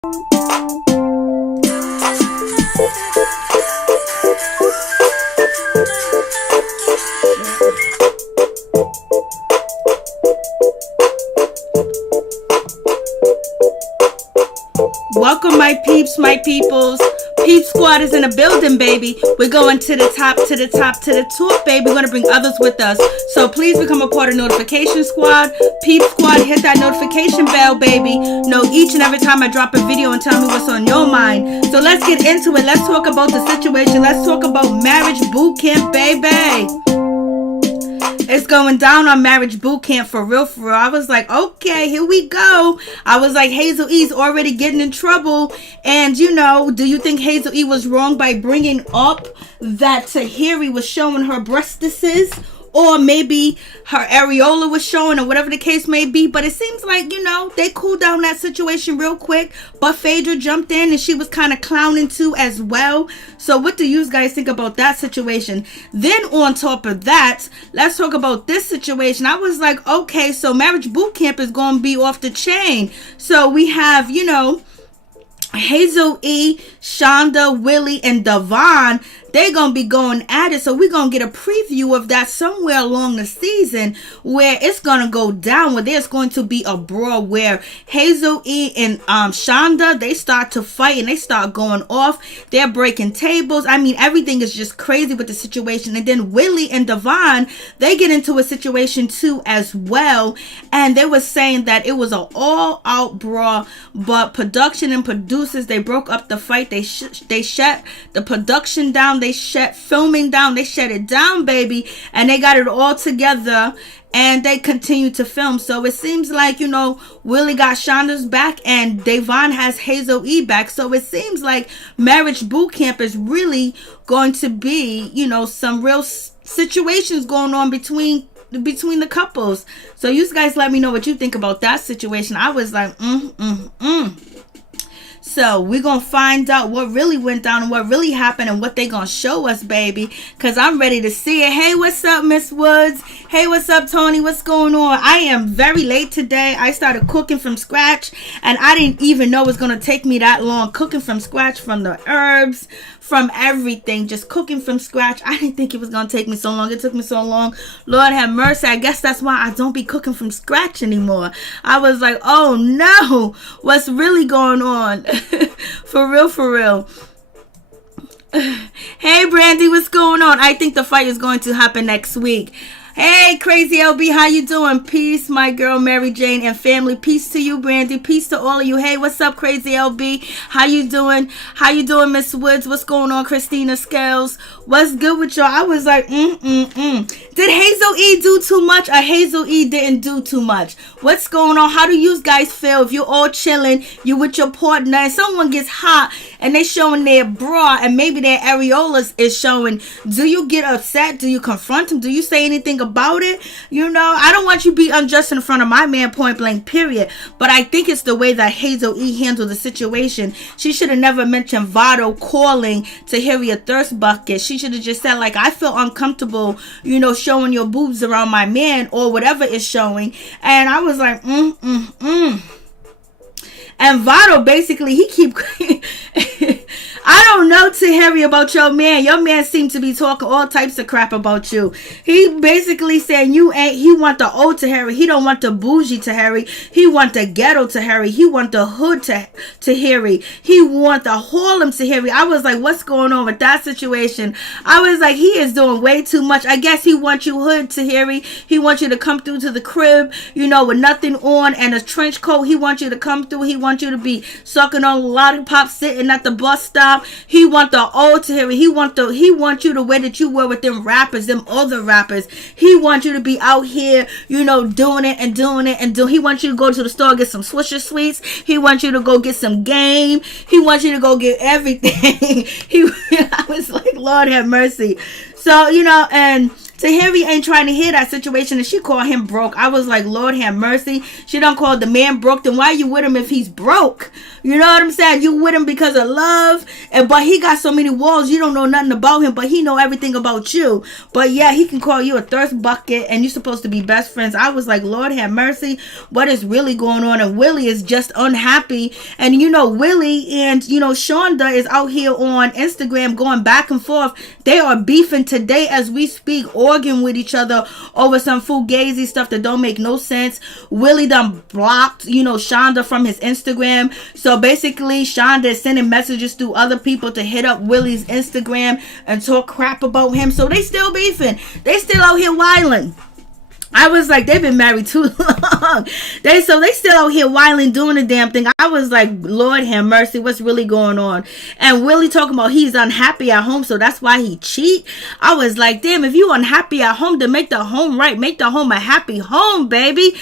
Welcome, my peeps, my peoples. Peep Squad is in the building, baby. We're going to the top, to the top, to the top, baby. We're going to bring others with us. So please become a part of Notification Squad. Peep Squad, hit that notification bell, baby. Know each and every time I drop a video and tell me what's on your mind. So let's get into it. Let's talk about the situation. Let's talk about marriage boot camp, baby. It's going down on marriage boot camp for real, for real. I was like, okay, here we go. I was like, Hazel E's already getting in trouble. And, you know, do you think Hazel E was wrong by bringing up that Tahiry was showing her breastises? Or maybe her areola was showing, or whatever the case may be. But it seems like, you know, they cooled down that situation real quick. But Phaedra jumped in and she was kind of clowning too as well. So what do you guys think about that situation? Then on top of that, let's talk about this situation. I was like, okay, so marriage boot camp is going to be off the chain. So we have, you know, Hazel E, Shonda, Willie, and Devon. They're going to be going at it. So we're going to get a preview of that somewhere along the season where it's going to go down, where there's going to be a brawl where Hazel E and Shonda, they start to fight and they start going off. They're breaking tables. I mean, everything is just crazy with the situation. And then Willie and Devon, they get into a situation too as well. And they were saying that it was an all-out brawl, but production and producers, they broke up the fight. They shut the production down. They shut filming down. They shut it down, baby. And they got it all together. And they continue to film. So it seems like, you know, Willie got Shonda's back and Devon has Hazel E back. So it seems like marriage boot camp is really going to be, you know, some real situations going on between the couples. So you guys let me know what you think about that situation. I was like, So we're going to find out what really went down and what really happened and what they going to show us, baby. Because I'm ready to see it. Hey, what's up, Miss Woods? Hey, what's up, Tony? What's going on? I am very late today. I started cooking from scratch. And I didn't even know it was going to take me that long. Cooking from scratch, from the herbs, from everything. Just cooking from scratch. I didn't think it was going to take me so long. It took me so long. Lord have mercy. I guess that's why I don't be cooking from scratch anymore. I was like, oh no. What's really going on? For real, for real. Hey, Brandy, what's going on? I think the fight is going to happen next week. Hey, Crazy LB, how you doing? Peace, my girl Mary Jane and family. Peace to you, Brandy. Peace to all of you. Hey, what's up, Crazy LB? How you doing? How you doing, Miss Woods? What's going on, Christina Scales? What's good with y'all? I was like, Did Hazel E do too much or Hazel E didn't do too much? What's going on? How do you guys feel if you're all chilling, you with your partner, and someone gets hot and they showing their bra and maybe their areolas is showing? Do you get upset? Do you confront them? Do you say anything about it? You know, I don't want you to be unjust in front of my man, point blank, period. But I think it's the way that Hazel E handled the situation. She should have never mentioned Vado calling Tahiry a thirst bucket. She should have just said, like, I feel uncomfortable, you know, showing your boobs around my man or whatever is showing. And I was like, And Vado basically, he keep I don't know, Tahiry, about your man. Your man seemed to be talking all types of crap about you. He basically saying he want the old Tahiry. He don't want the bougie Tahiry. He want the ghetto Tahiry. He want the hood Tahiry. He want the Harlem Tahiry. I was like, what's going on with that situation? I was like, he is doing way too much. I guess he wants you hood Tahiry. He wants you to come through to the crib, you know, with nothing on and a trench coat. He wants you to come through. He wants you to be sucking on lollipops, sitting at the bus stop. He want the old Tahiry. He want you the way that you were with them rappers, them other rappers. He wants you to be out here, you know, doing it. He wants you to go to the store, get some Swisher Sweets. He wants you to go get some game. He wants you to go get everything. I was like, Lord have mercy. So, you know, and Tahiry ain't trying to hear that situation, and she called him broke. I was like, Lord have mercy. She done called the man broke. Then why are you with him if he's broke? You know what I'm saying? You with him because of love, but he got so many walls, you don't know nothing about him, but he know everything about you. But yeah, he can call you a thirst bucket, and you're supposed to be best friends. I was like, Lord have mercy, what is really going on? And Willie is just unhappy. And Willie and Shonda is out here on Instagram going back and forth. They are beefing today as we speak, arguing with each other over some fugazi stuff that don't make no sense. Willie done blocked Shonda from his Instagram. So basically Shonda is sending messages to other people to hit up Willie's Instagram and talk crap about him. So they still beefing. They still out here wilding. I was like, they've been married too long. They still out here wilding, doing the damn thing. I was like, Lord have mercy, what's really going on? And Willie talking about he's unhappy at home, so that's why he cheat. I was like, damn, if you unhappy at home, then make the home right. Make the home a happy home, baby.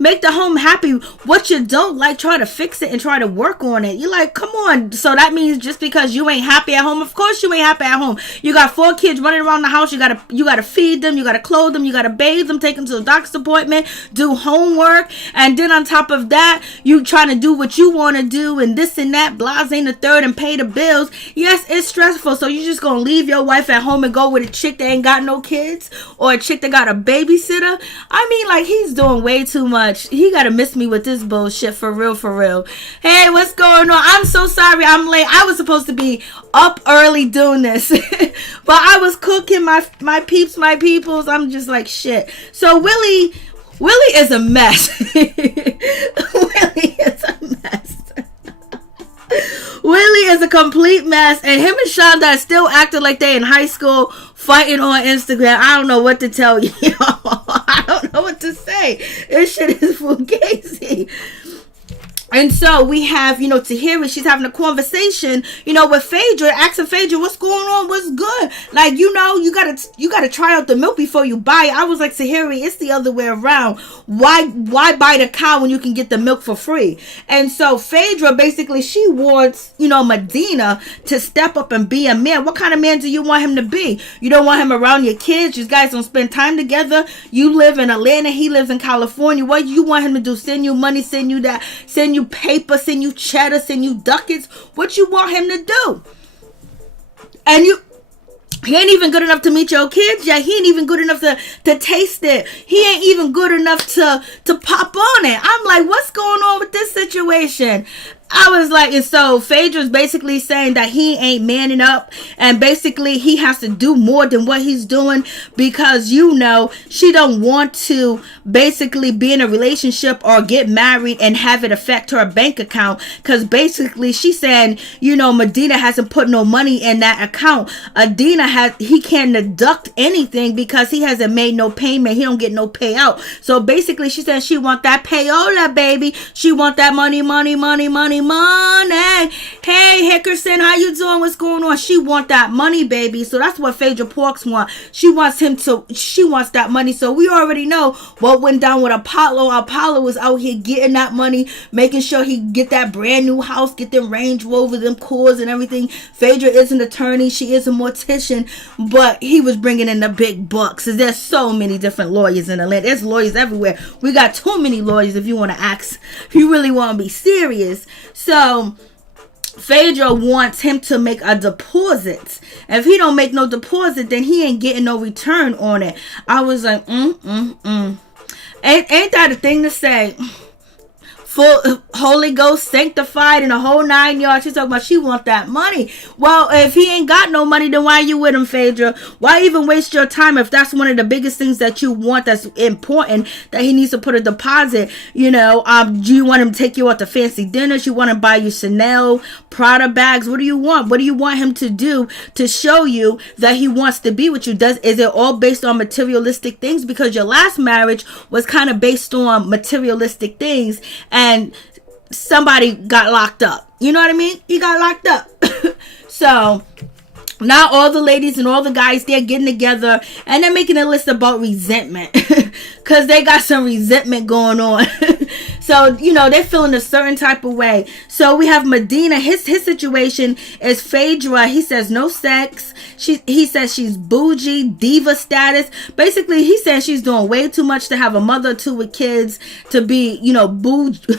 Make the home happy. What you don't like, try to fix it and try to work on it. You're like, come on. So that means just because you ain't happy at home, of course you ain't happy at home. You got 4 kids running around the house. You gotta feed them. You gotta clothe them. You gotta bathe them, take them to a doctor's appointment, do homework, and then on top of that, you trying to do what you want to do and this and that, blase and the third, and pay the bills. Yes, it's stressful. So you just gonna leave your wife at home and go with a chick that ain't got no kids, or a chick that got a babysitter? I mean, like, he's doing way too much. He gotta miss me with this bullshit, for real, for real. Hey, what's going on? I'm so sorry I'm late. I was supposed to be up early doing this but I was cooking my peeps, my peoples. I'm just like, shit. So Willie is a mess. Willie is a mess. Willie is a complete mess, and him and Shonda are still acting like they in high school, fighting on Instagram. I don't know what to tell you. I don't know what to say. This shit is fugazi. And so we have, Tahiry, she's having a conversation, with Phaedra, asking Phaedra, what's going on? What's good? Like, you gotta try out the milk before you buy it. I was like, Tahiry, it's the other way around. Why buy the cow when you can get the milk for free? And so Phaedra, basically, she wants, Medina to step up and be a man. What kind of man do you want him to be? You don't want him around your kids? You guys don't spend time together? You live in Atlanta, he lives in California. What you want him to do? Send you money, send you that, send you paper, send you cheddar, send you ducats? What you want him to do? And he ain't even good enough to meet your kids yet. He ain't even good enough to taste it. He ain't even good enough to pop on it. I'm like, what's going on with this situation? I was like, and so Phaedra's basically saying that he ain't manning up, and basically he has to do more than what he's doing because, she don't want to basically be in a relationship or get married and have it affect her bank account, because basically she's saying, Medina hasn't put no money in that account. He can't deduct anything because he hasn't made no payment. He don't get no payout. So basically she said she want that payola, baby. She want that money. Hey, Hickerson, how you doing? What's going on? She want that money, baby. So that's what Phaedra Parks want. She wants that money. So we already know what went down with Apollo. Apollo was out here getting that money, making sure he get that brand new house, get them Range Rover, them cars and everything. Phaedra is an attorney. She is a mortician, but he was bringing in the big bucks. There's so many different lawyers in Atlanta. There's lawyers everywhere. We got too many lawyers if you want to ask, if you really want to be serious. So Phaedra wants him to make a deposit. If he don't make no deposit, then he ain't getting no return on it. I was like, Ain't that a thing to say? Full Holy Ghost sanctified and a whole 9 yards. She's talking about she want that money. Well, if he ain't got no money, then why are you with him, Phaedra? Why even waste your time if that's one of the biggest things that you want, that's important, that he needs to put a deposit? Do you want him to take you out to fancy dinners? You want to buy you Chanel, Prada bags? What do you want? What do you want him to do to show you that he wants to be with you? Is it all based on materialistic things? Because your last marriage was kind of based on materialistic things, and somebody got locked up. You know what I mean? He got locked up. So now all the ladies and all the guys, they're getting together and they're making a list about resentment because they got some resentment going on. So, they're feeling a certain type of way. So we have Medina. His situation is Phaedra. He says no sex. He says she's bougie, diva status. Basically, he says she's doing way too much to have a mother or two with kids, to be,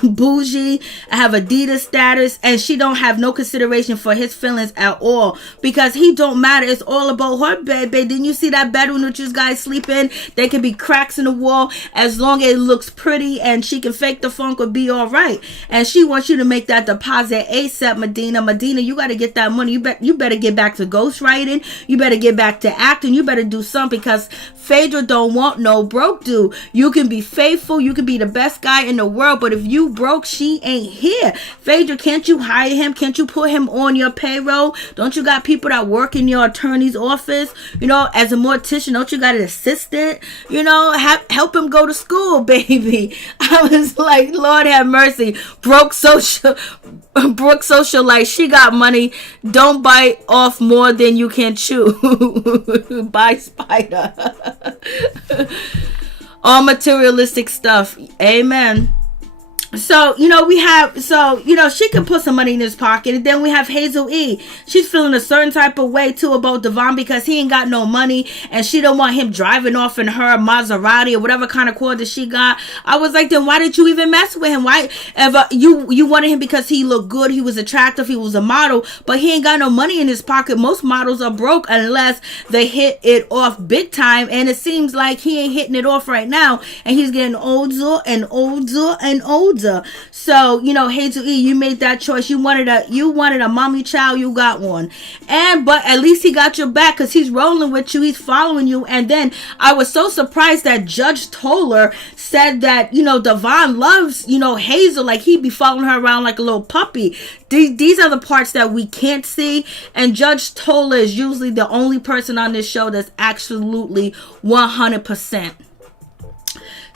bougie, have Adidas status, and she don't have no consideration for his feelings at all, because he don't matter. It's all about her, baby. Didn't you see that bedroom that you guys sleep in? There can be cracks in the wall. As long as it looks pretty and she can fake the funk, will be all right. And she wants you to make that deposit ASAP, Medina. Medina, you got to get that money. You better get back to ghostwriting. You better get back to acting. You better do something, because Phaedra don't want no broke dude. You can be faithful. You can be the best guy in the world, but if you broke, she ain't here. Phaedra, can't you hire him? Can't you put him on your payroll? Don't you got people that work in your attorney's office? As a mortician, don't you got an assistant? Help him go to school, baby. I was like, Lord have mercy. Broke socialite. She got money. Don't bite off more than you can chew. Bye, Spider. All materialistic stuff. Amen. So, she can put some money in his pocket. And then we have Hazel E. She's feeling a certain type of way, too, about Devon, because he ain't got no money. And she don't want him driving off in her Maserati or whatever kind of car that she got. I was like, then why did you even mess with him? Why? Ever you wanted him because he looked good, he was attractive, he was a model, but he ain't got no money in his pocket. Most models are broke unless they hit it off big time. And it seems like he ain't hitting it off right now. And he's getting older and older and older. So, Hazel E, you made that choice. You wanted a mommy child, you got one. But at least he got your back, because he's rolling with you, he's following you. And then I was so surprised that Judge Toller said that, Devon loves, Hazel, like he be following her around like a little puppy. These are the parts that we can't see. And Judge Toller is usually the only person on this show that's absolutely 100%.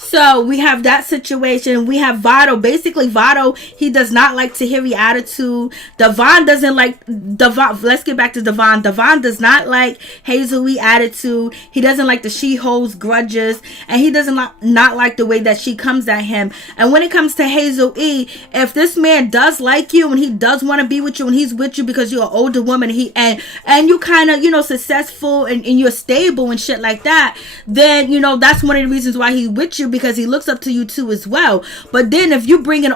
So we have that situation. We have Vado. Basically, Vado, he does not like Tahiry attitude. Devon doesn't like Devon. Let's get back to Devon. Devon does not like Hazel E attitude. He doesn't like the she holds grudges, and he doesn't not like the way that she comes at him. And when it comes to Hazel E, if this man does like you and he does want to be with you and he's with you because you're an older woman, and you kind of successful and you're stable and shit like that, then that's one of the reasons why he's with you, because he looks up to you too as well. But then if you bring in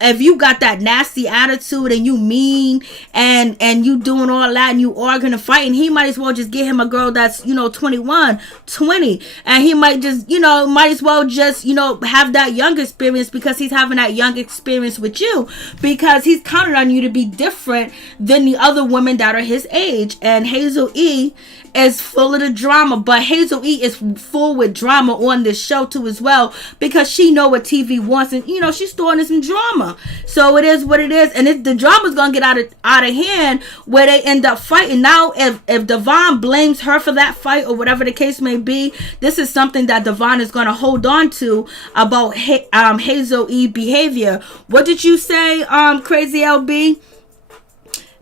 if you got that nasty attitude and you mean and you doing all that and you arguing and fighting, he might as well just get him a girl that's 21, 20, and he might just might as well just have that young experience, because he's having that young experience with you, because he's counting on you to be different than the other women that are his age. And Hazel E is full of the drama, but Hazel E is full with drama on this show too as well, because she know what TV wants, and she's throwing some drama. So it is what it is, and the drama's gonna get out of hand where they end up fighting. Now if Devon blames her for that fight or whatever the case may be, this is something that Devon is gonna hold on to about Hazel E behavior. What did you say, Crazy LB?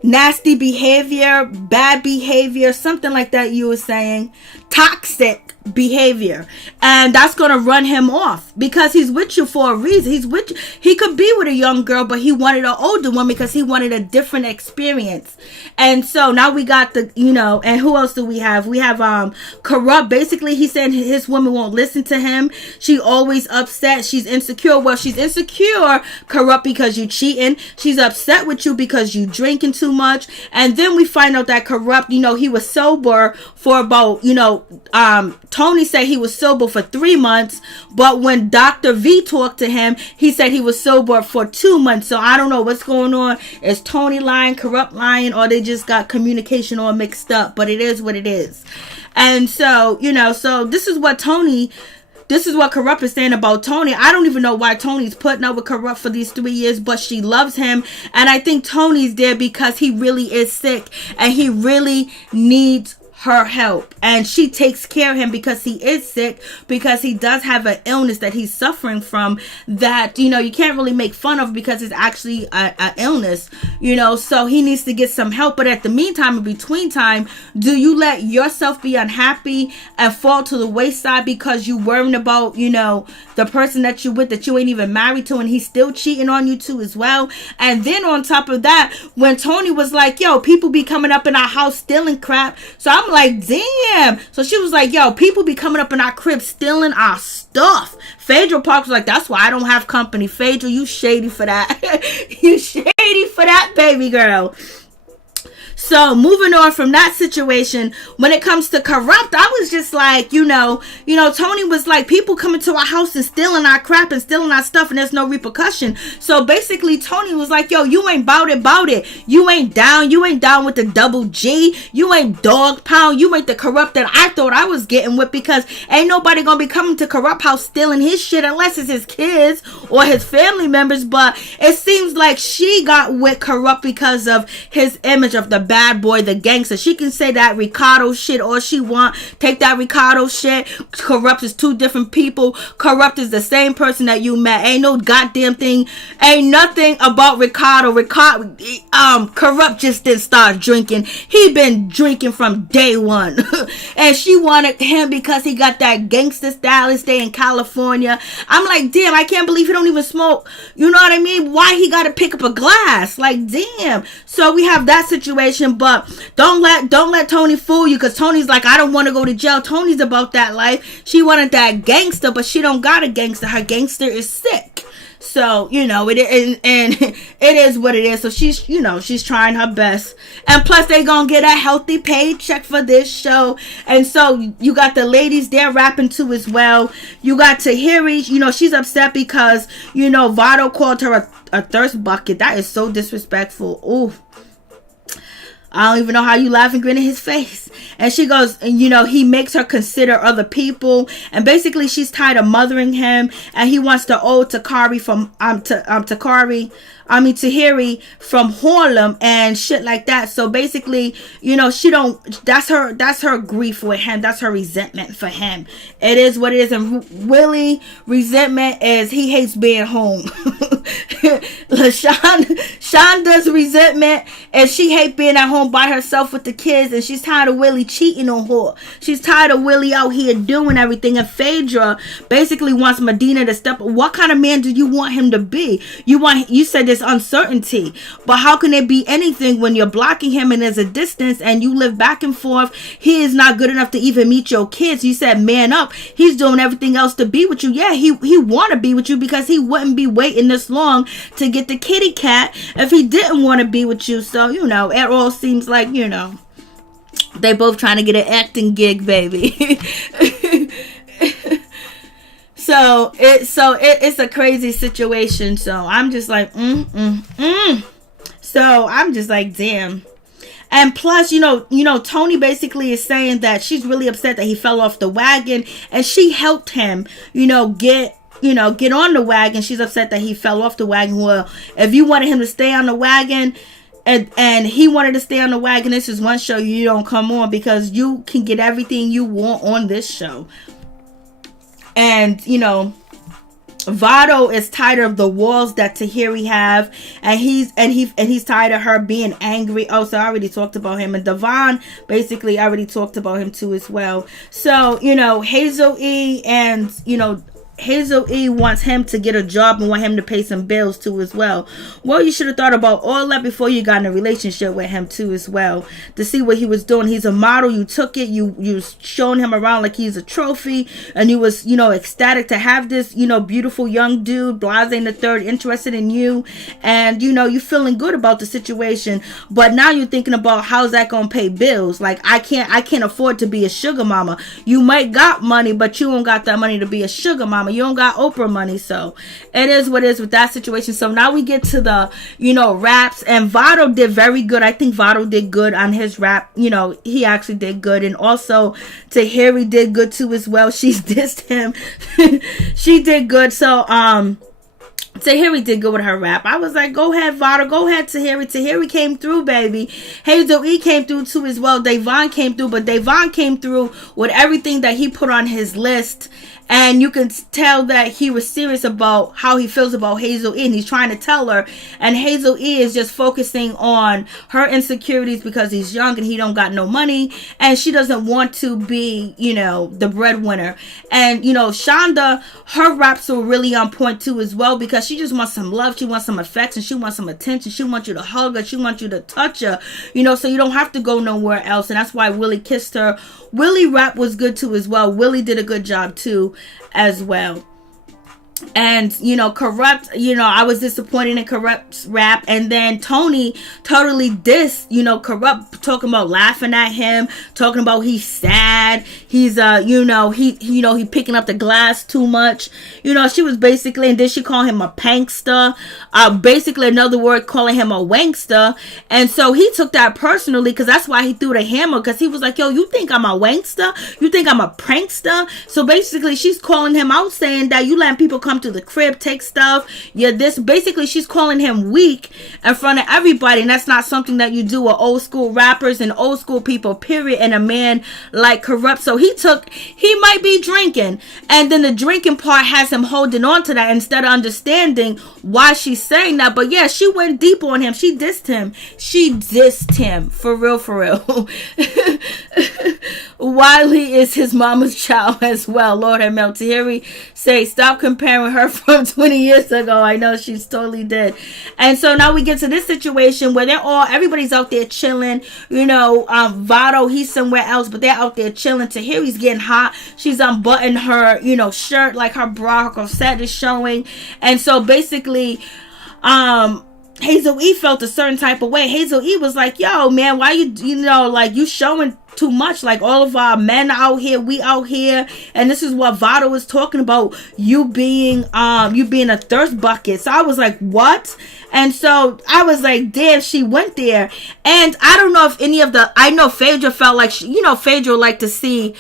Nasty behavior, bad behavior, something like that you were saying. Toxic behavior, and that's gonna run him off, because he's with you for a reason. He could be with a young girl, but he wanted an older one because he wanted a different experience. And so now we got and who else do we have? We have Corrupt. Basically, he said his woman won't listen to him. She always upset. She's insecure. Well, she's insecure, Corrupt, because you cheating. She's upset with you because you drinking too much. And then we find out that Corrupt, he was sober for about Tony said he was sober for 3 months, but when Dr. V talked to him, he said he was sober for 2 months. So I don't know what's going on. Is Tony lying, Corrupt lying, or they just got communication all mixed up? But it is what it is. And so, so this is what Corrupt is saying about Tony. I don't even know why Tony's putting up with Corrupt for these 3 years, but she loves him. And I think Tony's there because he really is sick and he really needs her help, and she takes care of him because he is sick, because he does have an illness that he's suffering from that, you know, you can't really make fun of because it's actually a illness, you know, so he needs to get some help. But at the meantime, in between time, do you let yourself be unhappy and fall to the wayside because you worrying about, you know, the person that you with, that you ain't even married to, and he's still cheating on you too as well? And then on top of that, when Tony was like, yo, people be coming up in our house stealing crap, so I'm like, damn. So she was like, yo, people be coming up in our crib stealing our stuff. Phaedra Park was like, that's why I don't have company. Phaedra, you shady for that. You shady for that, baby girl. So moving on from that situation, when it comes to Corrupt, I was just like, you know, Tony was like, people coming to our house and stealing our crap and stealing our stuff, and there's no repercussion. So basically, Tony was like, yo, you ain't bout it. You ain't down with the double G. You ain't dog pound. You ain't the Corrupt that I thought I was getting with, because ain't nobody gonna be coming to Corrupt house stealing his shit unless it's his kids or his family members. But it seems like she got with Corrupt because of his image of the bad boy, the gangster. She can say that Ricardo shit all she want. Take that Ricardo shit. Corrupt is two different people. Corrupt is the same person that you met. Ain't no goddamn thing. Ain't nothing about Ricardo. Corrupt just didn't start drinking. He been drinking from day one. And she wanted him because he got that gangster style. He stay in California. I'm like, damn, I can't believe he don't even smoke. You know what I mean? Why he gotta pick up a glass? Like, damn. So we have that situation. But don't let Tony fool you, because Tony's like, I don't want to go to jail. Tony's about that life. She wanted that gangster, but she don't got a gangster. Her gangster is sick. So, you know, it is what it is. So she's, you know, she's trying her best. And plus they gonna get a healthy paycheck for this show. And so you got the ladies there rapping too as well. You got Tahiry, you know, she's upset because, you know, Vado called her a thirst bucket. That is so disrespectful. Ooh. I don't even know how you laugh and grin in his face. And she goes, you know, he makes her consider other people. And basically she's tired of mothering him. And he wants to owe Tahiry from Harlem and shit like that. So basically, you know, that's her grief with him. That's her resentment for him. It is what it is. And Willie resentment is he hates being home. Shonda's resentment and she hates being at home by herself with the kids, and she's tired of Willie cheating on her. She's tired of Willie out here doing everything. And Phaedra basically wants Medina to step up. What kind of man do you want him to be? You said there's uncertainty, but how can it be anything when you're blocking him and there's a distance and you live back and forth? He is not good enough to even meet your kids. You said man up. He's doing everything else to be with you. Yeah, he want to be with you, because he wouldn't be waiting this long to get the kitty cat if he didn't want to be with you. So, you know, it all seems like, you know, they both trying to get an acting gig, baby. So it's a crazy situation. So I'm just like, So I'm just like, damn. And plus, you know, Tony basically is saying that she's really upset that he fell off the wagon, and she helped him, get on the wagon. She's upset that he fell off the wagon. Well, if you wanted him to stay on the wagon and he wanted to stay on the wagon, this is one show you don't come on, because you can get everything you want on this show. And, Vado is tired of the walls that Tahiry have, and he's tired of her being angry. Oh, so I already talked about him. And Devon, basically, I already talked about him too as well. So, Hazel E and, Hazel E wants him to get a job and want him to pay some bills too as well. Well, you should have thought about all that before you got in a relationship with him too as well, to see what he was doing. He's a model. You took it. You showing him around like he's a trophy, and you was ecstatic to have this beautiful young dude, Blase the third, interested in you, and you feeling good about the situation. But now you're thinking about how's that gonna pay bills. Like I can't afford to be a sugar mama. You might got money, but you don't got that money to be a sugar mama. You don't got Oprah money. So it is what it is with that situation. So now we get to the raps, and Vado did very good. I think Vado did good on his rap. He actually did good. And also Tahiry did good too as well. She's dissed him. She did good. So Tahiry did good with her rap. I was like, go ahead, Vado. Go ahead, Tahiry. Tahiry came through, baby. Hazel E came through too as well. Davon came through, but Davon came through with everything that he put on his list. And you can tell that he was serious about how he feels about Hazel E. And he's trying to tell her. And Hazel E is just focusing on her insecurities because he's young and he don't got no money. And she doesn't want to be, you know, the breadwinner. And, you know, Shonda, her raps were really on point too as well, because she just wants some love. She wants some affection. She wants some attention. She wants you to hug her. She wants you to touch her. You know, so you don't have to go nowhere else. And that's why Willie kissed her. Willie rap was good too as well. Willie did a good job too as well. And, you know, Corrupt, you know, I was disappointed in Corrupt's rap. And then Tony totally dissed, you know, Corrupt, talking about laughing at him, talking about he's sad. He's, he picking up the glass too much. You know, she was basically, and then she called him a prankster. Basically another word, calling him a wankster. And so he took that personally, because that's why he threw the hammer, because he was like, yo, you think I'm a wankster? You think I'm a prankster? So basically she's calling him out, saying that you letting people come to the crib, take stuff. Yeah, this basically she's calling him weak in front of everybody, and that's not something that you do with old school rappers and old school people, period. And a man like Corrupt, so he might be drinking, and then the drinking part has him holding on to that instead of understanding why she's saying that. But yeah, she went deep on him. She dissed him for real. Wiley is his mama's child as well. Lord have mercy. Tahiry say, stop comparing her from 20 years ago. I know, she's totally dead. And so now we get to this situation where everybody's out there chilling. You know, Vado, he's somewhere else, but they're out there chilling. Tahiry's getting hot. She's unbuttoned her, you know, shirt, like her bra, her corset is showing. And so basically, Hazel E felt a certain type of way. Hazel E was like, yo, man, why you showing too much? Like, all of our men out here, we out here, and this is what Vado was talking about, you being a thirst bucket. So I was like, what? And so I was like, damn, she went there. And I don't know if I know Phaedra felt like, Phaedra liked to see,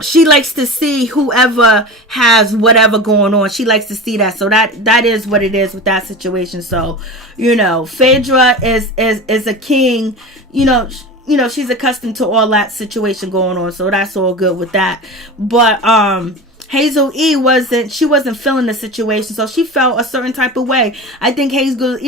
she likes to see whoever has whatever going on. She likes to see that. So that is what it is with that situation. So, you know, Phaedra is a king, she's accustomed to all that situation going on. So that's all good with that. But, Hazel E wasn't feeling the situation. So she felt a certain type of way. I think Hazel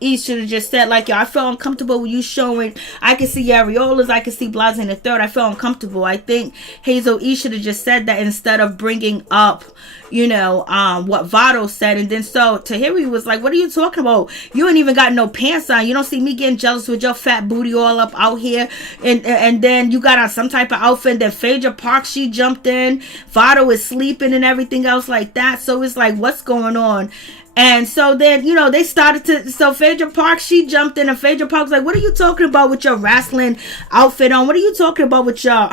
E should have just said, like, yo, I felt uncomfortable with you showing. I can see areolas, I can see Blase in the third. I felt uncomfortable. I think Hazel E should have just said that instead of bringing up, what Vado said. And then so Tahiry was like, what are you talking about? You ain't even got no pants on. You don't see me getting jealous with your fat booty all up out here. And then you got on some type of outfit. And then Phaedra Park, she jumped in. Vado is sleeping and everything else like that. So it's like, what's going on? And so then, they started to, so Phaedra Park, she jumped in, and Phaedra Park was like, what are you talking about with your wrestling outfit on? What are you talking about with your,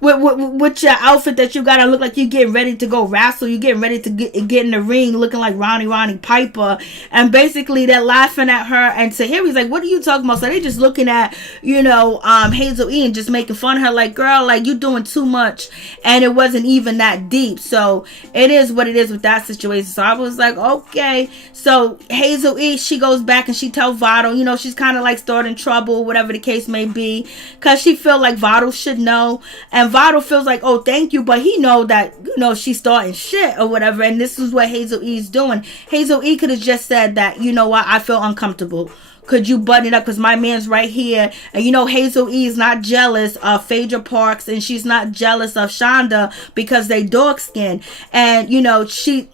with your outfit that you got to look like you're getting ready to go wrestle? You're getting ready to get in the ring looking like Ronnie Piper. And basically they're laughing at her, and Tahiry's like, what are you talking about? So they just looking at, Hazel E and just making fun of her, like, girl, like, you doing too much. And it wasn't even that deep. So it is what it is with that situation. So I was like, okay. So Hazel E, she goes back and she tells Vado, she's kind of like starting trouble, whatever the case may be, because she feel like Vado should know, and Vado feels like, oh, thank you, but he know that, she's starting shit or whatever. And this is what Hazel E is doing. Hazel E could have just said that, you know what, I feel uncomfortable. Could you button it up, because my man's right here? And Hazel E is not jealous of Phaedra Parks, and she's not jealous of Shonda because they dark skin. And she's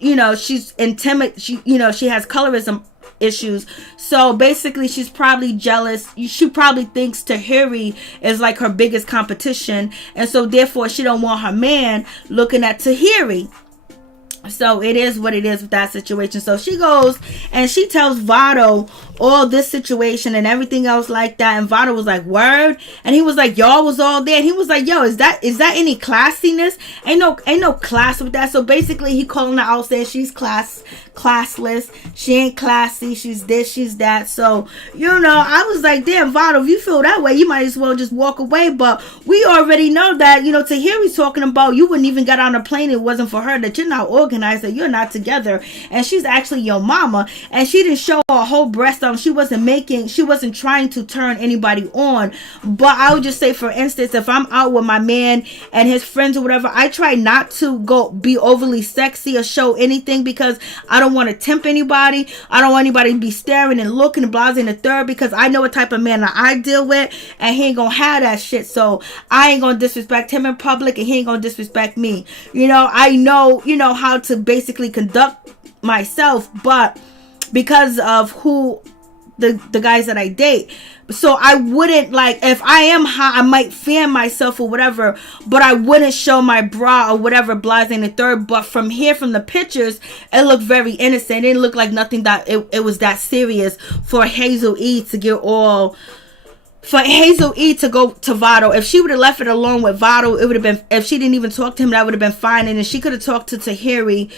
intimate. She has colorism issues. So basically she's probably jealous. She probably thinks Tahiry is like her biggest competition, and so therefore she don't want her man looking at Tahiry. So it is what it is with that situation. So she goes and she tells Vado all this situation and everything else like that. And Vado was like, word. And he was like, y'all was all there. And he was like, yo, is that any classiness? Ain't no class with that. So basically he calling her out, saying she's classless. She ain't classy. She's this, she's that. So, I was like, damn, Vado, if you feel that way, you might as well just walk away. But we already know that, Tahiry's talking about you wouldn't even get on a plane. It wasn't for her, that you're not organized, that you're not together. And she's actually your mama. And she didn't show her whole breast on. She wasn't trying to turn anybody on. But I would just say, for instance, if I'm out with my man and his friends or whatever, I try not to go be overly sexy or show anything, because I don't want to tempt anybody. I don't want anybody to be staring and looking and blasé in the third, because I know what type of man that I deal with, and he ain't gonna have that shit. So I ain't gonna disrespect him in public, and he ain't gonna disrespect me. I know, how to basically conduct myself, but because of who the guys that I date. So I wouldn't, like, if I am hot, I might fan myself or whatever, but I wouldn't show my bra or whatever, blasé in the third. But from the pictures, it looked very innocent. It didn't look like nothing that it was that serious for Hazel E to get all... For Hazel E to go to Vado. If she would have left it alone with Vado, it would have been... If she didn't even talk to him, that would have been fine. And then she could have talked to Tahiry,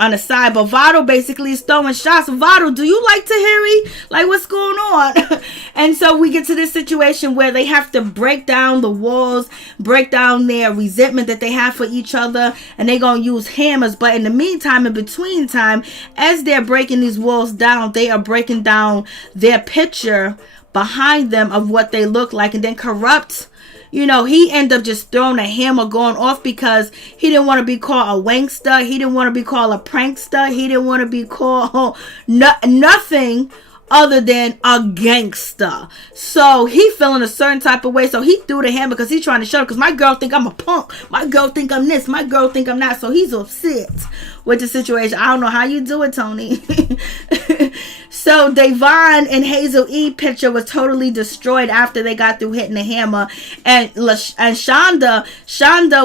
on the side. But Vado basically is throwing shots. Vado, do you like Tahiry? Like, what's going on? And so we get to this situation where they have to break down the walls, break down their resentment that they have for each other, and they're going to use hammers. But in the meantime, in between time, as they're breaking these walls down, they are breaking down their picture behind them of what they look like. And then Corrupt, he ended up just throwing a hammer, going off, because he didn't want to be called a wankster. He didn't want to be called a prankster. He didn't want to be called nothing other than a gangster. So he feeling a certain type of way. So he threw the hammer because he's trying to show, because my girl think I'm a punk. My girl think I'm this. My girl think I'm that. So he's upset with the situation. I don't know how you do it, Tony. So Devon and Hazel E picture was totally destroyed after they got through hitting the hammer. And Shonda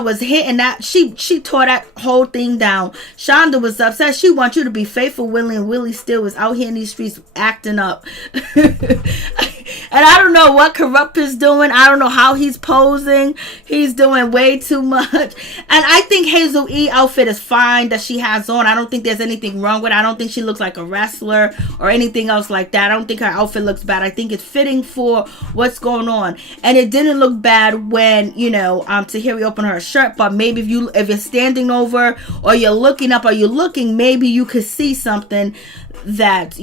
was hitting that. She tore that whole thing down. Shonda was upset. She wants you to be faithful, Willie, and Willie still was out here in these streets acting up. And I don't know what Corrupt is doing. I don't know how he's posing. He's doing way too much. And I think Hazel E outfit is fine that she has on. I don't think there's anything wrong with it. I don't think she looks like a wrestler or anything else like that. I don't think her outfit looks bad. I think it's fitting for what's going on. And it didn't look bad when, Tahiry opened her shirt. But maybe if you're standing over or you're looking up or you're looking, maybe you could see something that,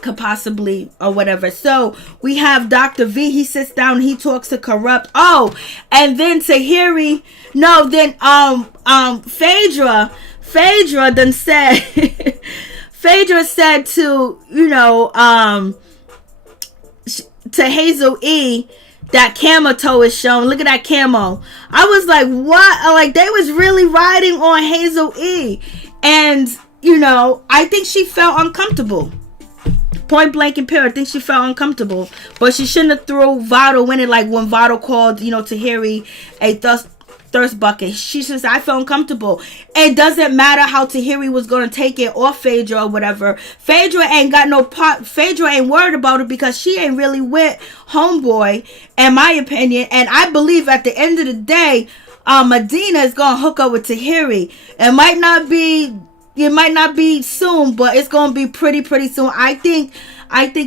could possibly or whatever. So we have Dr. V. He sits down, he talks to Corrupt. Oh, and then Tahiry, Phaedra done said Phaedra said to to Hazel E that camo toe is shown. Look at that camo. I was like, what? Like, they was really riding on Hazel E. And I think she felt uncomfortable. Point blank and period. I think she felt uncomfortable. But she shouldn't have threw Vado in it, like when Vado called, Tahiry a thirst bucket. She says, I felt uncomfortable. It doesn't matter how Tahiry was going to take it, or Phaedra or whatever. Phaedra ain't got no part. Phaedra ain't worried about it because she ain't really with homeboy, in my opinion. And I believe at the end of the day, Medina is going to hook up with Tahiry. It might not be soon, but it's gonna be pretty soon. I think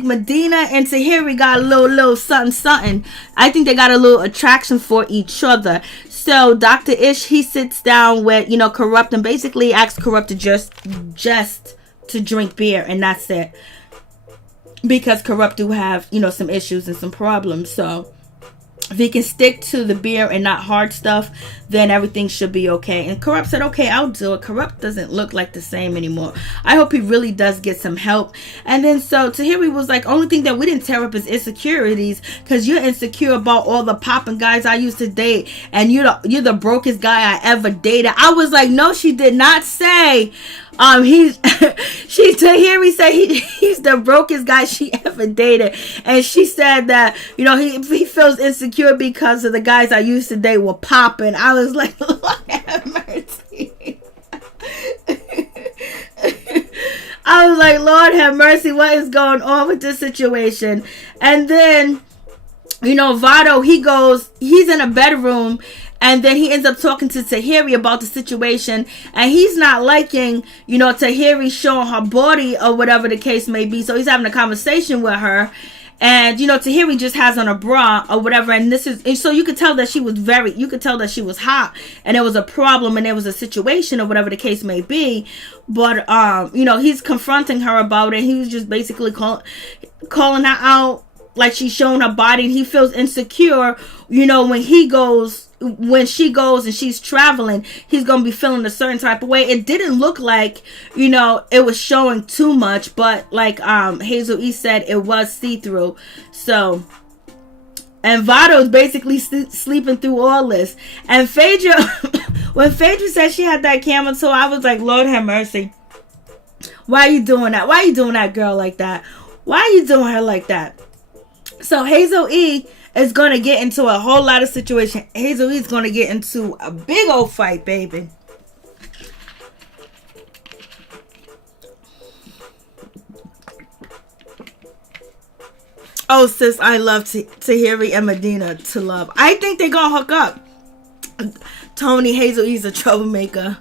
Medina and Tahiry got a little something. I think they got a little attraction for each other. So Dr. Ish, he sits down with Corrupt and basically asks Corrupt to just to drink beer, and that's it, because Corrupt do have some issues and some problems. So if he can stick to the beer and not hard stuff, then everything should be okay. And Corrupt said, okay, I'll do it. Corrupt doesn't look like the same anymore. I hope he really does get some help. And then so Tahiry was like, only thing that we didn't tear up is insecurities, because you're insecure about all the popping guys I used to date, and you're the brokest guy I ever dated. I was like, no, she did not say Tahiry said he's the brokest guy she ever dated. And she said that, he feels insecure because of the guys I used to date were popping. I was like, Lord have mercy. I was like, Lord have mercy, what is going on with this situation? And then, you know, Vado, he's in a bedroom, and then he ends up talking to Tahiry about the situation, and he's not liking, you know, Tahiry showing her body or whatever the case may be. So he's having a conversation with her, and, you know, Tahiry just has on a bra or whatever, and so you could tell that she was hot, and there was a problem, and there was a situation or whatever the case may be. But, you know, he's confronting her about it. He was just basically calling her out, like she's showing her body, and he feels insecure, you know, when she goes and she's traveling, he's gonna be feeling a certain type of way. It didn't look like, you know, it was showing too much, but like Hazel E said, it was see-through. So, and Vado's basically sleeping through all this. And Phaedra, when Phaedra said she had that camera too, I was like, Lord have mercy. Why are you doing that? Why are you doing that girl like that? Why are you doing her like that? So Hazel E is going to get into a whole lot of situation. Hazel E is going to get into a big old fight, baby. Oh, sis, I love Tahiry and Medina to love. I think they're going to hook up. Tony, Hazel E's a troublemaker.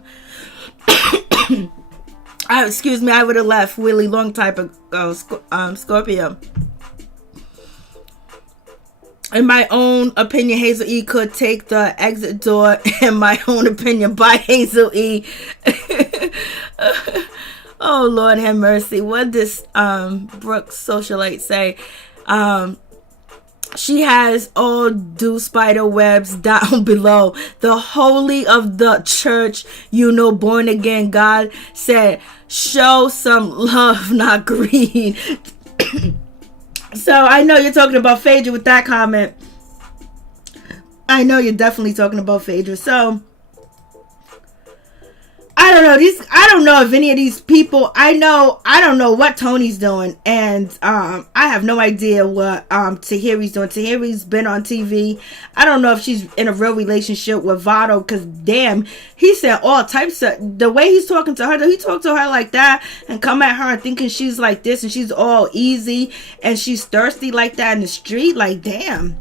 Excuse me, I would have left Willie long time ago, Scorpio. In my own opinion, Hazel E could take the exit door. In my own opinion, by Hazel E. Oh, Lord have mercy. What does Brooke Socialite say? She has all do spider webs down below. The holy of the church, you know, born again. God said, show some love, not greed. So I know you're talking about Phaedra with that comment. I know you're definitely talking about Phaedra. So I don't know. I don't know if any of these people. I don't know what Tony's doing, and I have no idea what Tahiry's doing. Tahiry's been on TV. I don't know if she's in a real relationship with Vado, because damn, he said all types of, the way he's talking to her. He talked to her like that and come at her and thinking she's like this and she's all easy and she's thirsty like that in the street. Like, damn,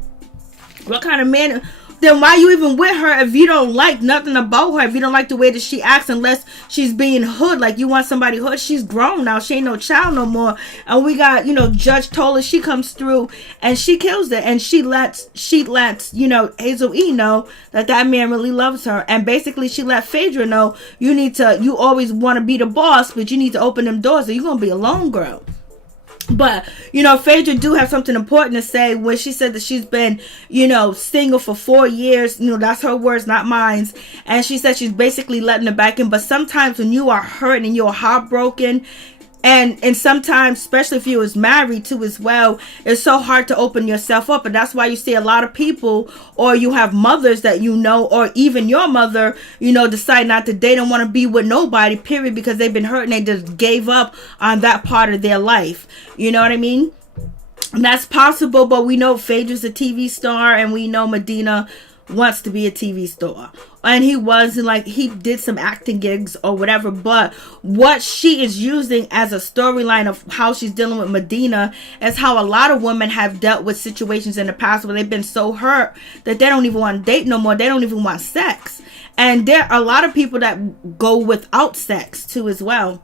what kind of man? Then why you even with her if you don't like nothing about her, if you don't like the way that she acts, unless she's being hood, like you want somebody hood. She's grown now. She ain't no child no more. And we got, you know, Judge Tola, she comes through and she kills it. And she lets, you know, Hazel E know that man really loves her. And basically she let Phaedra know, you always want to be the boss, but you need to open them doors or you're going to be alone, girl. But, you know, Phaedra do have something important to say when she said that she's been, you know, single for 4 years. You know, that's her words, not mine. And she said she's basically letting it back in. But sometimes when you are hurt and you're heartbroken, and sometimes, especially if you was married too as well, it's so hard to open yourself up. And that's why you see a lot of people, or you have mothers that you know, or even your mother, you know, decide not to, they don't want to be with nobody, period, because they've been hurt and they just gave up on that part of their life. You know what I mean? And that's possible, but we know Phaedra's a TV star, and we know Medina wants to be a TV star, and he was, like, he did some acting gigs or whatever. But what she is using as a storyline of how she's dealing with Medina is how a lot of women have dealt with situations in the past where they've been so hurt that they don't even want to date no more. They don't even want sex, and there are a lot of people that go without sex too as well.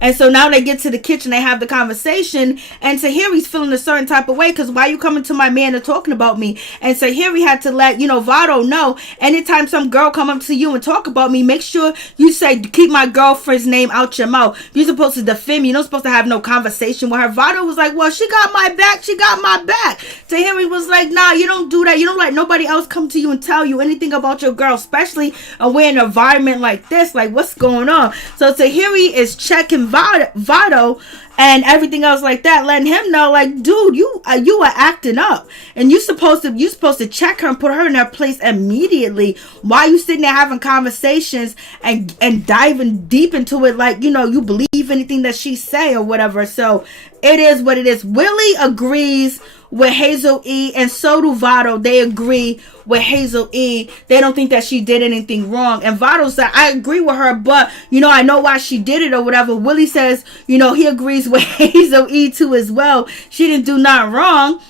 And so now they get to the kitchen, they have the conversation, and Tahiry's feeling a certain type of way, because why you coming to my man and talking about me? And Tahiry had to let, you know, Vado know, anytime some girl come up to you and talk about me, make sure you say, keep my girlfriend's name out your mouth. You're supposed to defend me. You're not supposed to have no conversation with her. Vado was like, well, she got my back. She got my back. Tahiry was like, nah, you don't do that. You don't let nobody else come to you and tell you anything about your girl, especially we're in an environment like this. Like, what's going on? So Tahiry is checking Vado and everything else like that, letting him know, like, dude, you are acting up, and you're supposed to check her and put her in her place immediately. Why are you sitting there having conversations and diving deep into it, like, you know, you believe anything that she say or whatever? So it is what it is. Willie agrees with Hazel E, and so do Vado. They agree with Hazel E. They don't think that she did anything wrong. And Vado said, I agree with her, but, I know why she did it or whatever. Willie says, he agrees with Hazel E too as well. She didn't do nothing wrong.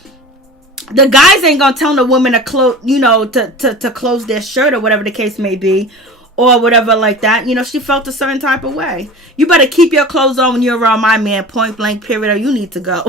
The guys ain't gonna tell the woman to close, to close their shirt or whatever the case may be, or whatever like that. She felt a certain type of way. You better keep your clothes on when you're around my man, point blank, period, or you need to go.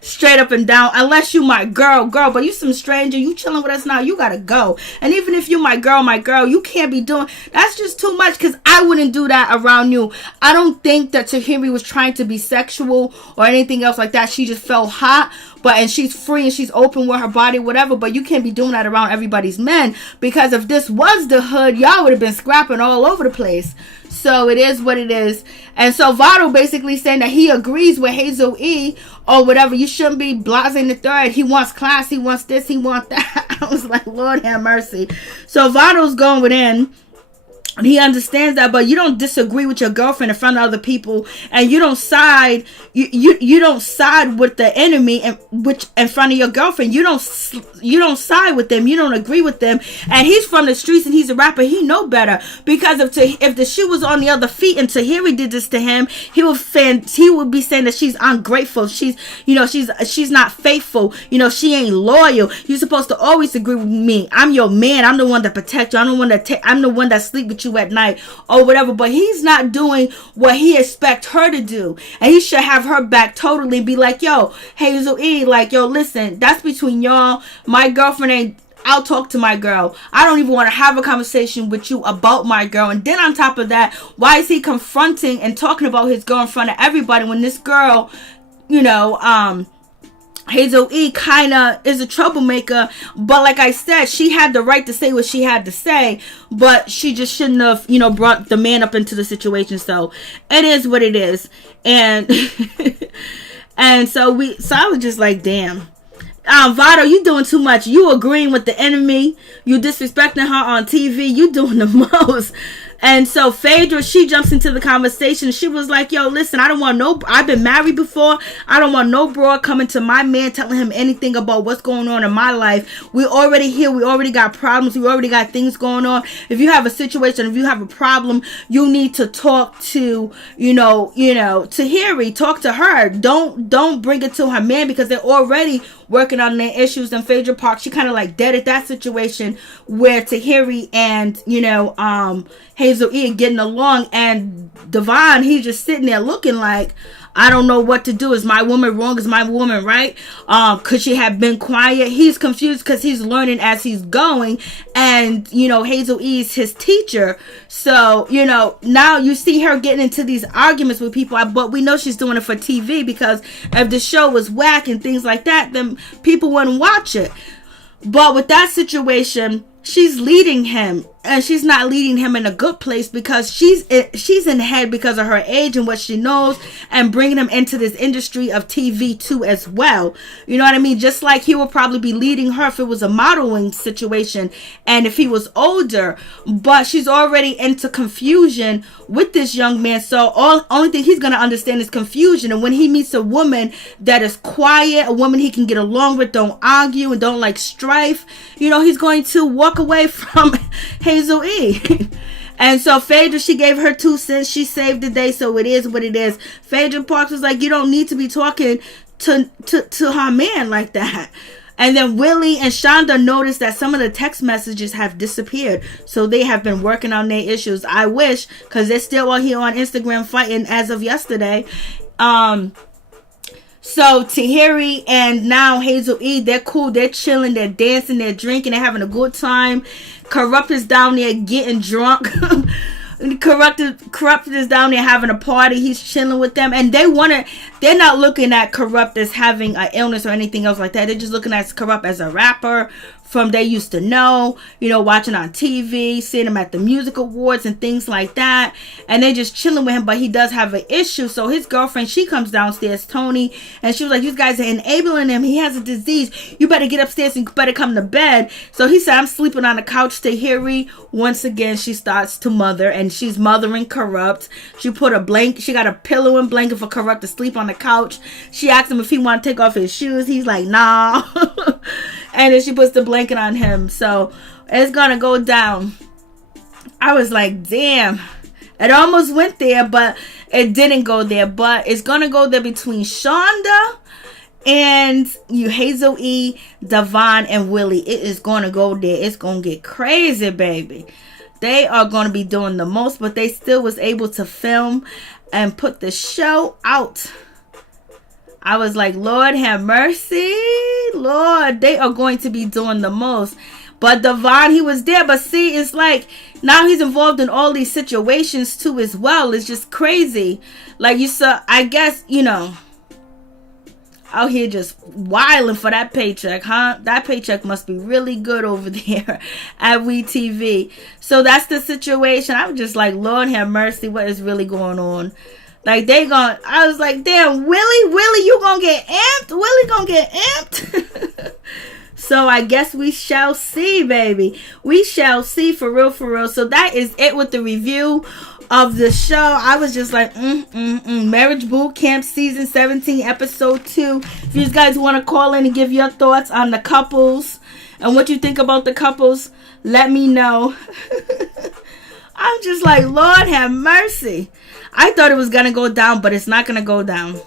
Straight up and down. Unless you my girl, but you some stranger, you chilling with us now, you gotta go. And even if you my girl, you can't be doing, that's just too much, because I wouldn't do that around you. I don't think that Tahiry was trying to be sexual or anything else like that. She just felt hot. And she's free and she's open with her body, whatever. But you can't be doing that around everybody's men, because if this was the hood, y'all would have been scrapping all over the place. So it is what it is. And so Vado basically saying that he agrees with Hazel E or whatever. You shouldn't be blasting the third. He wants class. He wants this. He wants that. I was like, Lord have mercy. So Vado's going within. He understands that, but you don't disagree with your girlfriend in front of other people, and you don't side. You don't side with the enemy, and which in front of your girlfriend. You don't side with them. You don't agree with them. And he's from the streets, and he's a rapper. He know better, because if the shoe was on the other feet, and Tahiry did this to him, he would be saying that she's ungrateful. She's not faithful. She ain't loyal. You're supposed to always agree with me. I'm your man. I'm the one that protect you. I'm the one that sleep with you at night or whatever. But he's not doing what he expect her to do, and he should have her back totally and be like, yo, Hazel E, like, yo, listen, that's between y'all. My girlfriend ain't, I'll talk to my girl. I don't even want to have a conversation with you about my girl. And then on top of that, why is he confronting and talking about his girl in front of everybody when this girl, Hazel E kind of is a troublemaker? But like I said, she had the right to say what she had to say, but she just shouldn't have, brought the man up into the situation. So it is what it is. And and so I was just like, damn. Vado, you doing too much. You agreeing with the enemy. You disrespecting her on TV. You doing the most. And so Phaedra, she jumps into the conversation. She was like, yo, listen, I've been married before. I don't want no broad coming to my man telling him anything about what's going on in my life. We already here. We already got problems. We already got things going on. If you have a situation, if you have a problem, you need to talk to, Tahiry. Talk to her. Don't bring it to her man, because they're already working on their issues. And Phaedra Park, she kind of like dead at that situation where Tahiry and, Hazel E getting along, and Devon, he's just sitting there looking like, I don't know what to do. Is my woman wrong? Is my woman right? Could she have been quiet? He's confused because he's learning as he's going. And, Hazel E is his teacher. So, now you see her getting into these arguments with people. But we know she's doing it for TV, because if the show was whack and things like that, then people wouldn't watch it. But with that situation, she's leading him, and she's not leading him in a good place, because she's in head because of her age and what she knows, and bringing him into this industry of TV too as well. You know what I mean? Just like he would probably be leading her if it was a modeling situation and if he was older. But she's already into confusion with this young man, so only thing he's gonna understand is confusion. And when he meets a woman that is quiet, a woman he can get along with, don't argue and don't like strife, he's going to walk away from Hazel E. And so Phaedra, she gave her 2 cents. She saved the day, so it is what it is. Phaedra Parks was like, you don't need to be talking to her man like that. And then Willie and Shonda noticed that some of the text messages have disappeared. So they have been working on their issues. I wish, because they're still out here on Instagram fighting as of yesterday. So Tahiry and now Hazel E, they're cool, they're chilling, they're dancing, they're drinking, they're having a good time. Corrupt is down there getting drunk. Corrupt is down there having a party. He's chilling with them, and they're not looking at Corrupt as having an illness or anything else like that. They're just looking at Corrupt as a rapper, from they used to know, you know, watching on TV, seeing him at the music awards and things like that. And they just chilling with him, but he does have an issue. So his girlfriend, she comes downstairs, Tony, and she was like, you guys are enabling him. He has a disease. You better get upstairs and you better come to bed. So he said, I'm sleeping on the couch. Tahiry, once again, she starts to mother, and she's mothering Corrupt. She put a blanket, she got a pillow and blanket for Corrupt to sleep on the couch. She asked him if he want to take off his shoes. He's like, nah. And then she puts the blanket on him. So it's gonna go down. I was like, damn. It almost went there, but it didn't go there. But it's gonna go there between Shonda and you, Hazel E, Devon, and Willie. It is gonna go there. It's gonna get crazy, baby. They are gonna be doing the most, but they still was able to film and put the show out. I was like, Lord have mercy. Lord, they are going to be doing the most. But Devon, he was there. But see, it's like now he's involved in all these situations too as well. It's just crazy. Like you saw, I guess, you know, out here just wilding for that paycheck, huh? That paycheck must be really good over there at WeTV. So that's the situation. I'm just like, Lord have mercy. What is really going on? Like I was like, damn, Willie, you gonna get amped? Willie gonna get amped? So I guess we shall see, baby. We shall see, for real, for real. So that is it with the review of the show. I was just like, Marriage Boot Camp Season 17, Episode 2. If you guys want to call in and give your thoughts on the couples and what you think about the couples, let me know. I'm just like, Lord have mercy. I thought it was going to go down, but it's not going to go down.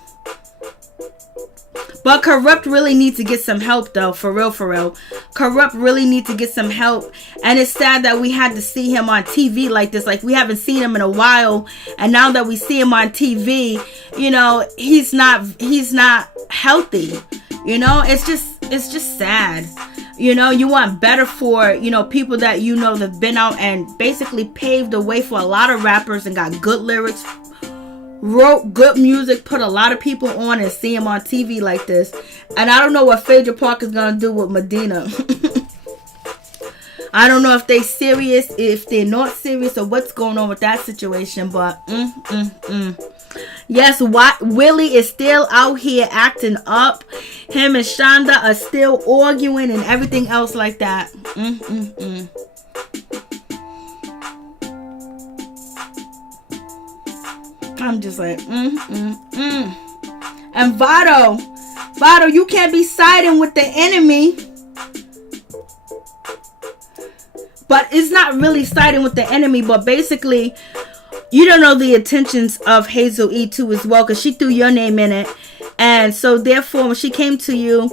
But Corrupt really needs to get some help, though. For real, for real. Corrupt really needs to get some help. And it's sad that we had to see him on TV like this. Like, we haven't seen him in a while. And now that we see him on TV, you know, he's not healthy. You know, it's just sad. You know, you want better for, you know, people that, you know, that have been out and basically paved the way for a lot of rappers and got good lyrics, wrote good music, put a lot of people on, and see him on TV like this. And I don't know what Phaedra Park is going to do with Medina. I don't know if they serious, if they're not serious, or what's going on with that situation. But, yes, Willie is still out here acting up. Him and Shonda are still arguing and everything else like that. I'm just like, And Vado, you can't be siding with the enemy. But it's not really siding with the enemy, but basically, you don't know the intentions of Hazel E too as well, because she threw your name in it. And so therefore, when she came to you,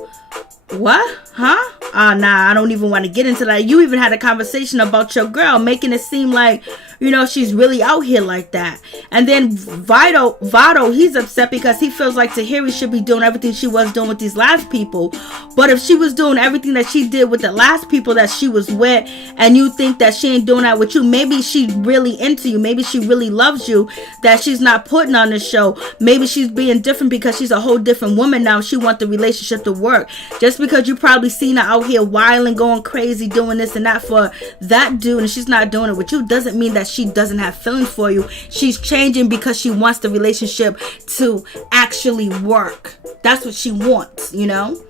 what? Huh? Nah, I don't even want to get into that. You even had a conversation about your girl, making it seem like, you know, she's really out here like that. And then Vado, he's upset because he feels like Tahiry should be doing everything she was doing with these last people. But if she was doing everything that she did with the last people that she was with, and you think that she ain't doing that with you, maybe she's really into you. Maybe she really loves you, that she's not putting on the show. Maybe she's being different because she's a whole different woman now. She wants the relationship to work. Just because you probably seen her out here wilding, going crazy, doing this and that for that dude, and she's not doing it with you, doesn't mean that she doesn't have feelings for you. She's changing because she wants the relationship to actually work. That's what she wants, you know?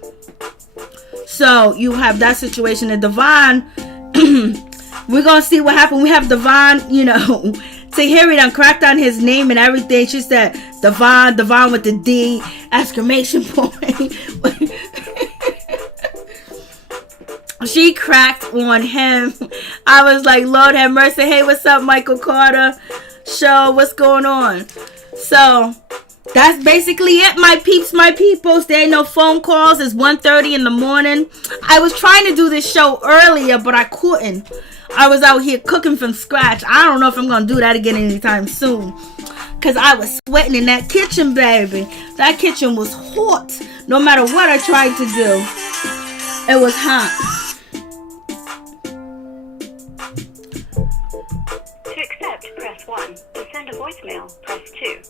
So you have that situation. And Devon, we're gonna see what happened. We have Devon, you know, Tahiry done cracked on his name and everything. She said Devon with the D, exclamation point. She cracked on him. I was like, Lord have mercy. Hey, what's up, Michael Carter? Show, what's going on? So that's basically it, my peeps, my peoples. There ain't no phone calls. It's 1:30 in the morning. I was trying to do this show earlier, but I couldn't. I was out here cooking from scratch. I don't know if I'm going to do that again anytime soon, because I was sweating in that kitchen, baby. That kitchen was hot. No matter what I tried to do, it was hot. To accept, press 1. To send a voicemail, press 2.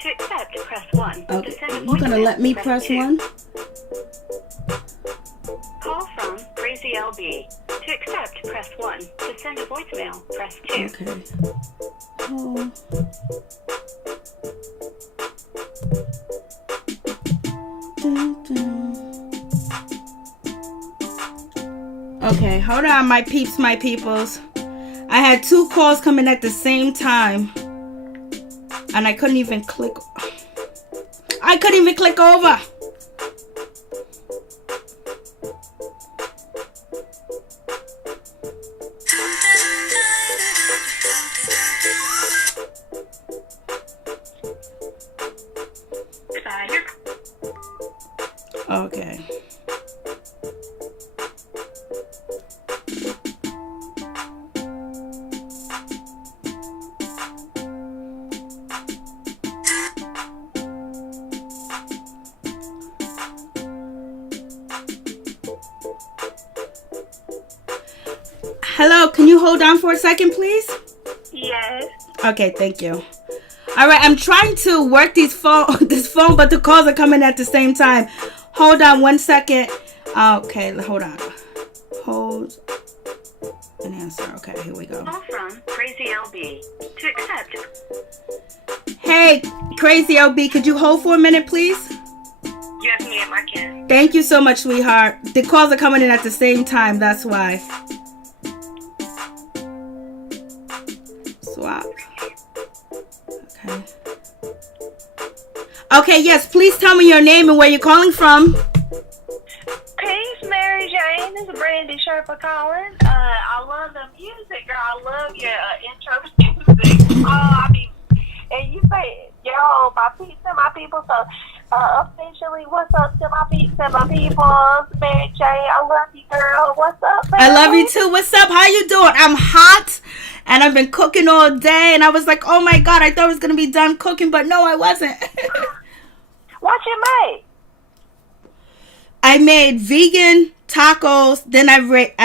To accept, press 1. Okay. To send a voicemail, You're going to let me press 1? Okay. Oh. Okay, hold on, my peeps, my peoples. I had 2 calls coming at the same time. And I couldn't even click. I couldn't even click over. Okay. Hello, can you hold on for a second, please? Yes. Okay, thank you. All right, I'm trying to work this phone, but the calls are coming at the same time. Hold on 1 second. Okay, hold on. Hold an answer. Okay, here we go. Call from Crazy LB. To accept. Hey, Crazy LB, could you hold for a minute, please? Yes, ma'am, I can. Thank you so much, sweetheart. The calls are coming in at the same time, that's why. Swap. Okay. Okay, yes, please tell me your name and where you're calling from. Peace, Mary Jane. This is Brandy Sherpa calling. I love the music, girl. I love your intro music. And you say, yo, my peeps and my people. So, officially, what's up to my peeps and my people? Mary Jane, I love you, girl. What's up, baby? I love you too. What's up? How you doing? I'm hot, and I've been cooking all day, and I was like, oh my God, I thought I was going to be done cooking, but no, I wasn't. What you made? I made vegan tacos, then I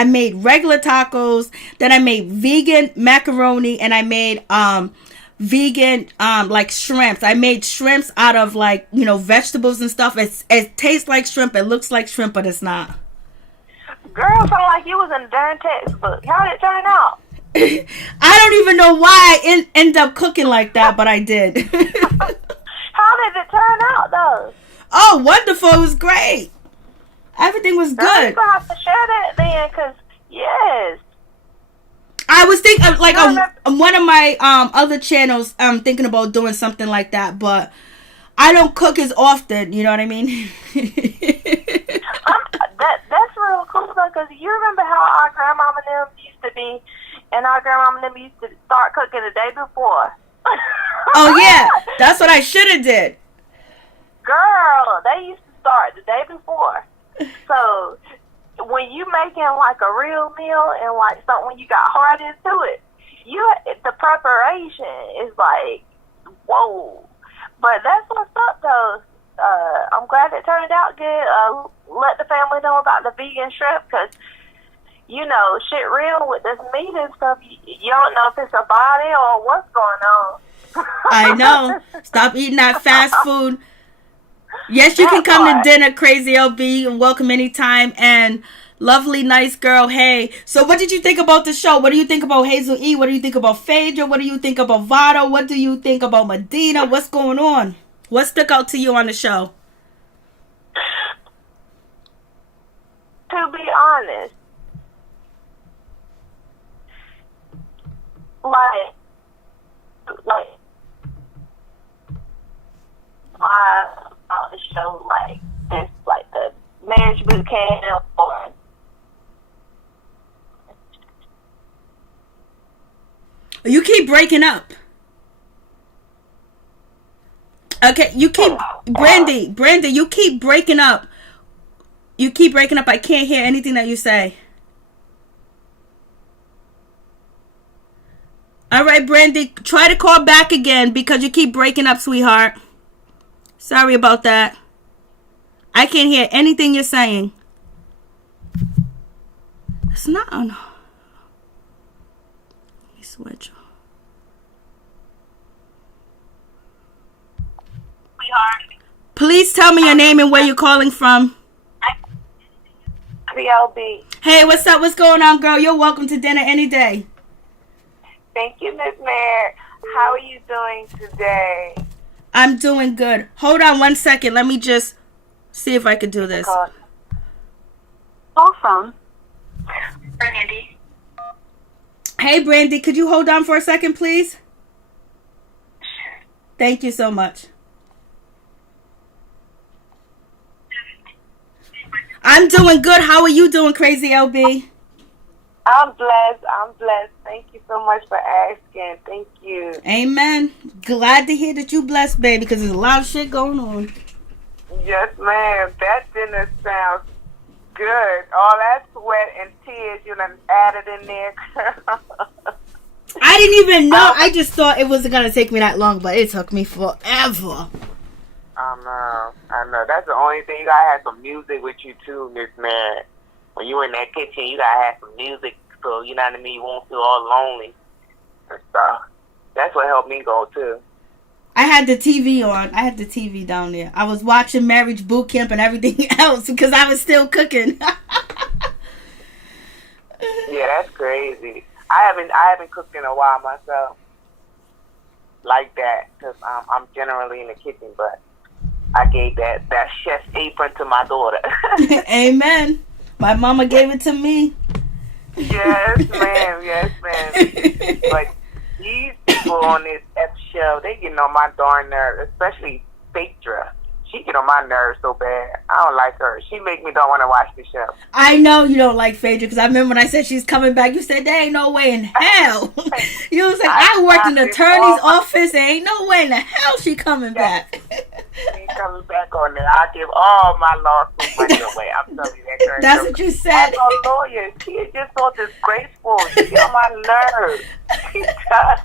made regular tacos, then I made vegan macaroni, and I made vegan like shrimps. I made shrimps out of like, vegetables and stuff. It tastes like shrimp, it looks like shrimp, but it's not. Girl, sound like you was in a darn textbook. How did it turn out? I don't even know why I end up cooking like that, but I did. How did it turn out, though? Oh, wonderful. It was great. Everything was Girl, good. you gonna have to share that then, because, yes. I was thinking, like, on one of my other channels, I'm thinking about doing something like that, but I don't cook as often, you know what I mean? That's real cool, though, because you remember how our grandmama and them used to be, and our grandmama and them used to start cooking the day before. Oh, yeah. That's what I should have did. Girl, they used to start the day before. So, when you making, like, a real meal and, like, something when you got heart into it, the preparation is, like, whoa. But that's what's up, though. I'm glad it turned out good. Let the family know about the vegan shrimp, because, shit real with this meat and stuff, you don't know if it's a body or what's going on. I know. Stop eating that fast food. Yes, you can come to dinner, Crazy LB, and welcome anytime. And lovely, nice girl. Hey, so what did you think about the show? What do you think about Hazel E? What do you think about Phaedra? What do you think about Vado? What do you think about Medina? What's going on? What stuck out to you on the show? To be honest, like on the show, like this, like the marriage boot camp, or you keep breaking up. Okay, you keep Brandy, you keep breaking up. You keep breaking up. I can't hear anything that you say. All right, Brandy, try to call back again because you keep breaking up, sweetheart. Sorry about that. I can't hear anything you're saying. It's not on. Let me switch. Please tell me your name and where you're calling from. PLB. Hey, what's up? What's going on, girl? You're welcome to dinner any day. Thank you, Miss Mare. How are you doing today? I'm doing good. Hold on 1 second. Let me just see if I can do this. Call from Brandy. Hey, Brandy, could you hold on for a second, please? Thank you so much. I'm doing good. How are you doing, Crazy LB? I'm blessed. Thank you so much for asking. Thank you. Amen. Glad to hear that you blessed, baby, because there's a lot of shit going on. Yes, ma'am. That dinner sounds good. All that sweat and tears you done added in there. I didn't even know. I just thought it wasn't going to take me that long, but it took me forever. I know. That's the only thing. You gotta have some music with you too, Miss Man. When you in that kitchen, you gotta have some music, so you know what I mean. You won't feel all lonely and stuff. That's what helped me go too. I had the TV on. I had the TV down there. I was watching Marriage Boot Camp and everything else because I was still cooking. Yeah, that's crazy. I haven't cooked in a while myself, like that, because I'm generally in the kitchen, but I gave that chef's apron to my daughter. Amen. My mama gave it to me. Yes, ma'am. Yes, ma'am. But these people on this F show, they getting on my darn nerves, especially Phaedra. She get on my nerves so bad. I don't like her. She make me don't want to watch the show. I know you don't like Phaedra because I remember when I said she's coming back, you said there ain't no way in hell. You was like, I worked in the attorney's office. There ain't no way in the hell she coming back. She coming back on there. I give all my lawsuit money away. I'm telling you that girl. That's what you said. As a lawyer, she is just so disgraceful. She get on my nerves. She does.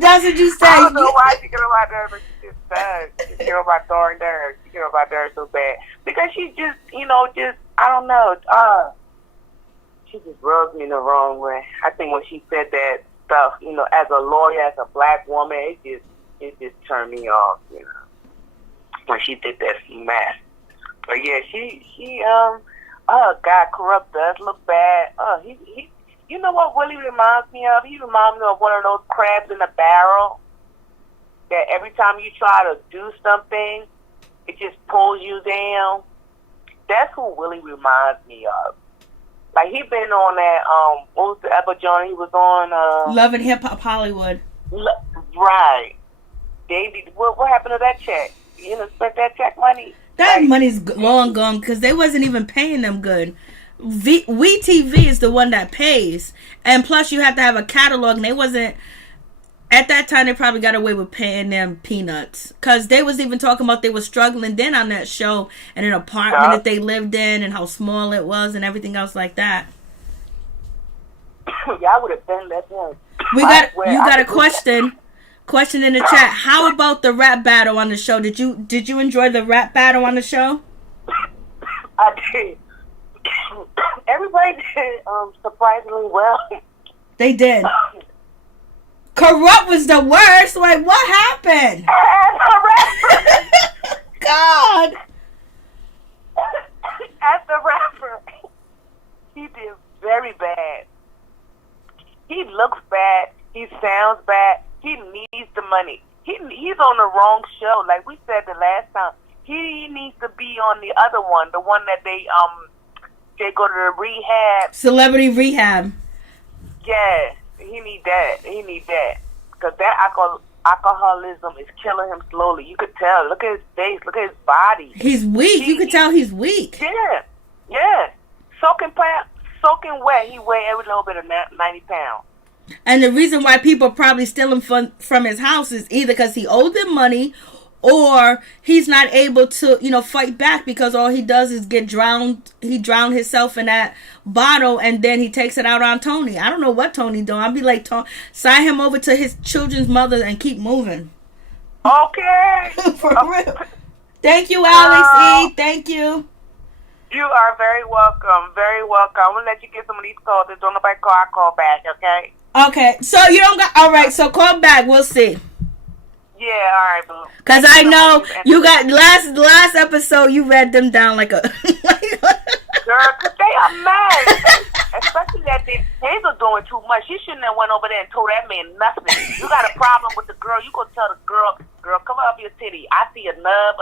That's what you said. I don't know why she get on my nerves, but she just does. She get on my darn nerves. She get on my nerves so bad. Because she just, I don't know. She just rubs me the wrong way. I think when she said that stuff, as a lawyer, as a black woman, it just turned me off, when she did that mess. But yeah, she God, corrupt does look bad. He you know what really reminds me of? He reminds me of one of those crabs in a barrel that every time you try to do something, it just pulls you down. That's who Willie reminds me of. Like, he been on that, what was the other joint he was on? Love and Hip Hop Hollywood. Right. What happened to that check? You didn't spend that check money? That money's long gone because they wasn't even paying them good. WeTV is the one that pays. And plus, you have to have a catalog, and they wasn't... At that time, they probably got away with paying them peanuts. Because they was even talking about they were struggling then on that show in an apartment that they lived in and how small it was and everything else like that. Yeah, I would have been let them. You got a question in the chat. How about the rap battle on the show? Did you enjoy the rap battle on the show? I did. Everybody did surprisingly well. They did. Corrupt was the worst. Like, what happened? God. As the rapper, he did very bad. He looks bad. He sounds bad. He needs the money. He's on the wrong show. Like we said the last time, he needs to be on the other one, the one that they go to the rehab. Celebrity Rehab. Yeah, he need that. Because that alcoholism is killing him slowly. You could tell. Look at his face. Look at his body. He's weak. You could tell he's weak. Yeah. Soaking wet, he weighed every little bit of 90 pounds. And the reason why people are probably stealing from his house is either because he owed them money or he's not able to, fight back because all he does is get drowned. He drowned himself in that bottle and then he takes it out on Tony. I don't know what Tony doing. I'll be like, sign him over to his children's mother and keep moving. Okay. For real. Thank you, Alex E. Thank you. You are very welcome. Very welcome. I'm going to let you get some of these calls. If don't nobody call, I call back, okay? Okay. So you don't got... All right. So call back. We'll see. Yeah, all right, boo. Because I know you got... Last episode, you read them down like a... Girl, because they are mad. Especially that Hazel doing too much. She shouldn't have went over there and told that man nothing. You got a problem with the girl, you go tell the girl, cover up your titty. I see a nub,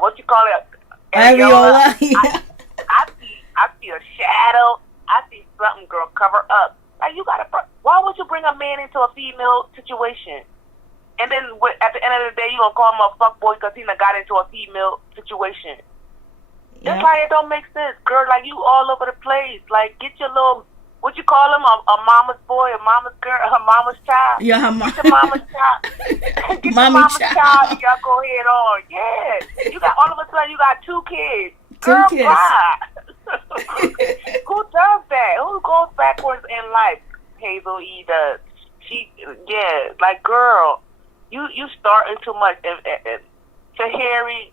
what you call it? Areola. Yeah. I see a shadow. I see something, girl, cover up. Like, why would you bring a man into a female situation? And then at the end of the day, you gonna call him a fuckboy because he done got into a female situation. That's why it don't make sense, girl. Like, you all over the place. Like, get your little, what you call him, a mama's boy, a mama's girl, her mama's child. Yeah, her Get your mama's child. Get your mama's child and y'all go head on. Yeah. You got, all of a sudden, you got 2 kids. Girl, bye. Who does that? Who goes backwards in life? Hazel E does. Like, girl, you starting too much. And Tahiry,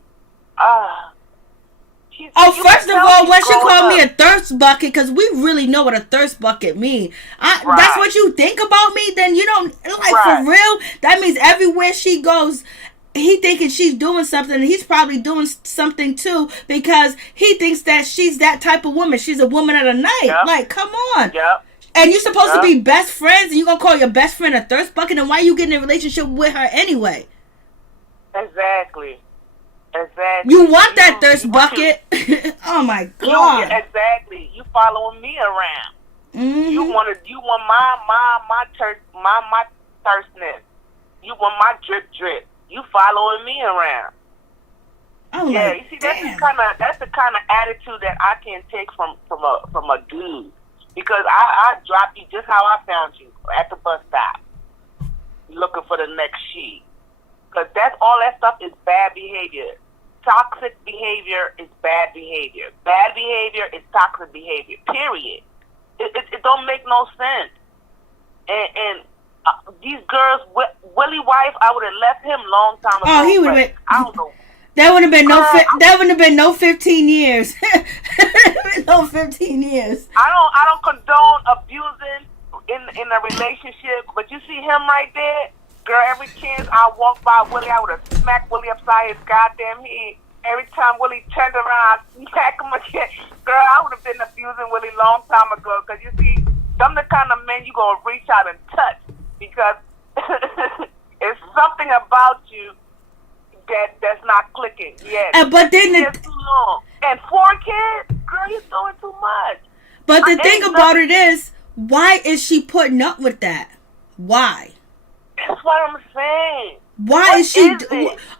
first of all, when she called me a thirst bucket, because we really know what a thirst bucket means. That's what you think about me, then you don't, like, for real, that means everywhere she goes, he thinking she's doing something, and he's probably doing something too, because he thinks that she's that type of woman. She's a woman of the night. Yep. Like, come on. Yep. And you're supposed to be best friends, and you're going to call your best friend a thirst bucket, and why you getting in a relationship with her anyway? Exactly. You want that thirst bucket. Oh my God. Exactly. You following me around. Mm-hmm. You want my thirstness. You want my drip. You following me around. Oh, yeah, you see, that's the kind of attitude that I can take from a dude. Because I drop you just how I found you, at the bus stop, looking for the next sheet. Because all that stuff is bad behavior. Toxic behavior is bad behavior. Bad behavior is toxic behavior, period. It don't make no sense. And these girls, Willie wife, I would have left him long time ago. Oh, he would have been. I don't know. That wouldn't have been no 15 years. No 15 years. I don't condone abusing in a relationship, but you see him right there, girl. Every chance I walk by Willie, I would have smacked Willie upside his goddamn head. Every time Willie turned around, I smack him again. Girl, I would have been abusing Willie long time ago. Because you see, them the kind of men you gonna reach out and touch, because it's something about you that's not clicking. Yeah, but then too long. And 4 kids, girl, you're doing too much. But the thing about it is, why is she putting up with that? Why? That's what I'm saying. Why is she?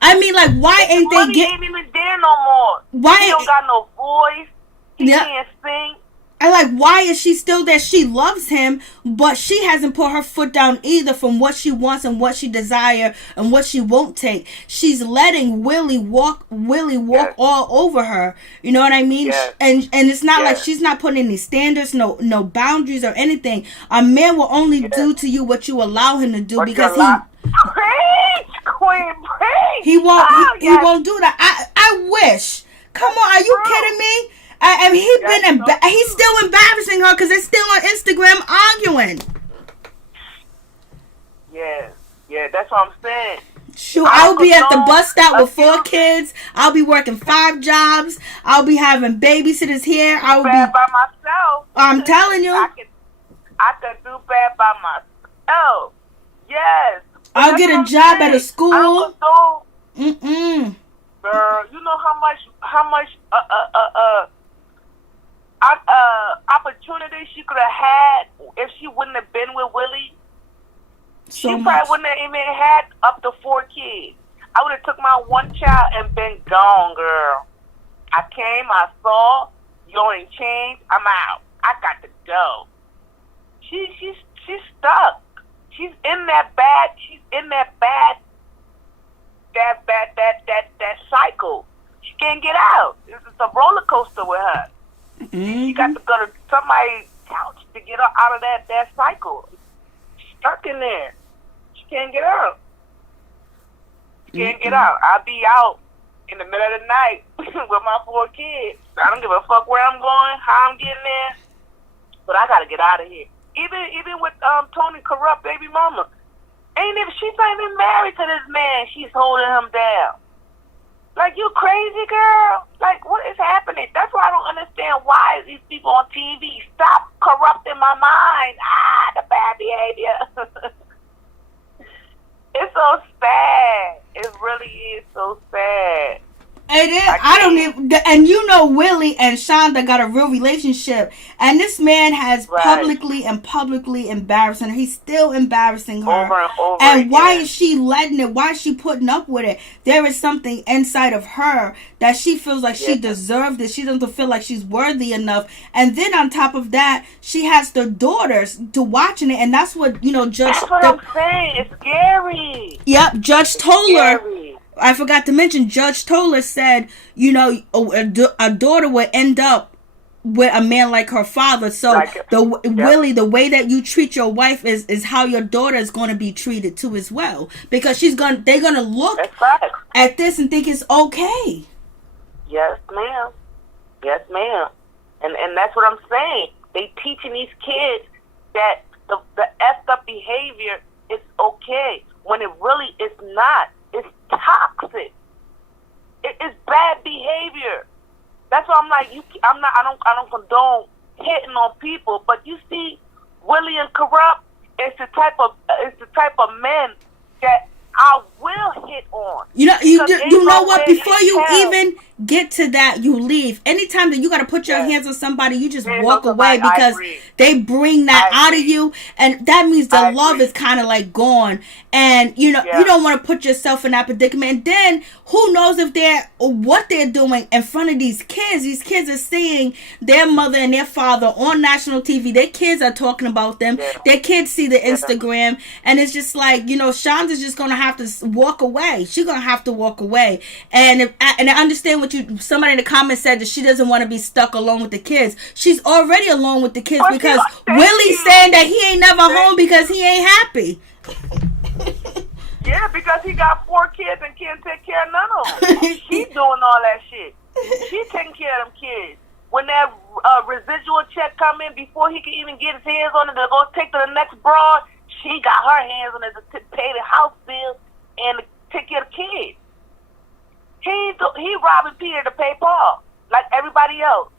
I mean, like, why ain't they ain't even there no more. Why he don't got no voice? He can't sing. And like, why is she still there? She loves him, but she hasn't put her foot down either from what she wants and what she desires and what she won't take. She's letting Willie walk all over her. You know what I mean? Yes. And it's not like she's not putting any standards, no boundaries or anything. A man will only do to you what you allow him to do, because Preach, Queen, preach. he won't do that. I wish. Come on, are you kidding me? I mean, he's still embarrassing her because they're still on Instagram arguing. Yeah, that's what I'm saying. Sure, I'll be at the bus stop with 4 kids. I'll be working 5 jobs. I'll be having babysitters here. I'll be bad by myself. I'm telling you. I can do bad by myself. Yes. I'll get a job at a school. Girl, you know how much opportunity she could have had if she wouldn't have been with Willie. She probably wouldn't have even had up to 4 kids. I would have took my 1 child and been gone, girl. I came, I saw, you ain't changed, I'm out. I got to go. She's stuck. She's in that bad. That cycle. She can't get out. It's a roller coaster with her. Mm-hmm. She got to go to somebody's couch to get her out of that cycle. She's stuck in there. She can't get out. Get out. I'll be out in the middle of the night with my 4 kids. I don't give a fuck where I'm going, how I'm getting there, but I gotta get out of here. Even with Tony corrupt baby mama, she's not even married to this man. She's holding him down. Like, you crazy, girl? Like, what is happening? That's why I don't understand why these people on TV stop corrupting my mind. The bad behavior. It's so sad. It really is so sad. It is. I don't even. And you know, Willie and Shonda got a real relationship, and this man has publicly embarrassing her. He's still embarrassing her. Over and over. And why is she letting it? Why is she putting up with it? There is something inside of her that she feels like she deserved it. She doesn't feel like she's worthy enough. And then on top of that, she has the daughters to watching it, and that's what Judge. That's what I'm saying. It's scary. Yep, Judge Toller. Scary. I forgot to mention, Judge Toller said, a daughter would end up with a man like her father. So Willie, the way that you treat your wife is how your daughter is going to be treated too as well, because they're going to look at this and think it's okay. Yes, ma'am. Yes, ma'am. And that's what I'm saying. They teaching these kids that the effed up behavior is okay when it really is not. It's toxic. It is bad behavior. That's why I'm like, I don't condone hitting on people, but you see, Willie and Corrupt, it's the type of men that I will hit on. You know what? Before you even get to that, you leave. Anytime that you got to put your hands on somebody, you just walk away, because they bring that out of you, and that means the love is kind of like gone. And you don't want to put yourself in that predicament. And then who knows what they're doing in front of these kids? These kids are seeing their mother and their father on national TV. Their kids are talking about them. Their kids see the Instagram, and it's just like, Shonda's just gonna have to walk away. She's gonna have to walk away. And I understand what somebody in the comments said, that she doesn't want to be stuck alone with the kids. She's already alone with the kids, because Willie's saying that he ain't never home because he ain't happy. Yeah, because he got 4 kids and can't take care of none of them. She's doing all that shit. She's taking care of them kids. When that residual check come in, before he can even get his hands on it to go take to the next broad, she got her hands on it to pay the house bill and to take care of the kids. He robbing Peter to pay Paul, like everybody else.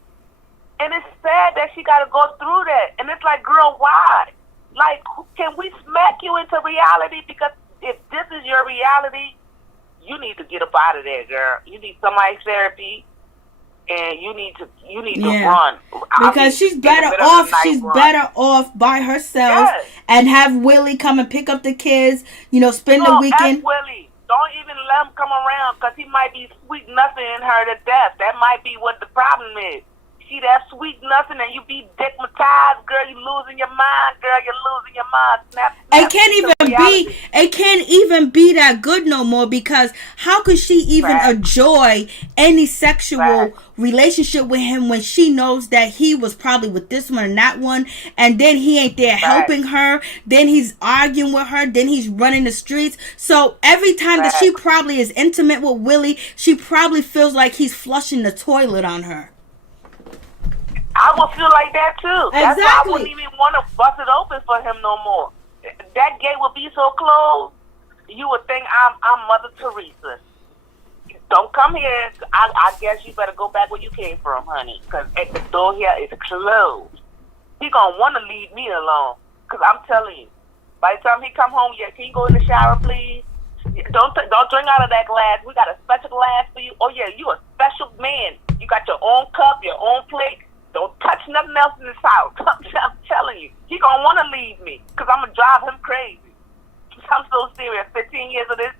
And it's sad that she got to go through that. And it's like, girl, why? Like, can we smack you into reality? Because if this is your reality, you need to get up out of there, girl. You need somebody's therapy, and you need to run. Because she's better off. She's better off by herself, and have Willie come and pick up the kids. Spend the weekend. Willie. Don't even let him come around, because he might be sweet nothing her to death. That might be what the problem is. See that sweet nothing, and you be dickmatized, girl. You losing your mind, girl. You're losing your mind. Snap, It can't even be that good no more, because how could she even enjoy any sexual relationship with him when she knows that he was probably with this one and that one, and then he ain't there helping her, then he's arguing with her, then he's running the streets. So every time that she probably is intimate with Willie, she probably feels like he's flushing the toilet on her. I would feel like that too. That's why I wouldn't even want to bust it open for him no more. That gate would be so closed, you would think I'm Mother Teresa. Don't come here. I guess you better go back where you came from, honey, because at the door here is closed. He gonna want to leave me alone, because I'm telling you, by the time he come home, can you go in the shower, please? Don't drink out of that glass. We got a special glass for you. Oh yeah, you a special man. You got your own cup, your own plate. Don't touch nothing else in this house. I'm telling you. He gonna want to leave me, because I'm going to drive him crazy. I'm so serious. 15 years of this.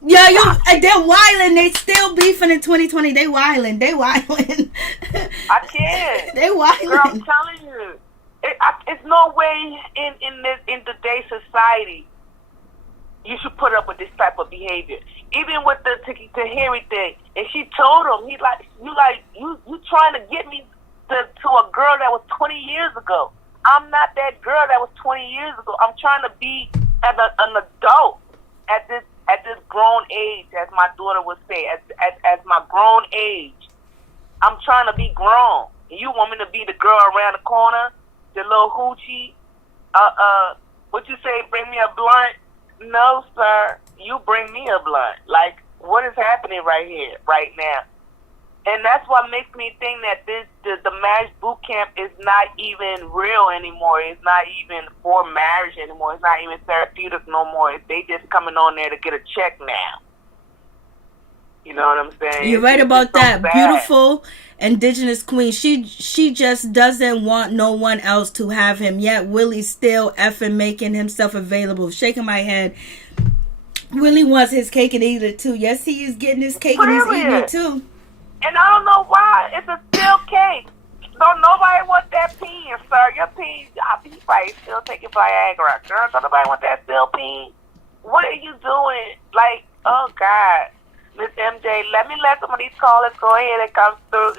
They're wilding. They still beefing in 2020. They wilding. I can't. They wilding. Girl, I'm telling you. It's no way in today's society you should put up with this type of behavior. Even with the Tahiry thing. And she told him, you trying to get me to a girl that was 20 years ago. I'm not that girl that was 20 years ago. I'm trying to be an adult at this grown age, as my daughter would say, as my grown age. I'm trying to be grown. And you want me to be the girl around the corner, the little hoochie? What you say, bring me a blunt? No, sir. You bring me a blunt. Like, what is happening right here, right now? And that's what makes me think that the marriage boot camp is not even real anymore. It's not even for marriage anymore. It's not even therapeutic no more. They just coming on there to get a check now. You know what I'm saying? You're right about that. So beautiful indigenous queen. She just doesn't want no one else to have him. Yet Willie's still effing making himself available. Shaking my head. Willie wants his cake and eat it too. Yes, he is getting his cake and he's eating it too. And I don't know why. It's a steel cake. Don't nobody want that peen, sir. Your peen, he probably still taking Viagra. Girl, don't nobody want that steel peen. What are you doing? Like, oh, God. Miss MJ, let some of these callers go ahead and come through.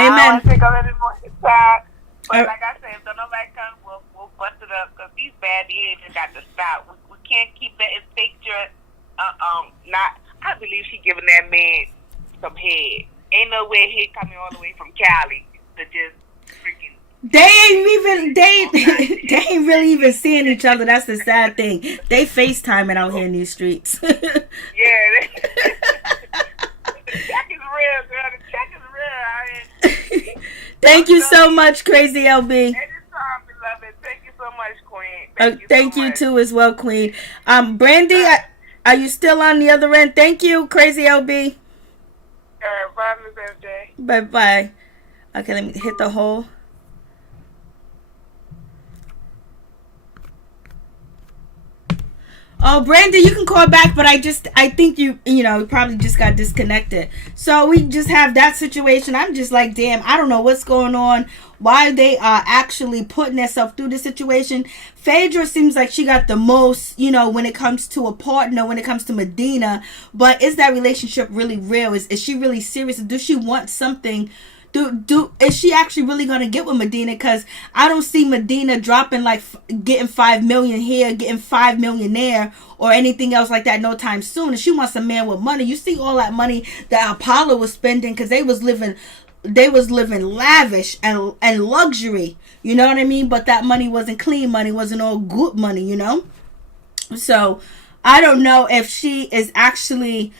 Amen. I don't want to take up any more time. But like I said, if don't nobody come, we'll bust it up. Because these bad behaviors got to stop. We can't keep that in picture. I believe she giving that man some head. Ain't no way he coming all the way from Cali to just freaking. They ain't really even seeing each other. That's the sad thing. They FaceTiming out here in these streets. Yeah. The check is real, girl. The check is real. Thank you so much, Crazy LB. Anytime, beloved. Thank you so much, Queen. Thank you too as well, Queen. Brandy, are you still on the other end? Thank you, Crazy LB. Bye, Miss MJ. Bye-bye. Okay, let me hit the hole. Oh, Brandy, you can call back, but I think you probably just got disconnected. So we just have that situation. I'm just like, damn, I don't know what's going on. Why they are actually putting themselves through this situation. Phaedra seems like she got the most, when it comes to a partner, when it comes to Medina. But is that relationship really real? Is she really serious? Does she want something? Is she actually really gonna get with Medina? Because I don't see Medina dropping like getting $5 million here, getting $5 million there, or anything else like that no time soon. And she wants a man with money. You see all that money that Apollo was spending because they was living lavish and luxury. You know what I mean? But that money wasn't clean money, wasn't all good money. So I don't know if she is actually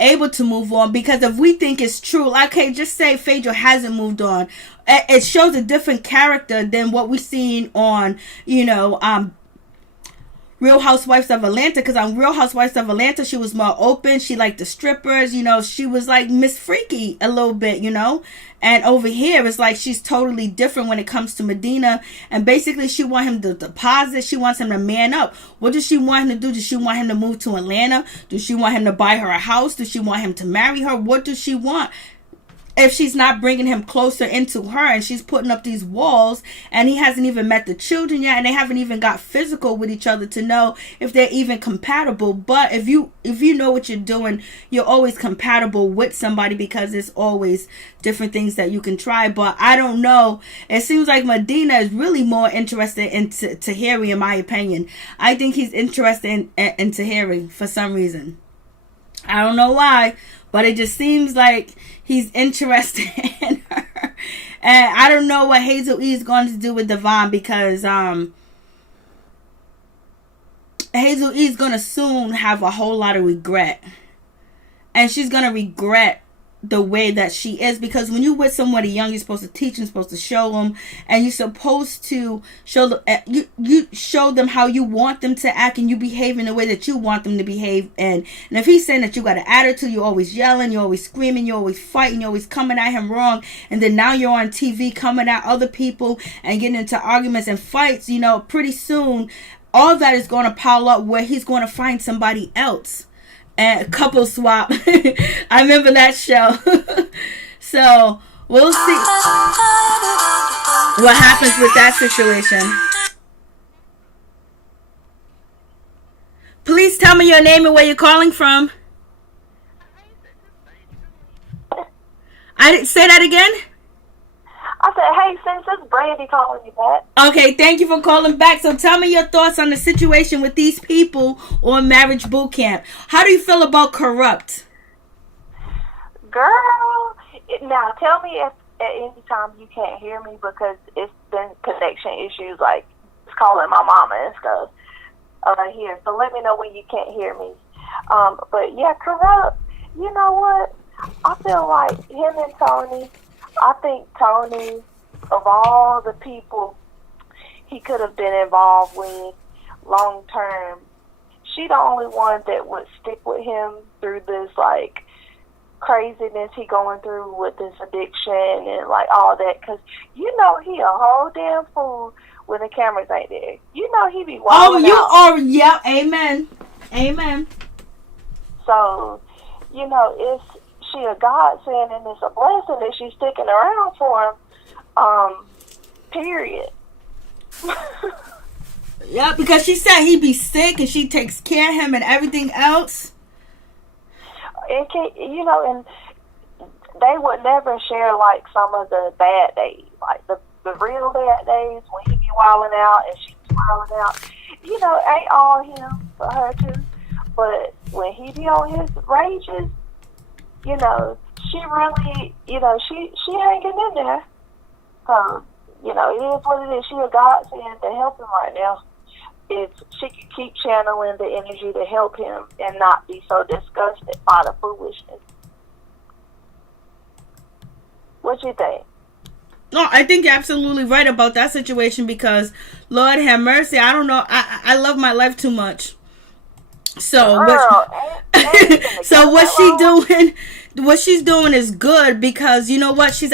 able to move on, because if we think it's true, okay, just say Phaedra hasn't moved on, it shows a different character than what we seen on Real Housewives of Atlanta. Because on Real Housewives of Atlanta, she was more open. She liked the strippers, she was like Miss Freaky a little bit, and over here it's like she's totally different when it comes to Medina. And basically she wants him to deposit. She wants him to man up. What does she want him to do? Does she want him to move to Atlanta? Does she want him to buy her a house? Does she want him to marry her? What does she want? If she's not bringing him closer into her, and she's putting up these walls, and he hasn't even met the children yet, and they haven't even got physical with each other to know if they're even compatible. But if you know what you're doing, you're always compatible with somebody, because there's always different things that you can try. But I don't know. It seems like Medina is really more interested in Tahiry, in my opinion. I think he's interested in Tahiry for some reason. I don't know why, but it just seems like he's interested in her. And I don't know what HazelE is going to do with Devon, because HazelE is going to soon have a whole lot of regret. And she's going to regret the way that she is, because when you're with somebody young, you're supposed to teach them, supposed to show them, and you're supposed to show them, you show them how you want them to act, and you behave in the way that you want them to behave. And if he's saying that you got an attitude, you're always yelling, you're always screaming, you're always fighting, you're always coming at him wrong, and then now you're on TV coming at other people and getting into arguments and fights, pretty soon all that is going to pile up where he's going to find somebody else. And couple swap. I remember that show. So we'll see what happens with that situation. Please tell me your name and where you're calling from. I didn't say that again. I said, hey, since it's Brandy calling you back. Okay, thank you for calling back. So tell me your thoughts on the situation with these people on marriage boot camp. How do you feel about corrupt? Girl, now tell me if at any time you can't hear me, because it's been connection issues, like it's calling my mama and stuff here. So let me know when you can't hear me. But yeah, corrupt. You know what? I feel like him and Tony, I think Tony, of all the people he could have been involved with long term, she the only one that would stick with him through this, like, craziness he going through with this addiction and, like, all that. Because, you know, he a whole damn fool when the cameras ain't there. You know he be wilding out. Yeah, amen. Amen. So, you know, she a godsend and it's a blessing that she's sticking around for him. Period. Yeah, because she said he be sick and she takes care of him and everything else. You know, and they would never share, like, some of the bad days, like the real bad days when he be wilding out and she's wilding out. You know, ain't all him for her too. But when he be on his rages, you know, she really, you know, she hanging in there. You know, it is what it is. She a godsend to help him right now. If she could keep channeling the energy to help him and not be so disgusted by the foolishness. What you think? No, I think you're absolutely right about that situation because, Lord have mercy, I don't know. I love my life too much. So, what she's doing is good because, you know what, he's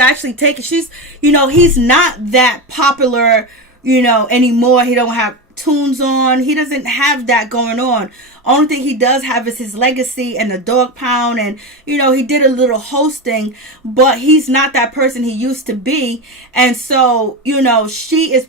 not that popular, you know, anymore. He don't have tunes on. He doesn't have that going on. Only thing he does have is his legacy and the dog pound, and you know, he did a little hosting, but he's not that person he used to be. And so, you know, she's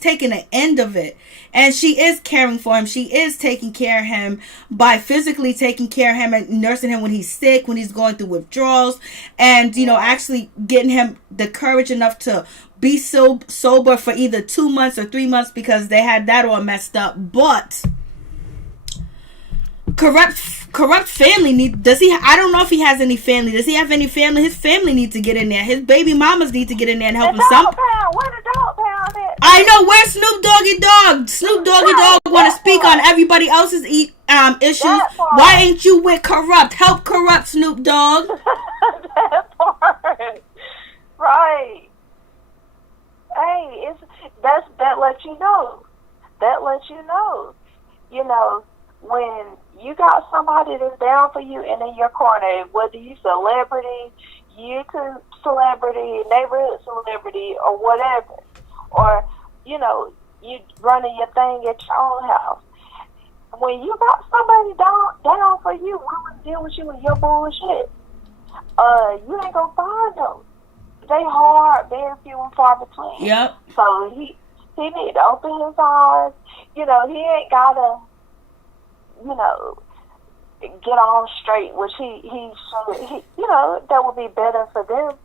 taking the end of it, and she is caring for him. She is taking care of him by physically taking care of him and nursing him when he's sick, when he's going through withdrawals, and you know, actually getting him the courage enough to be sober for either 2 months or 3 months because they had that all messed up. But corrupt family does he? I don't know if he has any family. Does he have any family? His family needs to get in there. His baby mamas need to get in there and help him. Where the dog pound at? I know, where's Snoop Doggy Dogg? Snoop Doggy Dogg want to speak on everybody else's issues. Why ain't you with corrupt? Help corrupt, Snoop Dogg. That part, right? Hey, that lets you know. That lets you know. You know, when you got somebody that's down for you and in your corner, whether you celebrity, YouTube celebrity, neighborhood celebrity, or whatever, or, you know, you running your thing at your own house. When you got somebody down for you, willing to deal with you with your bullshit, you ain't gonna find them. They hard, very few and far between. Yep. So he need to open his eyes. You know, he ain't gotta, you know, get on straight, which he should. You know, that would be better for them.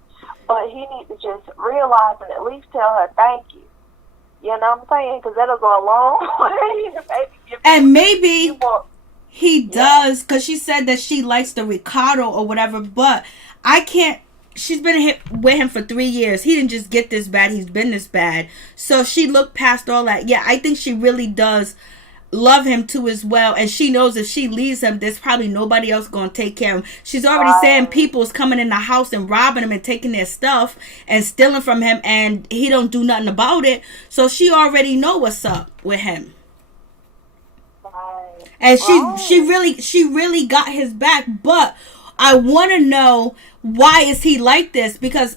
But he need to just realize and at least tell her thank you. You know what I'm saying? Because that'll go a long way. And maybe he does, because she said that she likes the Ricardo or whatever, but I can't. She's been with him for 3 years. He didn't just get this bad. He's been this bad. So she looked past all that. Yeah, I think she really does love him too as well. And she knows if she leaves him, there's probably nobody else going to take care of him. She's already saying people's coming in the house and robbing him and taking their stuff and stealing from him. And he don't do nothing about it. So she already know what's up with him. And she really got his back. But I want to know, why is he like this? Because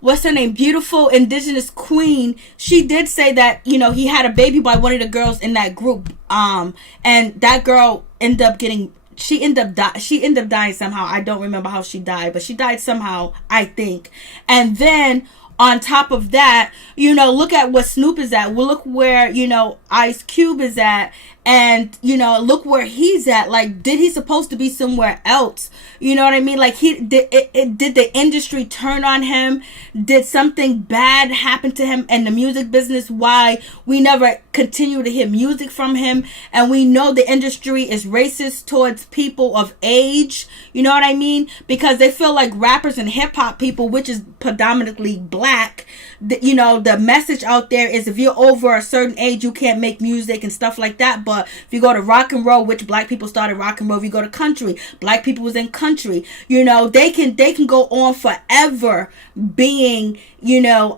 what's her name, beautiful indigenous queen, she did say that, you know, he had a baby by one of the girls in that group, and that girl ended up dying somehow. I don't remember how she died, but she died somehow, I think. And then on top of that, you know, look at what Snoop is at. Well, look where, you know, Ice Cube is at. And, you know, look where he's at. Like, did he supposed to be somewhere else? You know what I mean? Like, did the industry turn on him? Did something bad happen to him in the music business? Why we never continue to hear music from him? And we know the industry is racist towards people of age. You know what I mean? Because they feel like rappers and hip hop people, which is predominantly black, you know, the message out there is if you're over a certain age, you can't make music and stuff like that. But But if you go to rock and roll, which black people started rock and roll, if you go to country, black people was in country. You know, they can go on forever being, you know,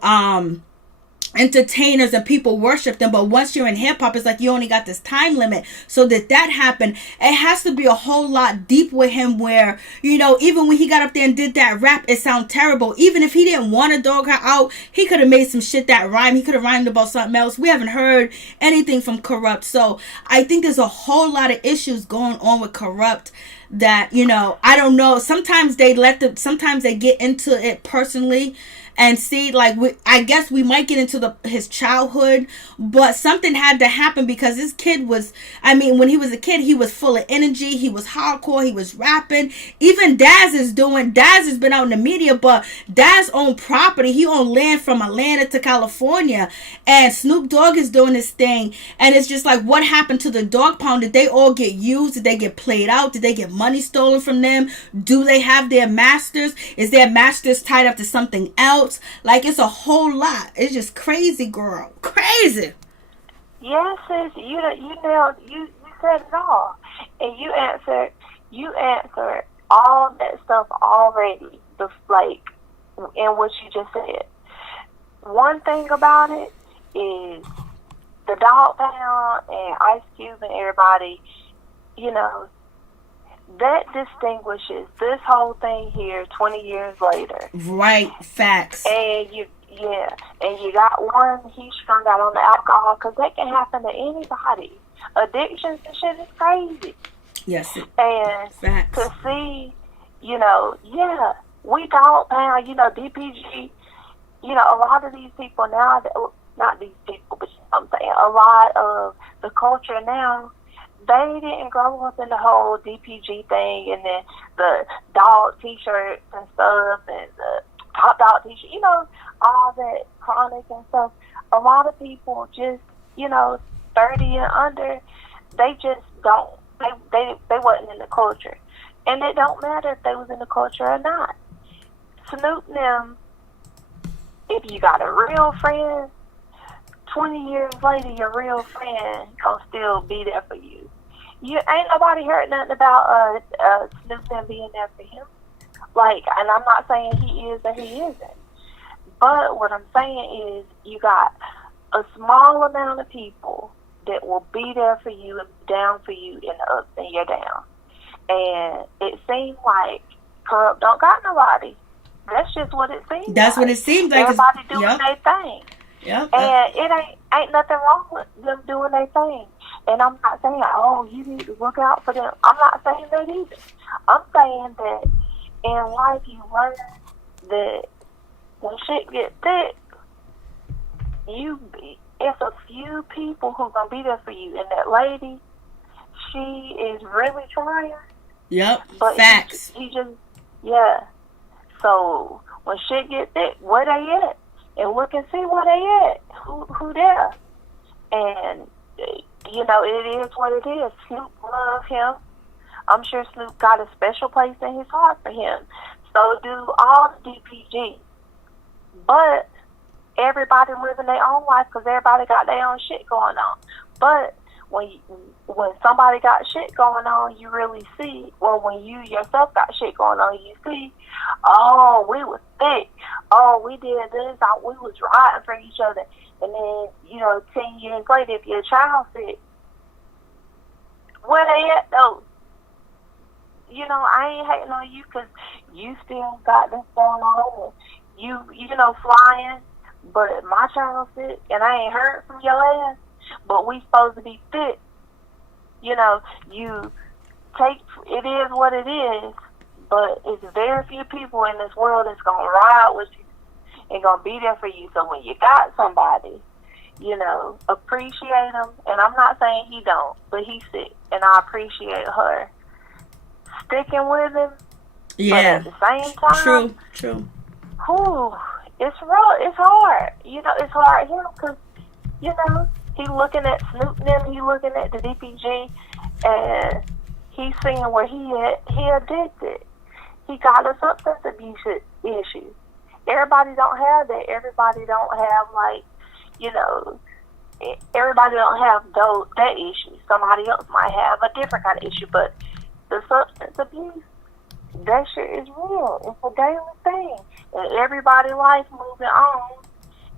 entertainers and people worship them. But once you're in hip-hop, it's like you only got this time limit. So that happened, it has to be a whole lot deep with him, where, you know, even when he got up there and did that rap, it sounded terrible. Even if he didn't want to dog her out, he could have made some shit that rhyme. He could have rhymed about something else. We haven't heard anything from Corrupt. So I think there's a whole lot of issues going on with Corrupt that, you know, I don't know. Sometimes they get into it personally. And see, like, I guess we might get into his childhood, but something had to happen, because this kid was, I mean, when he was a kid, he was full of energy. He was hardcore. He was rapping. Even Daz has been out in the media, but Daz owned property. He owned land from Atlanta to California, and Snoop Dogg is doing this thing. And it's just like, what happened to the dog pound? Did they all get used? Did they get played out? Did they get money stolen from them? Do they have their masters? Is their masters tied up to something else? Like, it's a whole lot. It's just crazy, girl. Crazy. Yes, sis, you said it all, and you answered all that stuff already. Like, in what you just said. One thing about it is the Dog Pound and Ice Cube and everybody, you know, that distinguishes this whole thing here 20 years later. Right, facts. And you got one, he's strung out on the alcohol, because that can happen to anybody. Addictions and shit is crazy. Yes. And facts. To see, you know, yeah, we Dog Pound, you know, DPG, you know, a lot of these people now, not these people, but I'm saying a lot of the culture now, they didn't grow up in the whole DPG thing, and then the dog t-shirts and stuff, and the Top Dog t-shirt, you know, all that Chronic and stuff. A lot of people just, you know, 30 and under, they just don't, they wasn't in the culture. And it don't matter if they was in the culture or not. Snoop them, if you got a real friend, 20 years later, your real friend gonna still be there for you. You ain't nobody heard nothing about Snoop them being there for him. Like, and I'm not saying he is or he isn't. But what I'm saying is, you got a small amount of people that will be there for you and down for you in the ups and you're down. And it seems like Corrupt don't got nobody. That's just what it seems. That's what it seems like. Everybody doing their thing. Yep. And it ain't nothing wrong with them doing their thing. And I'm not saying, oh, you need to look out for them. I'm not saying that either. I'm saying that in life you learn that when shit get thick, it's a few people who gonna be there for you. And that lady, she is really trying. Yep. But facts. He just, yeah. So when shit get thick, where they at? And look and see where they at. Who there? And you know, it is what it is. Snoop loves him. I'm sure Snoop got a special place in his heart for him. So do all the DPG. But everybody living their own life, because everybody got their own shit going on. But when somebody got shit going on, you really see, or when you yourself got shit going on, you see, oh, we was thick. Oh, we did this. We was riding for each other. And then, you know, 10 years later, if your child sick, where they at though? You know, I ain't hating on you, because you still got this going on. You know, flying, but my child sick, and I ain't heard from your ass, but we supposed to be fit. You know, you take, it is what it is, but it's very few people in this world that's going to ride with you and going to be there for you. So when you got somebody, you know, appreciate them. And I'm not saying he don't, but he's sick, and I appreciate her sticking with him. Yeah. But at the same time, True. Whew, it's real. It's hard. You know, it's hard here because, you know, he looking at Snoop them, he looking at the DPG, and he's seeing where he at. He addicted. He got a substance abuse issue. Everybody don't have that. Everybody don't have, like, you know, everybody don't have that issue. Somebody else might have a different kind of issue, but the substance abuse, that shit is real. It's a daily thing. And everybody's life moving on,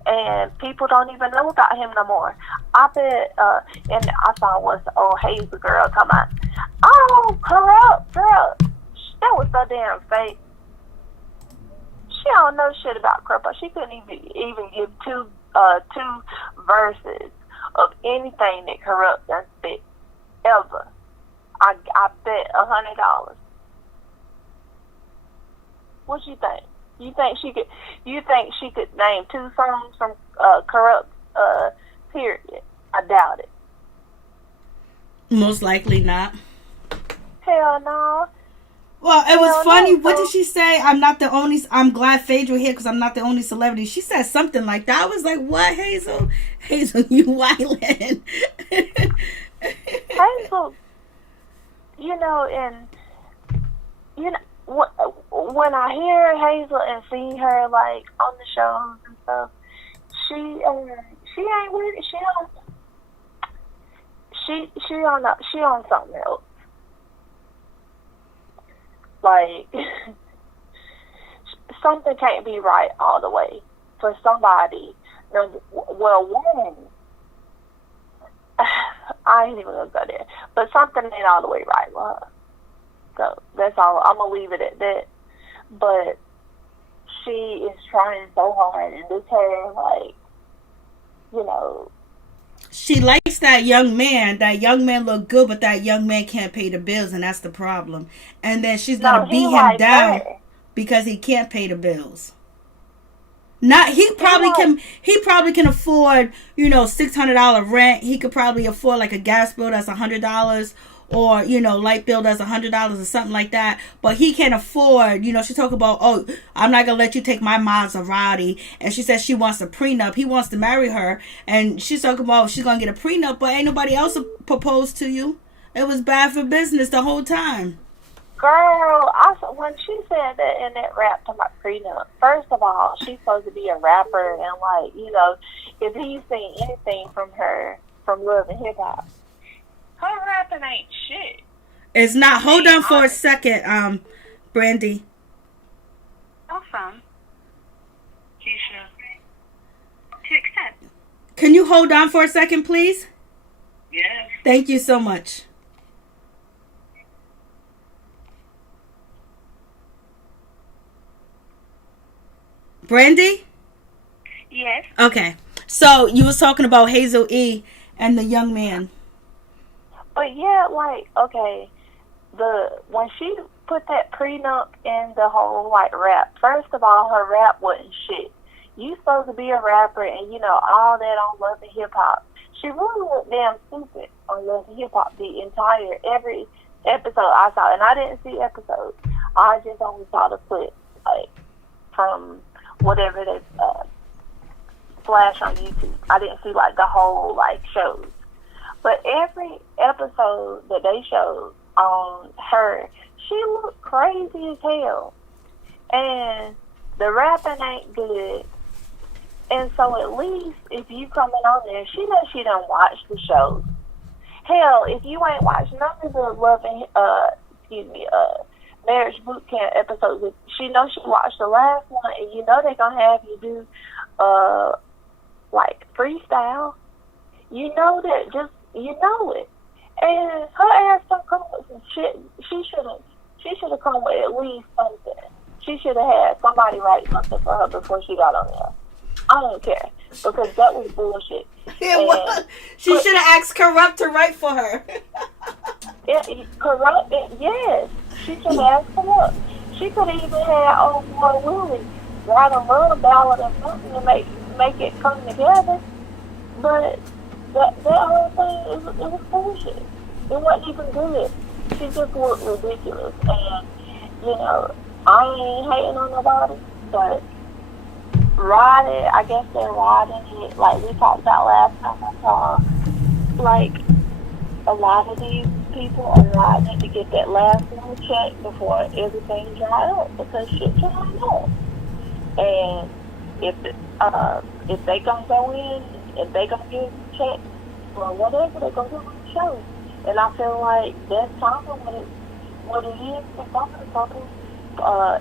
and people don't even know about him no more. I bet, and I saw what's the old Hazel girl come out. Oh, corrupt, girl. That was so damn fake. She don't know shit about corrupt. She couldn't even give two verses of anything that corrupt done spit ever. I bet $100. What you think? You think she could name 2 songs from corrupt period? I doubt it. Most likely not. Hell no. Well, it was funny. What did she say? I'm glad Phaedra here because I'm not the only celebrity. She said something like that. I was like, what, Hazel? Hazel, you wildin'. Hazel, and when I hear Hazel and see her like on the shows and stuff, she ain't with it. She on something else. Like, something can't be right all the way for somebody. Well, woman, I ain't even gonna go there, but something ain't all the way right with her. So that's all. I'm gonna leave it at that. But she is trying so hard, and this her, like, she likes that young man. That young man look good, but that young man can't pay the bills, and that's the problem. And then she's gonna beat him down because he can't pay the bills. He probably can afford, $600 rent. He could probably afford like a gas bill that's $100, or light bill that's $100 or something like that. But he can't afford. She talk about, oh, I'm not gonna let you take my Maserati, and she says she wants a prenup. He wants to marry her, and she's talking about she's gonna get a prenup, but ain't nobody else proposed to you. It was bad for business the whole time. Girl, when she said that in that rap to my prenup, first of all, she's supposed to be a rapper, and if he's seen anything from her from Love and Hip Hop, her rapping ain't shit. It's not. Hold on for a second, Brandy. Awesome. Keisha. To accept. Can you hold on for a second, please? Yes. Thank you so much. Brandy? Yes. Okay. So you was talking about Hazel E and the young man. But yeah, when she put that prenup in the whole rap, first of all, her rap wasn't shit. You supposed to be a rapper and all that on Love and Hip Hop. She really looked damn stupid on Love and Hip Hop every episode I saw, and I didn't see episodes. I just only saw the clips from whatever they flash on YouTube. I didn't see the whole shows. But every episode that they showed on her, she looked crazy as hell. And the rapping ain't good. And so at least if you coming on there, she knows she don't watch the shows. Hell, if you ain't watched none of the Marriage Boot Camp episodes, she knows she watched the last one, and they're gonna have you do freestyle. It. And her ass don't come with some shit. She should have come with at least something. She should have had somebody write something for her before she got on there. I don't care, because that was bullshit. It was. She should have asked Corrupt to write for her. Corrupt, yes. She should have asked Corrupt. She could have even had old boy Willie write a love ballad or something to make it come together. But that whole thing, it was bullshit. It wasn't even good. She just looked ridiculous. And, I ain't hating on nobody, but I guess they're riding it, like we talked about last time I saw, a lot of these people are riding it to get that last little check before everything dry up, because shit dry up. And if they gonna go in, if they gonna give check or whatever they go do on the show. And I feel like that's kind of what it is for some of the couples,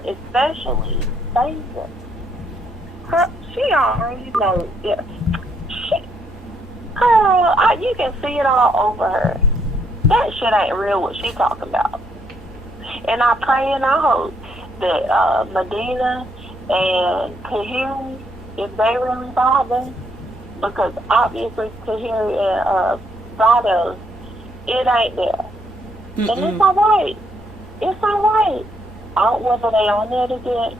especially Phaedra. She already knows. Yeah. You can see it all over her. That shit ain't real what she talking about. And I pray and I hope that Medina and Tahiry, if they really bother, because obviously Tahiry and Vado, it ain't there. Mm-mm. And it's alright. It's alright. Whether they on there to get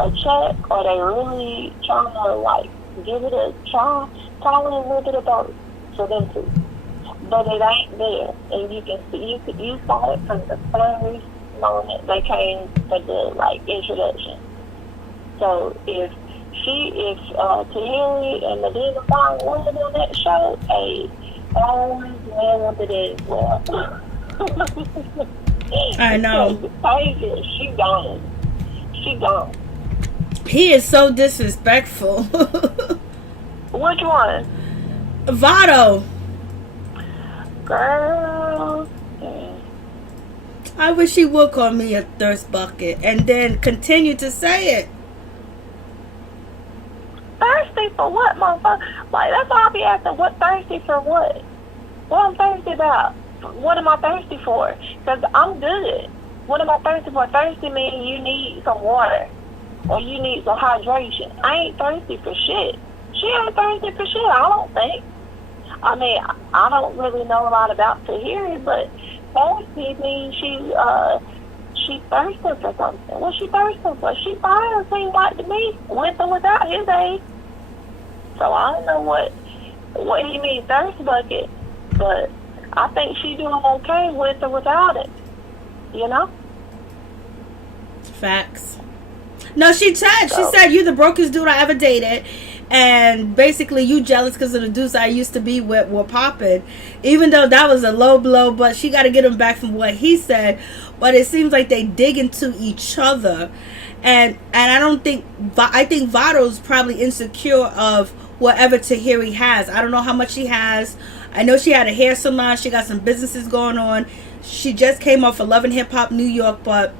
a check or they really trying to like give it a try, probably a little bit of both for them too. But it ain't there, and you can see you saw it from the first moment they came for the like introduction. So if Tahiry and Medina find one on that show, hey, always man wanted it as well. I know. Phaedra, she gone. She gone. He is so disrespectful. Which one? Vado. Girl. I wish he would call me a thirst bucket and then continue to say it. Thirsty for what, motherfucker? Like, that's all I be asking. What thirsty for what? What I'm thirsty about? What am I thirsty for? Because I'm good. What am I thirsty for? Thirsty means you need some water. Or you need some hydration. I ain't thirsty for shit. She ain't thirsty for shit, I don't think. I mean, I don't really know a lot about Tahiry, but thirsty means she thirsting for something. What she thirsting for? She fine, seems like to me, with or without his age. So I don't know what he means thirst bucket, but I think she doing okay with or without it. You know? Facts. No, she said you the brokest dude I ever dated, and basically you jealous because of the dudes I used to be with were popping, even though that was a low blow. But she got to get him back from what he said. But it seems like they dig into each other, and I think Vado's probably insecure of whatever Tahiry has. I don't know how much she has. I know she had a hair salon. She got some businesses going on. She just came off of Love and Hip Hop New York, but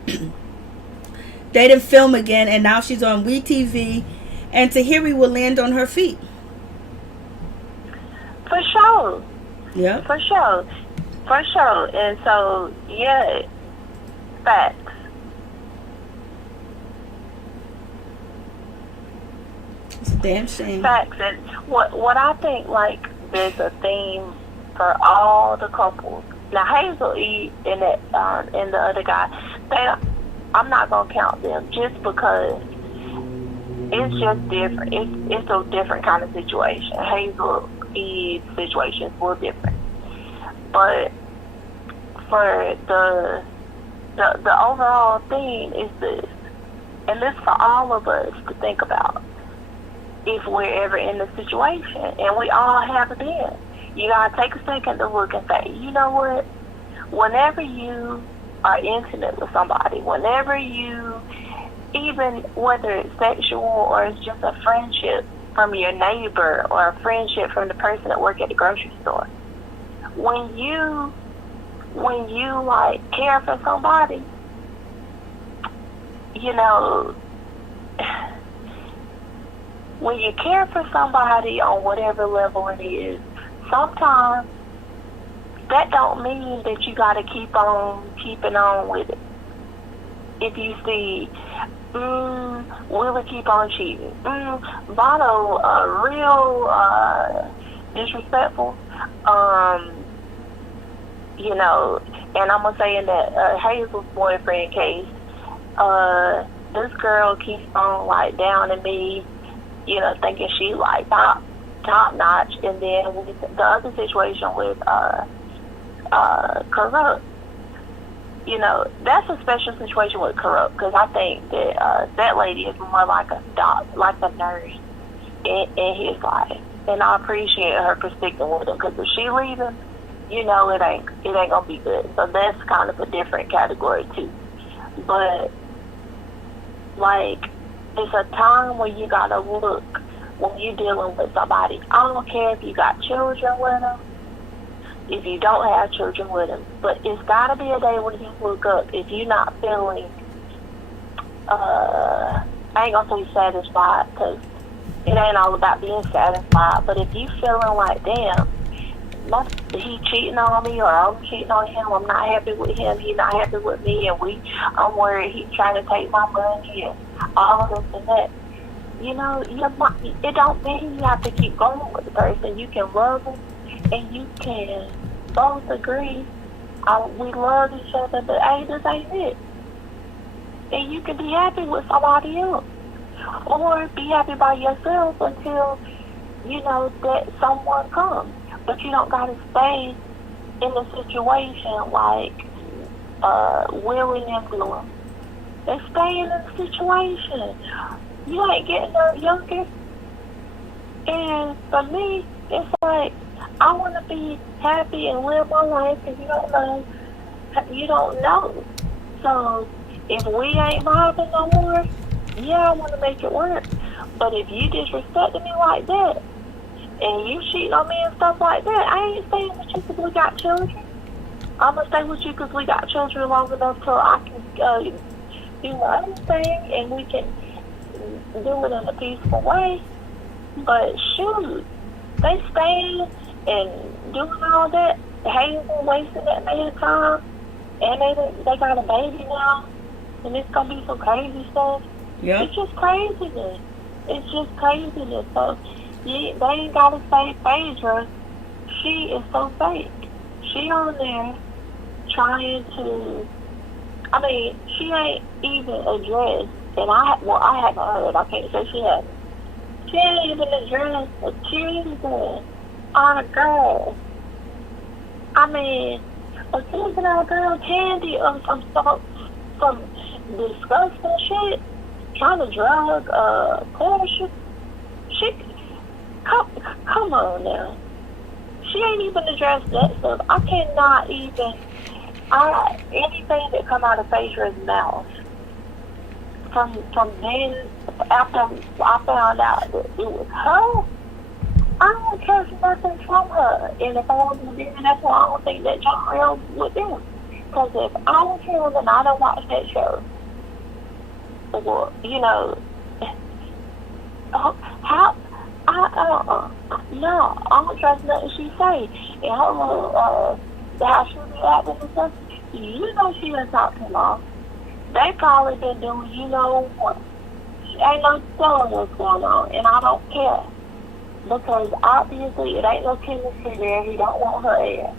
they didn't film again, and now she's on We TV, and Tahiry will land on her feet. For sure. Yeah. For sure. For sure. And so, yeah, facts. It's a damn shame. Facts. And what I think, like, there's a theme for all the couples. Now, Hazel E and the other guy, I'm not gonna count them just because it's just different. It's a different kind of situation. Hazel E's situation is a little different. But for the overall theme is this, and this for all of us to think about if we're ever in the situation, and we all have been. You gotta take a second to look and say, you know what? Whenever you are intimate with somebody, whenever you, even whether it's sexual or it's just a friendship from your neighbor or a friendship from the person that works at the grocery store, when you like care for somebody, you know, when you care for somebody on whatever level it is, sometimes that don't mean that you got to keep on keeping on with it. If you see, will it keep on cheating? Vado, real disrespectful. You know, and I'm gonna say in that Hazel's boyfriend case, this girl keeps on like downing me, you know, thinking she like top notch, and then with the other situation with Corrupt, you know, that's a special situation with Corrupt, because I think that that lady is more like a nurse in his life, and I appreciate her for sticking with him, because if she leaving, you know, it ain't gonna be good. So that's kind of a different category too. But like, it's a time where you gotta look when you're dealing with somebody. I don't care if you got children with them, if you don't have children with them, but it's got to be a day when you look up if you're not feeling, I ain't going to say satisfied, because it ain't all about being satisfied, but if you feeling like, damn, he cheating on me, or I'm cheating on him, I'm not happy with him, he's not happy with me, and I'm worried he's trying to take my money, and all of this and that. You know, it don't mean you have to keep going with the person. You can love them, and you can both agree, we love each other, but hey, this ain't it. And you can be happy with somebody else, or be happy by yourself until, you know, that someone comes. But you don't got to stay in the situation like willing influence. They stay in the situation. You ain't getting no younger. And for me, it's like, I want to be happy and live my life, and you don't know. So if we ain't vibing no more, yeah, I want to make it work. But if you disrespecting me like that, and you cheating on me and stuff like that, I ain't staying with you because we got children. I'm going to stay with you because we got children long enough till I can do my own thing, and we can do it in a peaceful way. But shoot, they staying and doing all that, Hazel wasting that man's time, and they got a baby now, and it's going to be some crazy stuff. Yep. It's just craziness. It's just craziness. So, they ain't got to say Phaedra. She is so fake. She on there trying to, I mean, she ain't even addressed, and I haven't heard, I can't say she hasn't. She ain't even addressed accusing on a girl. I mean, accusing on a girl, Candy, of some disgusting shit, trying to drug Portia. Come on now. She ain't even addressed that stuff. I cannot even, anything that come out of Phaedra's mouth, from then, after I found out that it was her, I don't care nothing from her. And if I was with them, that's why I don't think that John Real would do. Because if I was him, then I don't watch that show. Or, you know, how... no, I don't trust nothing she say. And her little, how she be acting and stuff, you know she done talked to long. They probably been doing, you know what. Ain't no telling what's going on, and I don't care. Because obviously it ain't no chemistry there. He don't want her ass.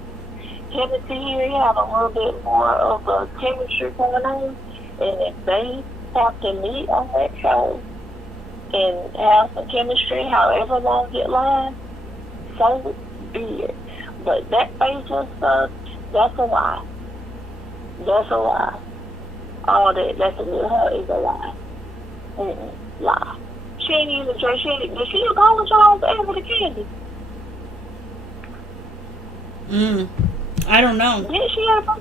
Him and Tahiry have a little bit more of a chemistry going on, and if they have to meet on that show and have some chemistry, however long it lasts, so be it. But that Phaedra stuff, that's a lie. That's a lie. All that's with her is a lie. Lie. She ain't even did she apologize ever to Candy? I don't know. Did she ever?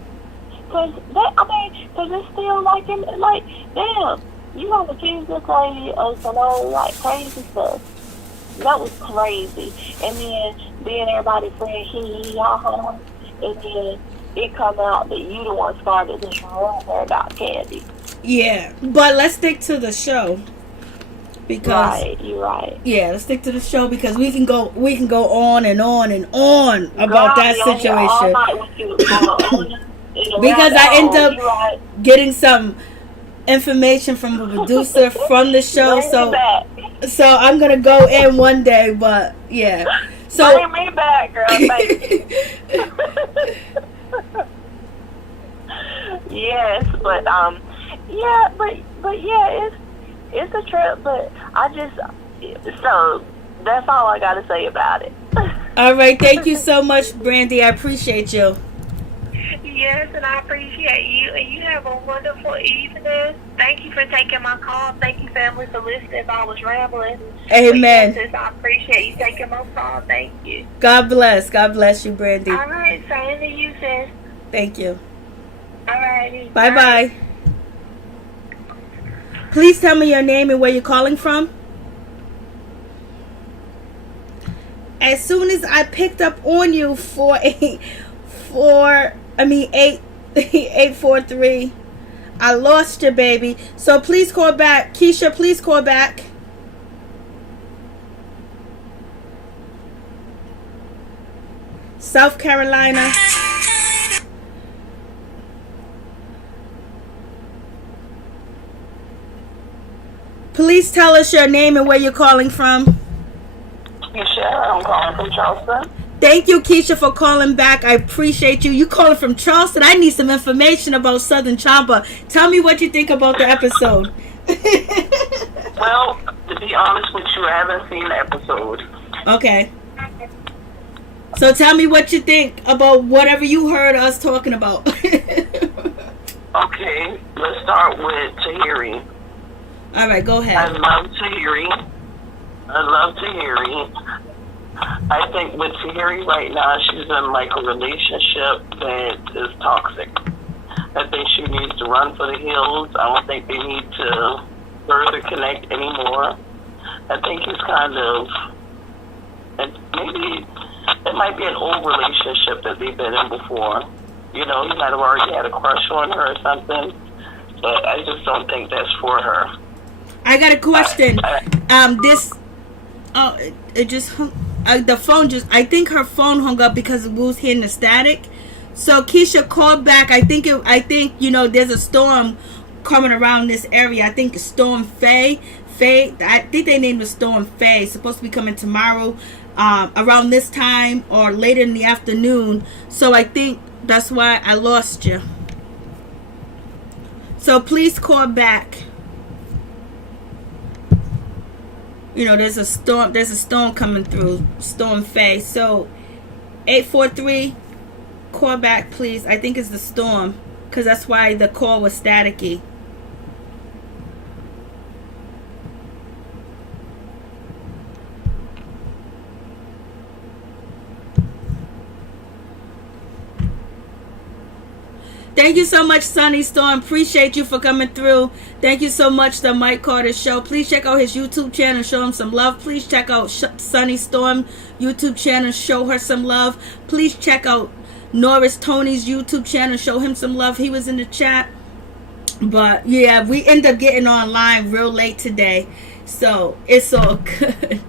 Cause it's still like damn, you gonna accuse this lady of some old like crazy stuff. That was crazy. And then everybody saying he ha, and then it come out that you the one started this rumor about Candy. Yeah, but let's stick to the show. Because you're right. Yeah, let's stick to the show because we can go on and on and on about that situation. Because I end up getting some information from the producer from the show, so I'm gonna go in one day. But yeah, so bring me back, girl. Thank you. Yes, but it's a trip, but so that's all I gotta say about it. All right, thank you so much, Brandy. I appreciate you. Yes, and I appreciate you, and you have a wonderful evening. Thank you for taking my call. Thank you, family, for listening if I was rambling. Amen. Yes, I appreciate you taking my call. Thank you. God bless. God bless you, Brandy. All right, same to you, sis. Thank you. All righty. Bye-bye. Please tell me your name and where you're calling from. as soon as I picked up on you for 843, I lost you, baby. So please call back. Keisha, please call back. South Carolina. Please tell us your name and where you're calling from. Keisha, I'm calling from Charleston. Thank you, Keisha, for calling back. I appreciate you. You calling from Charleston. I need some information about Southern Chopper. Tell me what you think about the episode. Well, to be honest with you, I haven't seen the episode. Okay. So tell me what you think about whatever you heard us talking about. Okay, let's start with Tahiry. All right, go ahead. I love Tahiry. I think with Tahiry right now, she's in like a relationship that is toxic. I think she needs to run for the hills. I don't think they need to further connect anymore. I think he's kind of, and maybe it might be an old relationship that they've been in before. You know, he might have already had a crush on her or something, but I just don't think that's for her. I got a question. It just hung. The phone just. I think her phone hung up because we was hearing the static. So Keisha called back. I think there's a storm coming around this area. I think it's Storm Faye. I think they named it Storm Faye. It's supposed to be coming tomorrow, around this time or later in the afternoon. So I think that's why I lost you. So please call back. You know, there's a storm coming through, Storm Faye. So 843, call back, please. I think it's the storm, because that's why the call was staticky. Thank you so much, Sunny Storm. Appreciate you for coming through. Thank you so much, the Mike Carter Show. Please check out his YouTube channel. Show him some love. Please check out Sunny Storm YouTube channel. Show her some love. Please check out Norris Tony's YouTube channel. Show him some love. He was in the chat. But, yeah, we end up getting online real late today. So, it's all good.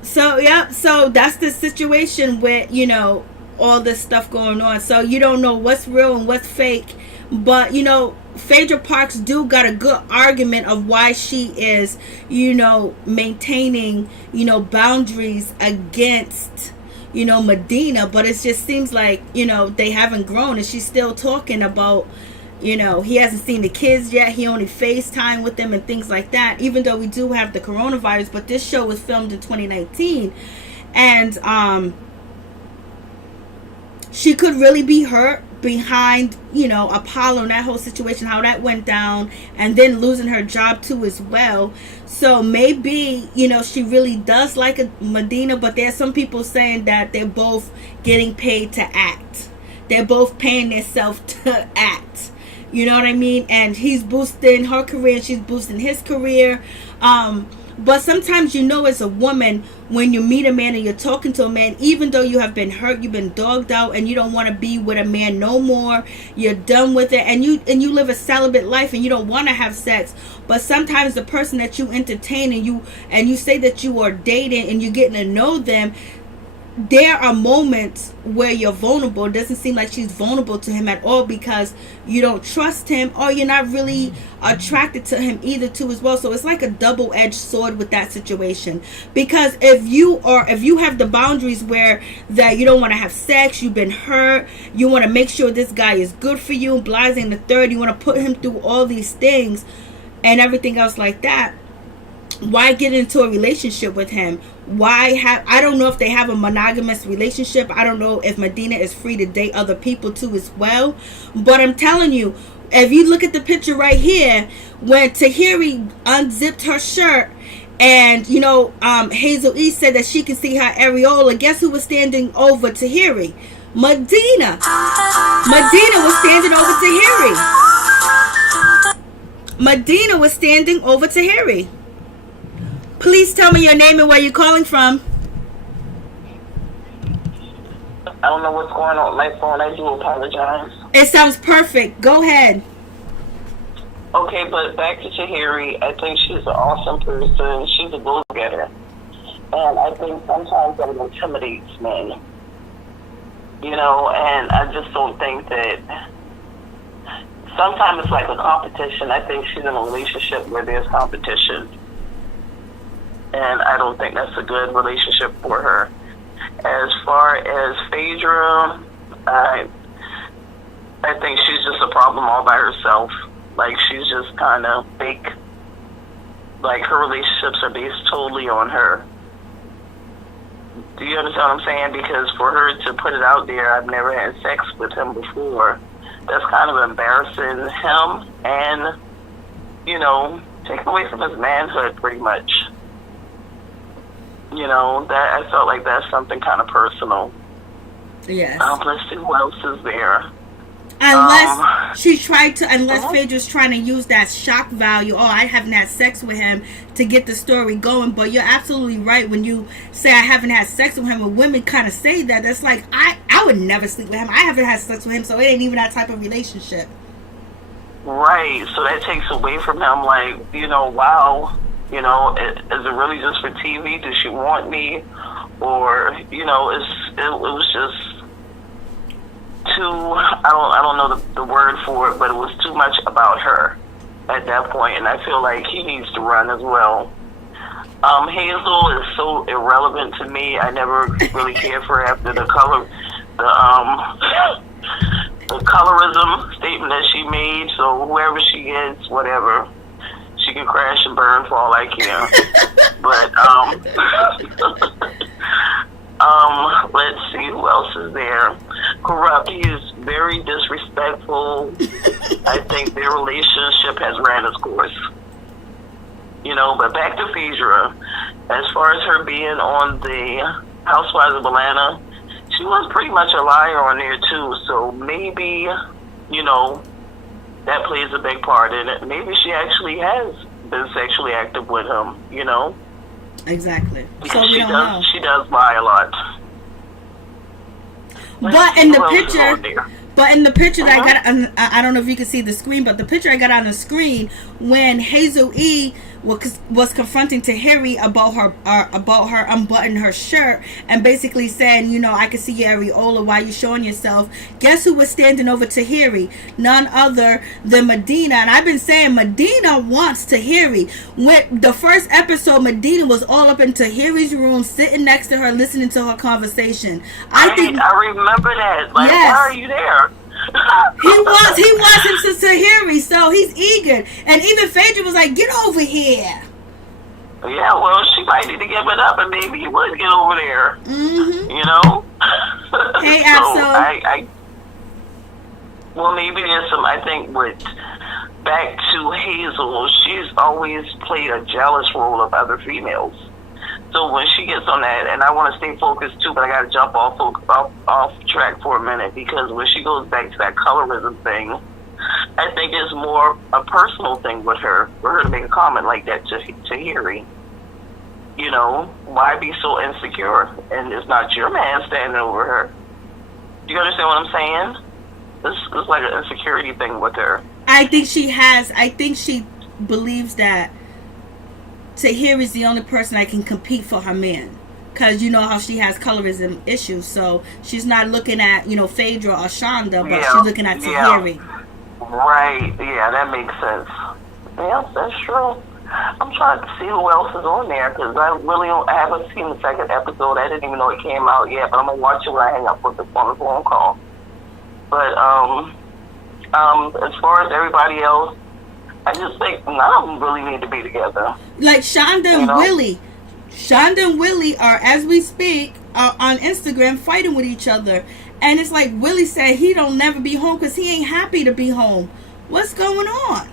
So, yeah. So, that's the situation with, you know, all this stuff going on. So you don't know what's real and what's fake. But, you know, Phaedra Parks do got a good argument of why she is, you know, maintaining, you know, boundaries against, you know, Medina. But it just seems like, you know, they haven't grown, and she's still talking about, you know, he hasn't seen the kids yet. He only FaceTime with them and things like that, even though we do have the coronavirus. But this show was filmed in 2019, and she could really be hurt behind, you know, Apollo and that whole situation, how that went down, and then losing her job too as well. So maybe, you know, she really does like Medina, but there's some people saying that they're both getting paid to act. They're both paying themselves to act. You know what I mean? And he's boosting her career and she's boosting his career. But sometimes, you know, as a woman, when you meet a man and you're talking to a man, even though you have been hurt, you've been dogged out, and you don't want to be with a man no more, you're done with it, and you live a celibate life and you don't want to have sex. But sometimes the person that you entertain and you say that you are dating and you're getting to know them, there are moments where you're vulnerable. It doesn't seem like she's vulnerable to him at all, because you don't trust him, or you're not really attracted to him either too as well. So it's like a double-edged sword with that situation, because if you have the boundaries where that you don't want to have sex, you've been hurt, you want to make sure this guy is good for you, blazing the third, you want to put him through all these things and everything else like that, why get into a relationship with him? I don't know if they have a monogamous relationship. I don't know if Medina is free to date other people too as well. But I'm telling you, if you look at the picture right here, when Tahiry unzipped her shirt, and, you know, Hazel E said that she can see her areola, guess who was standing over Tahiry? Medina. Medina was standing over Tahiry. Medina was standing over Tahiry. Please tell me your name and where you're calling from. don't know what's going on with my phone. I do apologize. It sounds perfect. Go ahead. Okay, but back to Tahiry. I think she's an awesome person. She's a go-getter. And I think sometimes that intimidates men. You know, and I just don't think that... Sometimes it's like a competition. I think she's in a relationship where there's competition. And I don't think that's a good relationship for her. As far as Phaedra, I think she's just a problem all by herself. Like, she's just kind of fake. Like, her relationships are based totally on her. Do you understand what I'm saying? Because for her to put it out there, I've never had sex with him before, that's kind of embarrassing him and, you know, taking away from his manhood pretty much. You know, that I felt like that's something kind of personal. Yes. Let's see who else is there. Unless Phaedra's trying to use that shock value, oh, I haven't had sex with him, to get the story going. But you're absolutely right when you say I haven't had sex with him. When women kind of say that, that's like, I would never sleep with him. I haven't had sex with him, so it ain't even that type of relationship. Right. So that takes away from him, like, you know, wow, you know, is it really just for TV? Does she want me? Or, you know, it was just too, I don't know the word for it, but it was too much about her at that point, and I feel like he needs to run as well. Hazel is so irrelevant to me. I never really cared for her after the colorism statement that she made, so whoever she is, whatever. She can crash and burn for all I care. But, let's see who else is there. Corrupt. He is very disrespectful. I think their relationship has ran its course. You know, but back to Phaedra. As far as her being on the Housewives of Atlanta, she was pretty much a liar on there too. So maybe, you know, that plays a big part in it. Maybe she actually has been sexually active with him, you know? Exactly. Because she does lie a lot. But in the picture that I got, I don't know if you can see the screen, but the picture I got on the screen when Hazel E was confronting Tahiry about her unbuttoning her shirt and basically saying, you know, I can see your areola, why you showing yourself. Guess who was standing over Tahiry? None other than Medina. And I've been saying Medina wants Tahiry. When the first episode, Medina was all up in Tahiry's room, sitting next to her, listening to her conversation. I remember that. Like, yes. Why are you there? He wants him to Tahiry, so he's eager. And even Phaedra was like, get over here. Yeah, well, she might need to give it up, and maybe he would get over there. Mm-hmm. You know? Hey, so well, maybe there's some, I think, back to Hazel, she's always played a jealous role of other females. So when she gets on that, and I want to stay focused too, but I got to jump off track for a minute, because when she goes back to that colorism thing, I think it's more a personal thing with her, for her to make a comment like that to Tahiry. You know, why be so insecure? And it's not your man standing over her. Do you understand what I'm saying? It's like an insecurity thing with her. I think she believes that Tahiry is the only person that can compete for her man, because you know how she has colorism issues, so she's not looking at, you know, Phaedra or Shonda, but she's looking at Tahiry. Right, yeah, that makes sense. Yeah, that's true. I'm trying to see who else is on there, because I haven't seen the second episode. I didn't even know it came out yet, but I'm going to watch it when I hang up with this phone call. But as far as everybody else, I just think none of them really need to be together. Like Shonda and Willie. Shonda and Willie are, as we speak, on Instagram fighting with each other. And it's like Willie said he don't never be home because he ain't happy to be home. What's going on?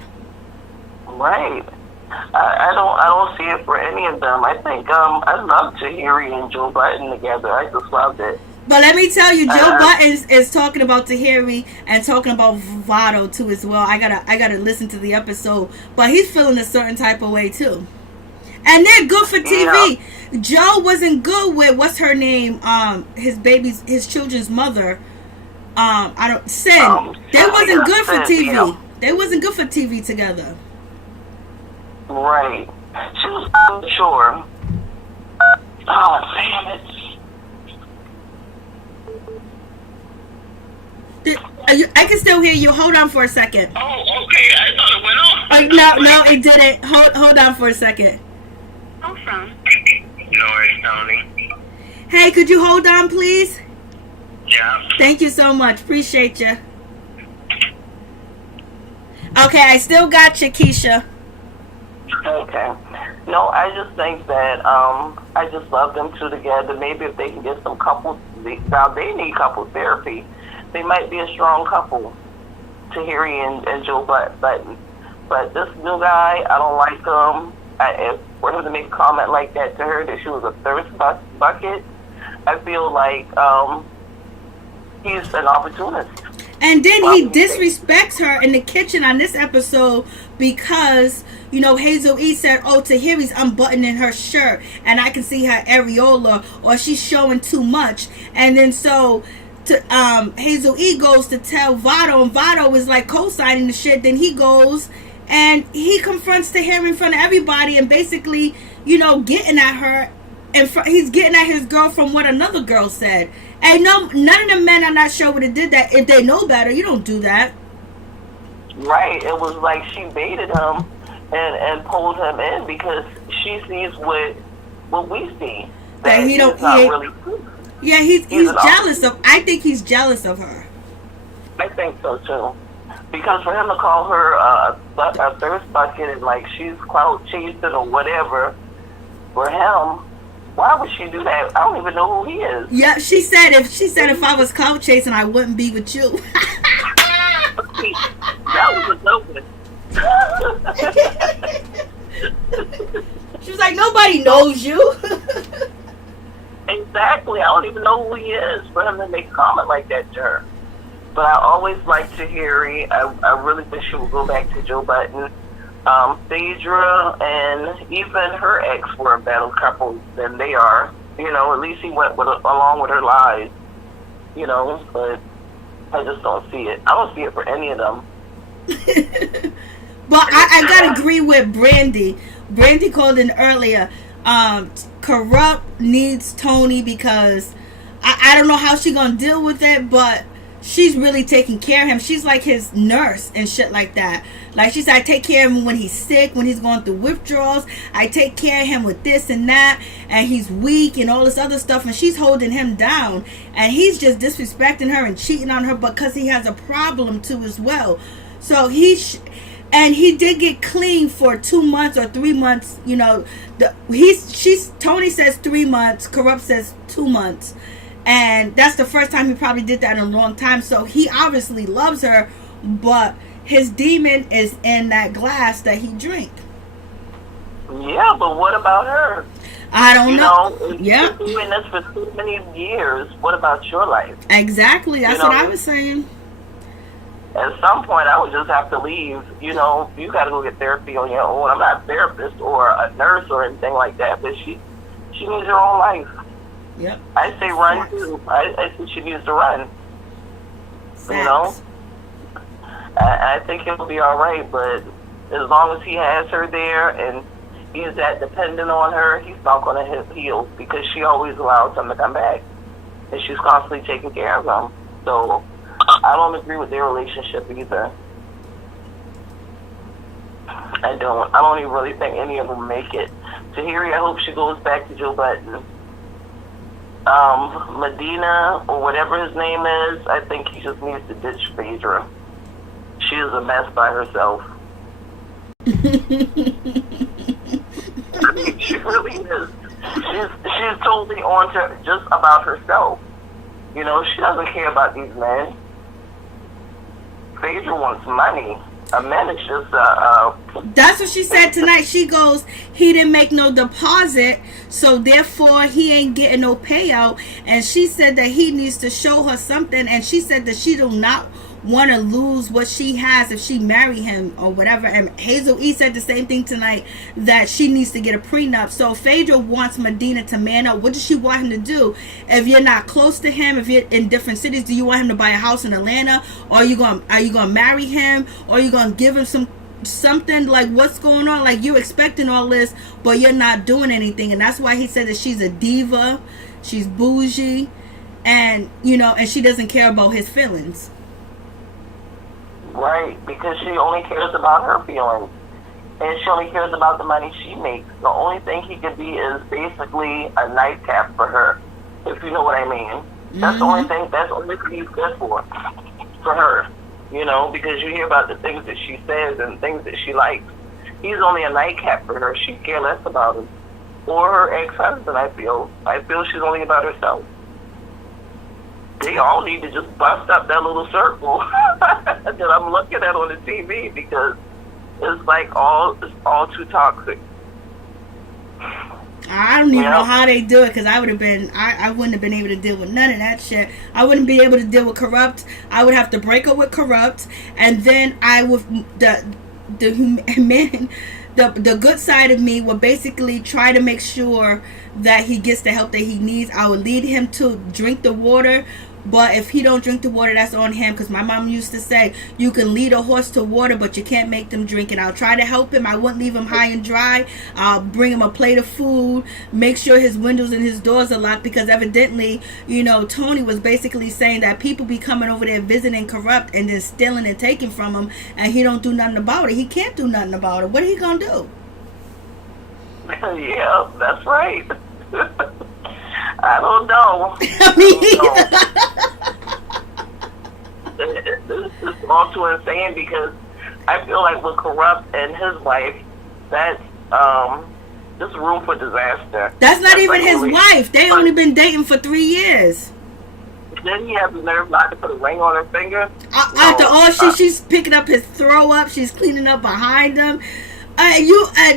Right. I don't see it for any of them. I think I love Tahiry and Joe Button together. I just loved it. But let me tell you, Joe Button is talking about Tahiry and talking about Vado too as well. I gotta listen to the episode, but he's feeling a certain type of way too. And they're good for TV. Yeah. Joe wasn't good with what's her name? His children's mother. Sin. They wasn't good for TV. Yeah. They wasn't good for TV together. Right. She was sure. Oh, damn it. I can still hear you. Hold on for a second. Oh, okay. I thought it went off. No, it didn't. Hold on for a second. Call from. No worries, Tony. Hey, could you hold on, please? Yeah. Thank you so much. Appreciate you. Okay, I still got you, Keisha. Okay. No, I just think that I just love them two together. Maybe if they can get some couples, now they need couple therapy. They might be a strong couple, Tahiry and Joe Button. But this new guy, I don't like him. For him to make a comment like that to her, that she was a thirst bucket, I feel like he's an opportunist. And then he disrespects her in the kitchen on this episode because, you know, Hazel E said, oh, Tahiry's unbuttoning her shirt and I can see her areola, or she's showing too much. And then so Hazel E goes to tell Vado, and Vado is like co-signing the shit. Then he goes and he confronts Tahiry in front of everybody and basically, you know, getting at her. And he's getting at his girl from what another girl said. And no, none of the men on that show would have did that. If they know better, you don't do that. Right. It was like she baited him and pulled him in because she sees what we see. That he don't. Really. Yeah, he's jealous of. I think he's jealous of her. I think so too. Because for him to call her a thirst bucket and like she's clout chasing or whatever, for him. Why would she do that? I don't even know who he is. Yeah, she said if I was clout chasing, I wouldn't be with you. That was a dope one. She was like, nobody knows you. Exactly. I don't even know who he is for him to make a comment like that to her. But I always liked Tahiry. I really wish she would go back to Joe Button. Phaedra and even her ex were a better couple than they are. You know, at least he went along with her lies. You know, but I just don't see it. I don't see it for any of them. But I gotta agree with Brandy. Brandy called in earlier. Corrupt needs Tony because I don't know how she gonna deal with it, but she's really taking care of him. She's like his nurse and shit like that. Like she said, I take care of him when he's sick, when he's going through withdrawals. I take care of him with this and that, and he's weak and all this other stuff, and she's holding him down. And he's just disrespecting her and cheating on her because he has a problem too as well. So and he did get clean for 2 months or 3 months. You know, Tony says 3 months, Corrupt says 2 months. And that's the first time he probably did that in a long time. So he obviously loves her, but his demon is in that glass that he drank. Yeah, but what about her? I don't know. Yeah. You've been doing this for so many years. What about your life? Exactly. That's what I was saying. At some point, I would just have to leave. You know, you got to go get therapy on your own. I'm not a therapist or a nurse or anything like that, but she needs her own life. Yep. I say run too. I think she needs to run. Facts. You know? I think it'll be all right, but as long as he has her there and he's that dependent on her, he's not going to hit heels because she always allows him to come back. And she's constantly taking care of him. So I don't agree with their relationship either. I don't even really think any of them make it. Tahiry, I hope she goes back to Joe Button. Medina, or whatever his name is, I think he just needs to ditch Phaedra. She is a mess by herself. I mean, she really is. She's totally on to just about herself. You know, she doesn't care about these men. Phaedra wants money. A man is just That's what she said tonight. She goes, he didn't make no deposit, so therefore he ain't getting no payout. And she said that he needs to show her something. And she said that she do not want to lose what she has if she marry him or whatever. And Hazel E said the same thing tonight, that she needs to get a prenup. So Phaedra wants Medina to man up. What does she want him to do? If you're not close to him, if you're in different cities, do you want him to buy a house in Atlanta? Or are you gonna marry him? Or are you gonna give him something? Like, what's going on? Like, you're expecting all this, but you're not doing anything. And that's why he said that she's a diva, she's bougie, and and she doesn't care about his feelings. Right, because she only cares about her feelings, and she only cares about the money she makes. The only thing he could be is basically a nightcap for her, if you know what I mean. That's the only thing. That's the only thing he's good for her. Because you hear about the things that she says and things that she likes. He's only a nightcap for her. She care less about him or her ex-husband. I feel she's only about herself. They all need to just bust up that little circle that I'm looking at on the TV, because it's like it's all too toxic. I don't even know how they do it, because I wouldn't have been able to deal with none of that shit. I wouldn't be able to deal with Corrupt. I would have to break up with Corrupt, and then I would the good side of me would basically try to make sure that he gets the help that he needs. I would lead him to drink the water. But if he don't drink the water, that's on him. Because my mom used to say, you can lead a horse to water, but you can't make them drink it. I'll try to help him. I wouldn't leave him high and dry. I'll bring him a plate of food. Make sure his windows and his doors are locked. Because evidently, Tony was basically saying that people be coming over there visiting Corrupt and then stealing and taking from him. And he don't do nothing about it. He can't do nothing about it. What are he going to do? Yeah, that's right. I don't know. This is all too insane, because I feel like with Corrupt and his wife, that's just room for disaster. That's not even his wife. They only been dating for 3 years. Then he has the nerve not to put a ring on her finger. After all she's picking up his throw up, she's cleaning up behind him.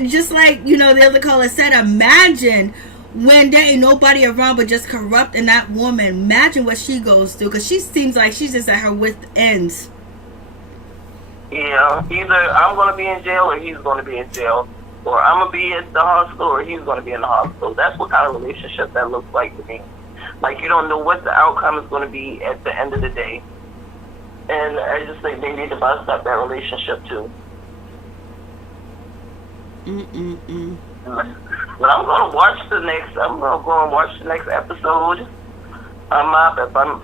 Just like the other caller said, imagine when there ain't nobody around but just Corrupt and that woman. Imagine what she goes through, because she seems like she's just at her wit's ends. Yeah, either I'm going to be in jail or he's going to be in jail, or I'm going to be at the hospital or he's going to be in the hospital. That's what kind of relationship that looks like to me. Like, you don't know what the outcome is going to be at the end of the day. And I just think they need to bust up that relationship too. But I'm going to watch the next. I'm going to go and watch the next episode. I'm up.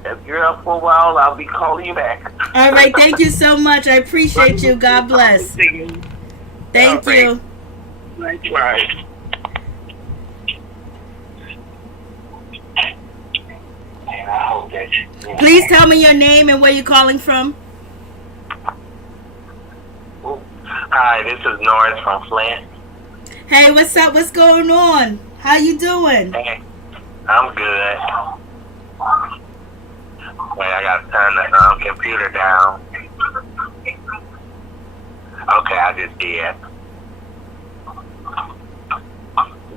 If you're up for a while, I'll be calling you back. All right. Thank you so much. I appreciate you. God bless. Thank you. That's right. I hope that. Please tell me your name and where you're calling from. Hi, this is Norris from Flint. Hey, what's up? What's going on? How you doing? Hey, I'm good. Wait, I gotta turn the computer down. Okay, I just did.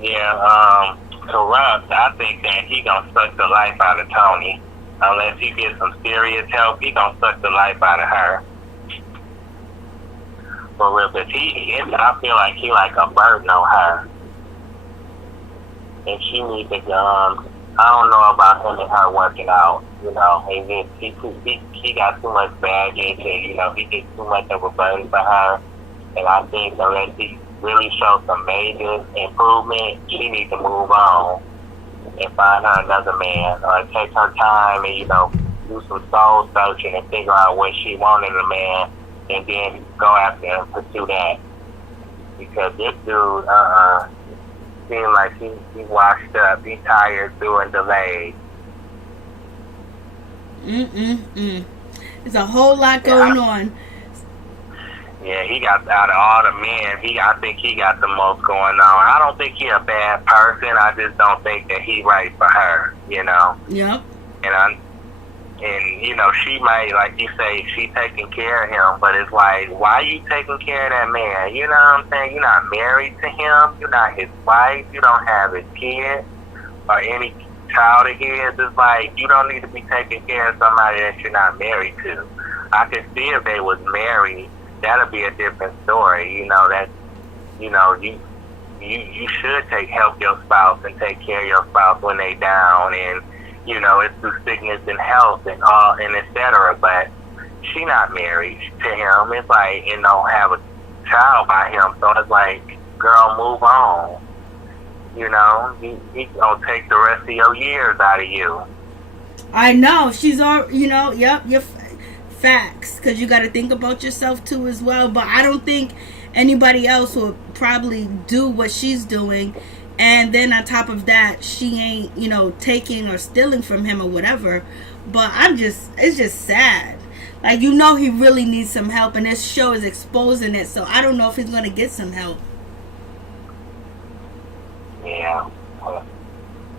Yeah, Corrupt, I think that he gonna suck the life out of Tony. Unless he gets some serious help, he gonna suck the life out of her. For real, but I feel like he like a burden on her. And she needs to, I don't know about him and her working out, he got too much baggage and, he gets too much of a burden for her. And I think unless he really shows some major improvement, she needs to move on and find her another man, or take her time and, do some soul searching and figure out what she wanted in a man, and then go after and pursue that. Because this dude, seemed like he washed up, he tired, doing delayed. There's a whole lot going on. Yeah, he got, out of all the men, I think he got the most going on. I don't think he a bad person. I just don't think that he right for her, Yep. And, she might, like you say, she taking care of him, but it's like, why are you taking care of that man? You know what I'm saying? You're not married to him. You're not his wife. You don't have his kid or any child of his. It's like, you don't need to be taking care of somebody that you're not married to. I could see if they was married, that'll be a different story. You know, that, you know, you should help your spouse and take care of your spouse when they down, and, you know, it's through sickness and health and all, and et cetera. But she not married to him. It's like, and don't have a child by him. So it's like, girl, move on. You know, he's gonna take the rest of your years out of you. I know. She's all, you know, yep, you're facts. Because you got to think about yourself too as well. But I don't think anybody else will probably do what she's doing. And then on top of that, she ain't, you know, taking or stealing from him or whatever. But it's just sad. Like, you know, he really needs some help. And this show is exposing it. So I don't know if he's going to get some help. Yeah.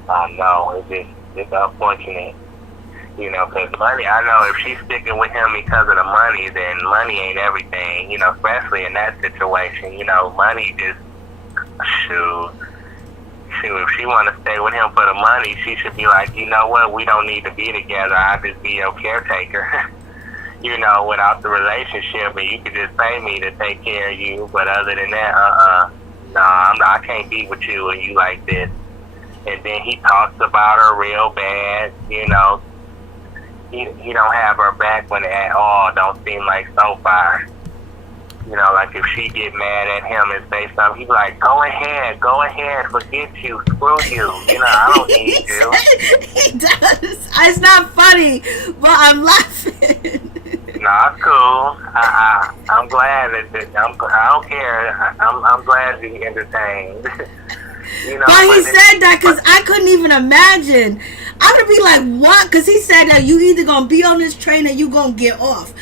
I know. It's unfortunate. You know, because money, I know if she's sticking with him because of the money, then money ain't everything, you know, especially in that situation. You know, money just, shoot, if she want to stay with him for the money, she should be like, you know what, we don't need to be together. I'll just be your caretaker, you know, without the relationship, and you could just pay me to take care of you. But other than that, no, I can't be with you and you like this. And then he talks about her real bad, you know. He don't have her back when at all. Don't seem like so far. You know, like if she get mad at him and say something, he be like, go ahead, forget you, screw you. You know, I don't need you. He does. It's not funny, but I'm laughing. No, it's cool. I'm glad I don't care. I'm glad to be entertained. You know, but he said that because I couldn't even imagine. I would be like, what? Because he said that you either going to be on this train or you going to get off.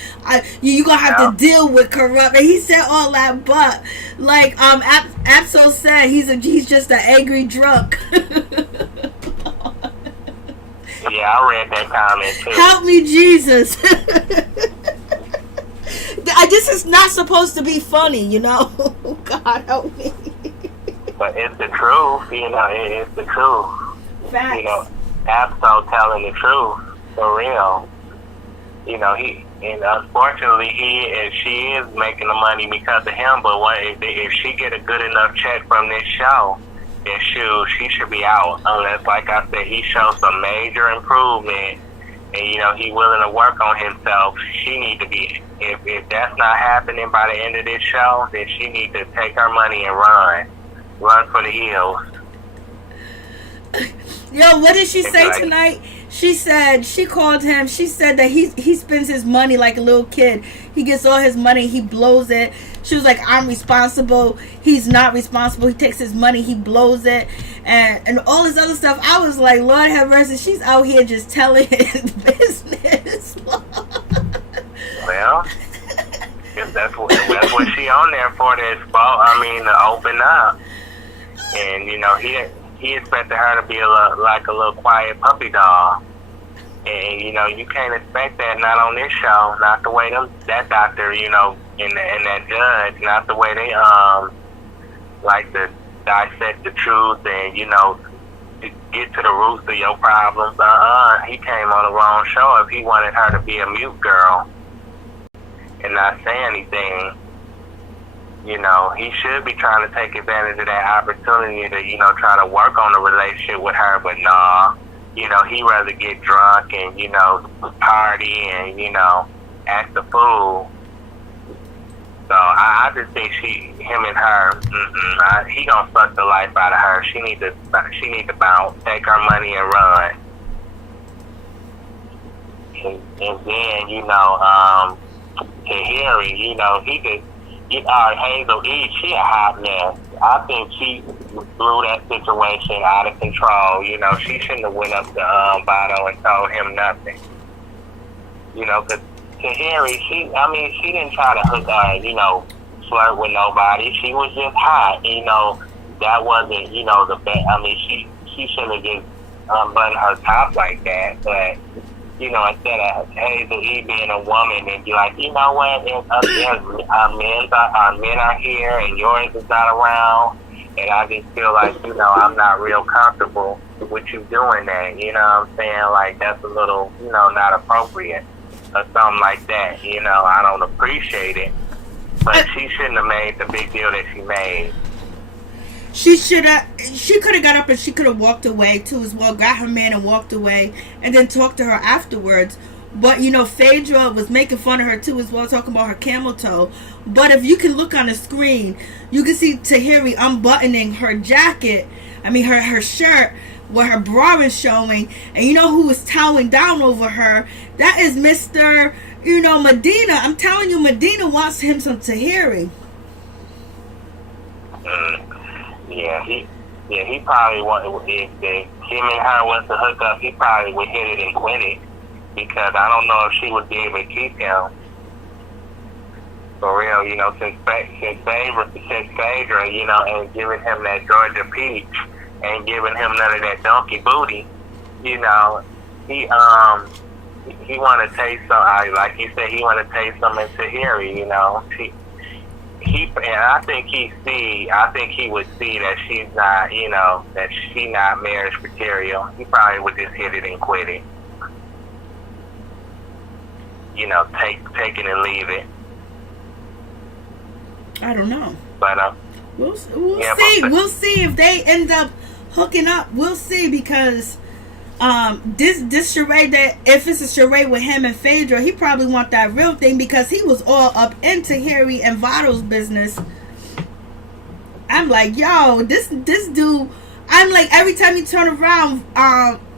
You going to have to deal with corrupt. And he said all that, but like Absol said, he's just an angry drunk. Yeah, I read that comment too. Help me, Jesus. This is not supposed to be funny, you know. God help me. But it's the truth, you know, it's the truth. Facts. You know, Absol telling the truth, for real. You know, and unfortunately, she is making the money because of him, but if she get a good enough check from this show, then she should be out. Unless, like I said, he shows some major improvement, and, you know, he willing to work on himself, she need to be, if that's not happening by the end of this show, then she need to take her money and run for the hills. Yo, what did she say tonight? She said, she called him, she said that he spends his money like a little kid. He gets all his money, he blows it. She was like, I'm responsible. He's not responsible. He takes his money, he blows it, and all this other stuff. I was like, Lord have mercy, she's out here just telling his business. Well, that's what she on there for, to open up. And, you know, he expected her to be like a little quiet puppy dog. And, you know, you can't expect that, not on this show, not the way that doctor, you know, and that judge, not the way they like to dissect the truth and, you know, to get to the roots of your problems. He came on the wrong show if he wanted her to be a mute girl and not say anything. You know, he should be trying to take advantage of that opportunity to, you know, try to work on the relationship with her, but nah. You know, he'd rather get drunk and, you know, party and, you know, act a fool. So I just think him and her, he gonna suck the life out of her. She need to bounce, take her money and run. And then, you know, Tahiry, you know, Hazel E, she a hot mess. I think she blew that situation out of control. You know, she shouldn't have went up to Vado and told him nothing. You know, because Tahiry, she didn't try to hook, you know, flirt with nobody. She was just hot. You know, that wasn't, you know, the best. She shouldn't have just unbuttoned her top like that. But, you know, instead of Hazel E being a woman and be like, you know what, our men are here and yours is not around, and I just feel like, you know, I'm not real comfortable with you doing that, you know what I'm saying? Like, that's a little, you know, not appropriate. or something like that. You know, I don't appreciate it. But she shouldn't have made the big deal that she made. She could have got up and she could have walked away too as well, got her man and walked away and then talked to her afterwards. But, you know, Phaedra was making fun of her too as well, talking about her camel toe. But if you can look on the screen, you can see Tahiry unbuttoning her jacket, her shirt, where her bra is showing. And you know who was towering down over her? That is Mr., you know, Medina. I'm telling you, Medina wants him some Tahiry. He probably if him and her was to hook up, he probably would hit it and quit it, because I don't know if she would be able to keep him. For real, you know, since Phaedra, you know, and giving him that Georgia peach and giving him none of that donkey booty, you know, he want to taste some, like he said, he want to taste some in Tahiry, you know. I think he would see that she's not, you know, that she not marriage material. He probably would just hit it and quit it. You know, take it and leave it. I don't know. But we'll see. We'll see if they end up hooking up. We'll see, because this charade, that if it's a charade with him and Phaedra, he probably want that real thing, because he was all up into Harry and Vado's business. I'm like, yo, this dude. I'm like, every time you turn around,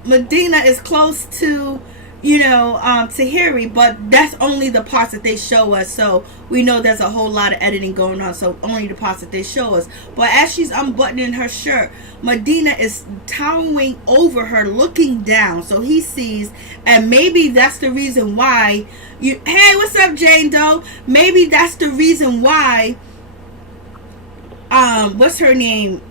Medina is close to, you know, Tahiry, but that's only the parts that they show us. So we know there's a whole lot of editing going on, so only the parts that they show us. But as she's unbuttoning her shirt, Medina is towering over her, looking down, so he sees. And maybe that's the reason why hey, what's up, Jane Doe? Maybe that's the reason why what's her name,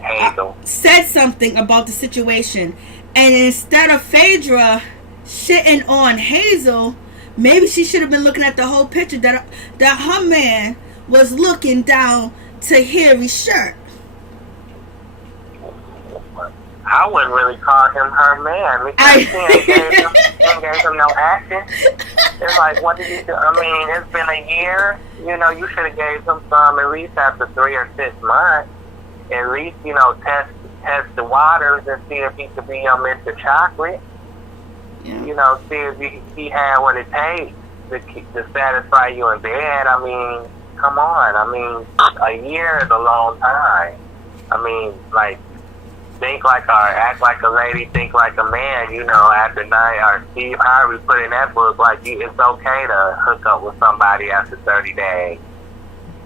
Hazel, said something about the situation. And instead of Phaedra shitting on Hazel, maybe she should have been looking at the whole picture, that her man was looking down Tahiry's shirt. I wouldn't really call him her man, because he ain't gave him no action. It's like, what did he do? I mean, it's been a year. You know, you should have gave him some at least after 3 or 6 months. At least, you know, test the waters and see if he could be into chocolate. Yeah. You know, see if he had what it takes to satisfy you in bed. I mean, come on. I mean, a year is a long time. I mean, like, act like a lady, think like a man, you know, after night. Or Steve Harvey put in that book, like, it's okay to hook up with somebody after 30 days.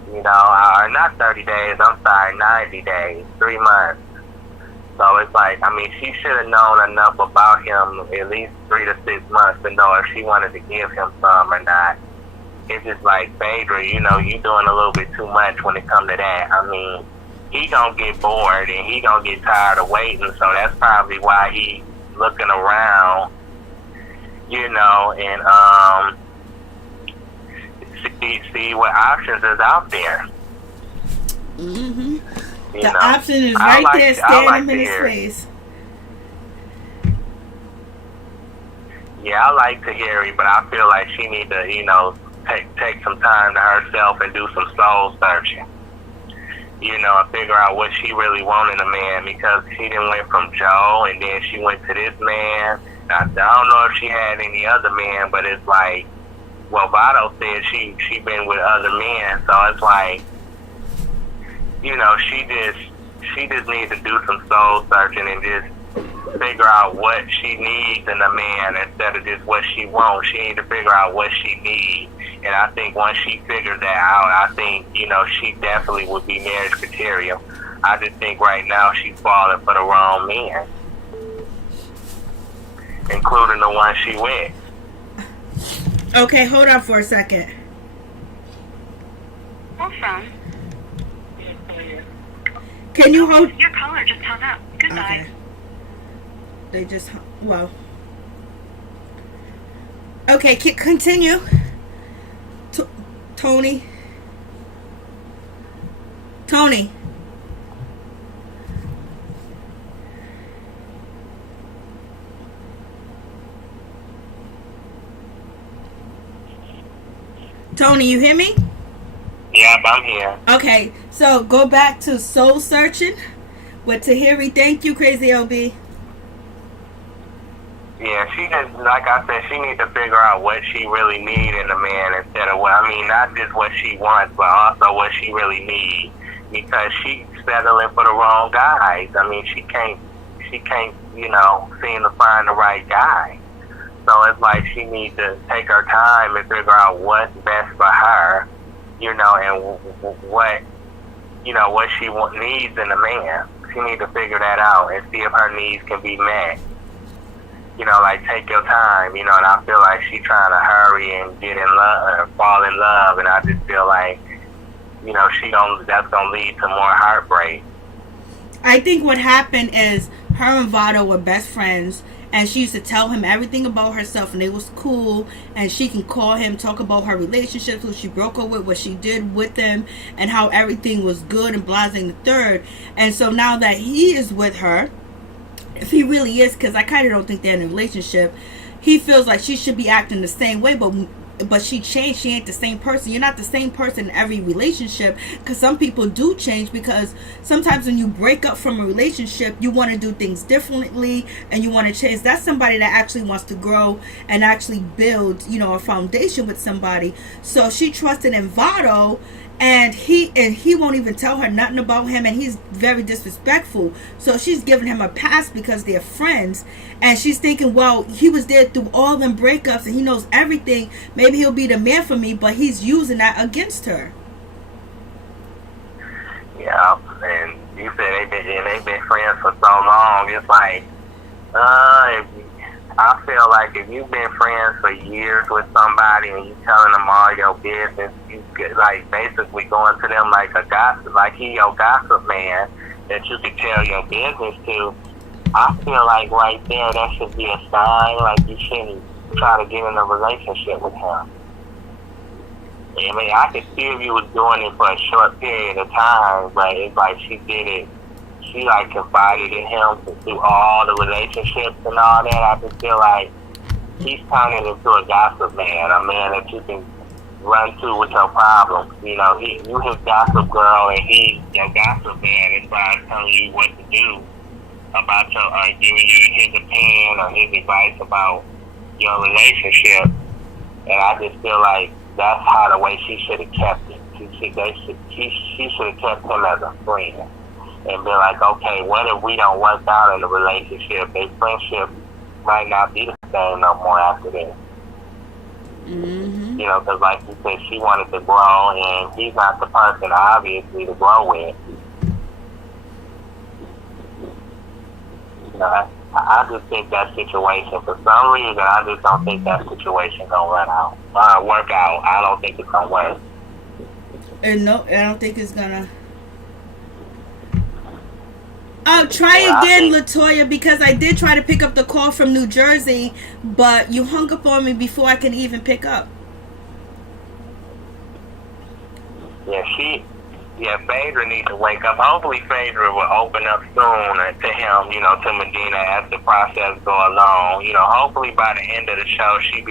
You know, or not 30 days, I'm sorry, 90 days, 3 months. So it's like, I mean, she should have known enough about him at least 3 to 6 months to know if she wanted to give him some or not. It's just like, Phaedra, you know, you doing a little bit too much when it comes to that. I mean, he gonna get bored and he gonna get tired of waiting, so that's probably why he looking around, you know, and see what options is out there. Mm-hmm. You the know, option is right there, staring him in his face. Yeah, I like Tahiry, but I feel like she need to, you know, take some time to herself and do some soul searching. You know, and figure out what she really wanted in a man, because she done went from Joe and then she went to this man. I don't know if she had any other men, but it's like, well, Vado said she been with other men, so it's like, you know, she just needs to do some soul searching and just figure out what she needs in a man instead of just what she wants. She needs to figure out what she needs. And I think once she figures that out, I think, you know, she definitely would be marriage material. I just think right now she's falling for the wrong men, including the one she with. Okay, hold on for a second. Hold phone. Can you hold? Your caller just hung up. Goodbye. Okay. They just, well. Okay, continue. Tony. Tony, you hear me? Yeah, I'm here. Okay, so go back to Soul Searching with Tahiry. Thank you, Crazy LB. Yeah, she just, like I said, she needs to figure out what she really needs in a man instead of what, I mean, not just what she wants, but also what she really needs. Because she's settling for the wrong guys. I mean, she can't, you know, seem to find the right guy. So it's like she needs to take her time and figure out what's best for her, you know, and what, you know, what she needs in a man. She needs to figure that out and see if her needs can be met. You know, like, take your time, you know, and I feel like she's trying to hurry and get in love, or fall in love, and I just feel like, you know, that's gonna lead to more heartbreak. I think what happened is her and Vado were best friends, and she used to tell him everything about herself, and it was cool, and she can call him, talk about her relationships, who she broke up with, what she did with them, and how everything was good and blasing the third. And so now that he is with her, if he really is, because I kind of don't think they're in a relationship, he feels like she should be acting the same way, but she changed. She ain't the same person. You're not the same person in every relationship, because some people do change, because sometimes when you break up from a relationship, you want to do things differently and you want to change. That's somebody that actually wants to grow and actually build, you know, a foundation with somebody. So she trusted in Vado, and he won't even tell her nothing about him, and he's very disrespectful. So she's giving him a pass because they're friends, and she's thinking, well, he was there through all them breakups and he knows everything, maybe he'll be the man for me, but he's using that against her. Yeah, and you said they've been friends for so long. It's like, I feel like if you've been friends for years with somebody and you telling them all your business, you get, like, basically going to them like a gossip, like he your gossip man that you can tell your business to. I feel like right there that should be a sign, like, you shouldn't try to get in a relationship with him. I mean, I could see if you was doing it for a short period of time, but it's like she did it. She, like, confided in him through all the relationships and all that. I just feel like he's turning into a gossip man, a man that you can run to with your problems. You know, you his gossip girl, and he your gossip man as far as telling you what to do about your, giving you his opinion or his advice about your relationship. And I just feel like that's how the way she should have kept it. She should have kept him as a friend. And be like, okay, what if we don't work out in the relationship? Their friendship might not be the same no more after this. Mm-hmm. You know, because like you said, she wanted to grow, and he's not the person, obviously, to grow with. You know, I just think that situation, for some reason, I just don't think that situation gonna work out. I don't think it's gonna work. And no, I don't think it's gonna. Try again, Latoya, because I did try to pick up the call from New Jersey, but you hung up on me before I could even pick up. Yeah, Phaedra needs to wake up. Hopefully Phaedra will open up soon to him, you know, to Medina as the process go along. You know, hopefully by the end of the show, she'll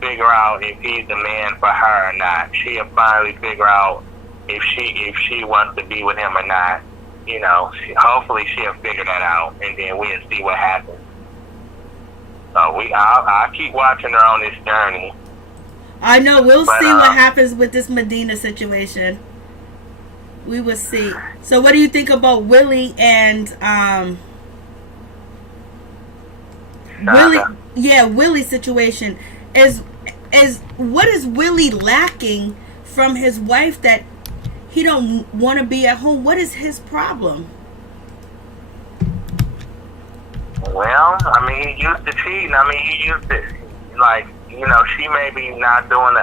figure out if he's the man for her or not. She'll finally figure out if she wants to be with him or not. You know, hopefully she'll figure that out, and then we'll see what happens. So I'll keep watching her on this journey. I know, we'll see what happens with this Medina situation. We will see. So what do you think about Willie and Willie's situation? What is Willie lacking from his wife that he don't want to be at home? What is his problem? Well, I mean, he used to cheating. I mean, he used to, like, you know, she may be not doing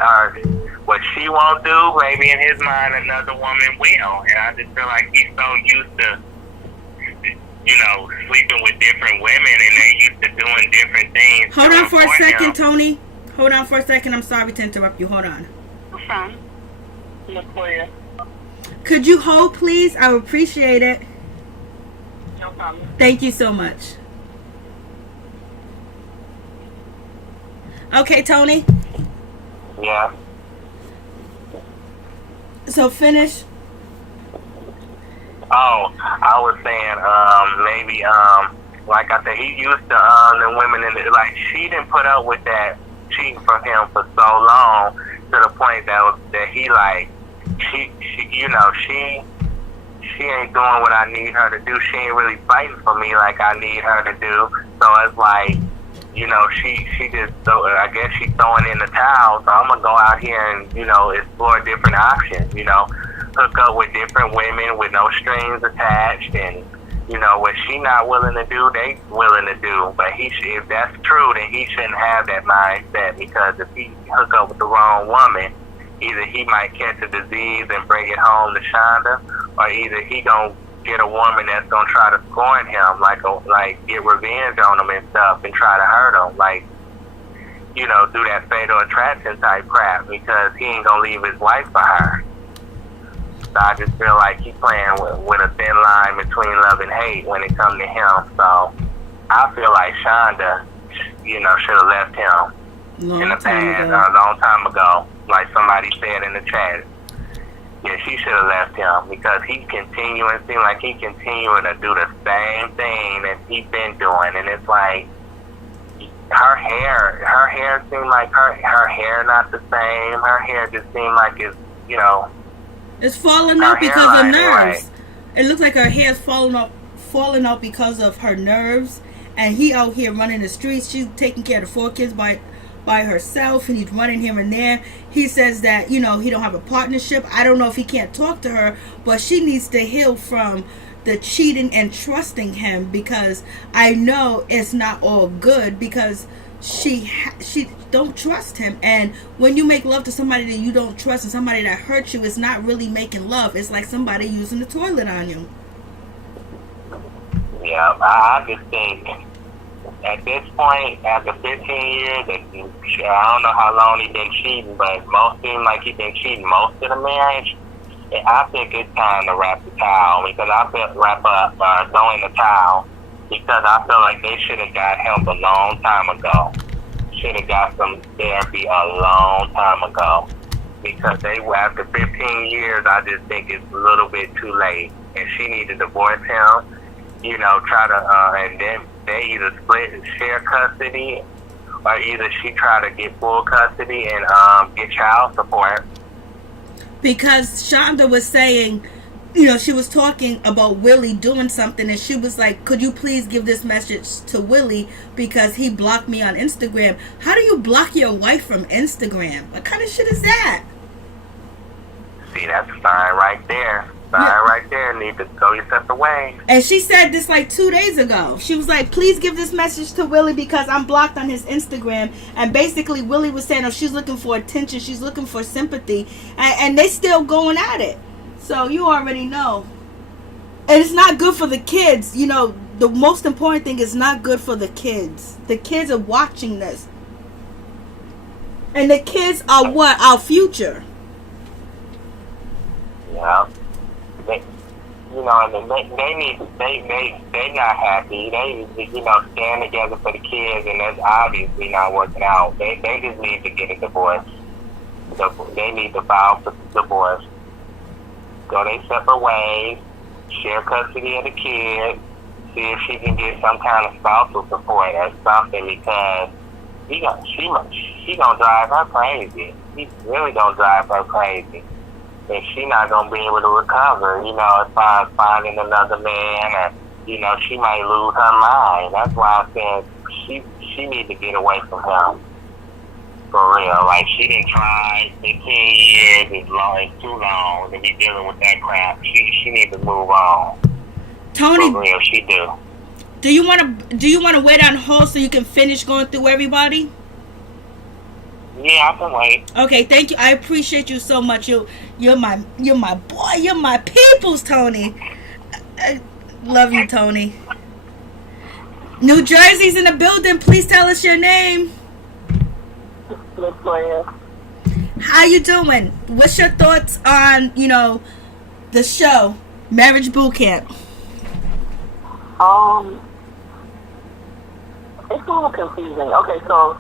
what she won't do. Maybe in his mind, another woman will. And I just feel like he's so used to, you know, sleeping with different women, and they used to doing different things. Hold on for a second, Tony. Hold on for a second. I'm sorry to interrupt you. Hold on. From Latoya. Could you hold, please? I would appreciate it. No problem. Thank you so much. Okay, Tony. Yeah. So finish. Oh, I was saying, maybe, like I said, he used to, the women in the, like, she didn't put up with that cheating from him for so long, to the point that he, like, she, you know, she ain't doing what I need her to do. She ain't really fighting for me like I need her to do. So it's like, you know, she just, I guess she's throwing in the towel. So I'm gonna go out here and, you know, explore different options, you know, hook up with different women with no strings attached, and, you know, what she not willing to do, they willing to do. But if that's true, then he shouldn't have that mindset, because if he hook up with the wrong woman, either he might catch a disease and bring it home to Shonda, or either he gonna get a woman that's gonna try to scorn him, like get revenge on him and stuff, and try to hurt him, like, you know, do that fatal attraction type crap, because he ain't gonna leave his wife for her. So I just feel like he's playing with a thin line between love and hate when it comes to him. So I feel like Shonda, you know, should have left him in the past, a long time ago, like somebody said in the chat. Yeah, she should have left him, because he's continuing, seems like he's continuing to do the same thing that he's been doing. And it's like, her hair seemed like her hair not the same. Her hair just seemed like it's, you know, it's falling out because of nerves. Right. It looks like her hair's falling out because of her nerves. And he out here running the streets. She's taking care of the 4 kids by herself, and he's running here and there. He says that, you know, he don't have a partnership. I don't know if he can't talk to her, but she needs to heal from the cheating and trusting him, because I know it's not all good, because she don't trust him. And when you make love to somebody that you don't trust, and somebody that hurts you, it's not really making love. It's like somebody using the toilet on you. Yeah, I just think at this point, after 15 years, I don't know how long he's been cheating, but most seem like he's been cheating most of the marriage. And I think it's time to wrap the towel, because I feel throw in the towel, because I feel like they should have got help a long time ago. Should have got some therapy a long time ago, because after 15 years, I just think it's a little bit too late, and she need to divorce him. You know, try to, and then they either split and share custody, or either she try to get full custody and get child support. Because Shonda was saying, you know, she was talking about Willie doing something, and she was like, could you please give this message to Willie, because he blocked me on Instagram. How do you block your wife from Instagram? What kind of shit is that? See, that's a sign right there. Right there, need to go your separate ways. And she said this like 2 days ago. She was like, please give this message to Willie, because I'm blocked on his Instagram. And basically Willie was saying, oh, she's looking for attention, she's looking for sympathy, and they still going at it. So you already know. And it's not good for the kids. You know, the most important thing is not good for the kids. The kids are watching this, and the kids are what? Our future. Yeah. You know, and they not happy. They, you know, stand together for the kids, and that's obviously not working out. They just need to get a divorce. They need to file for divorce. Go their separate ways, share custody of the kids, see if she can get some kind of spousal support or something, because she gonna drive her crazy. He's really gonna drive her crazy. And she not gonna be able to recover, you know, as far as finding another man, or, you know, she might lose her mind. That's why I said she need to get away from him. For real. Like, she didn't try 15 years, it's too long to be dealing with that crap. She needs to move on. Tony, for real, she do. Do you wanna wait on hold so you can finish going through everybody? Yeah, I can wait. Okay, thank you. I appreciate you so much. You're my boy. You're my peoples, Tony. I love you, Tony. New Jersey's in the building. Please tell us your name. How you doing? What's your thoughts on, you know, the show, Marriage Boot Camp? It's a little confusing. Okay, so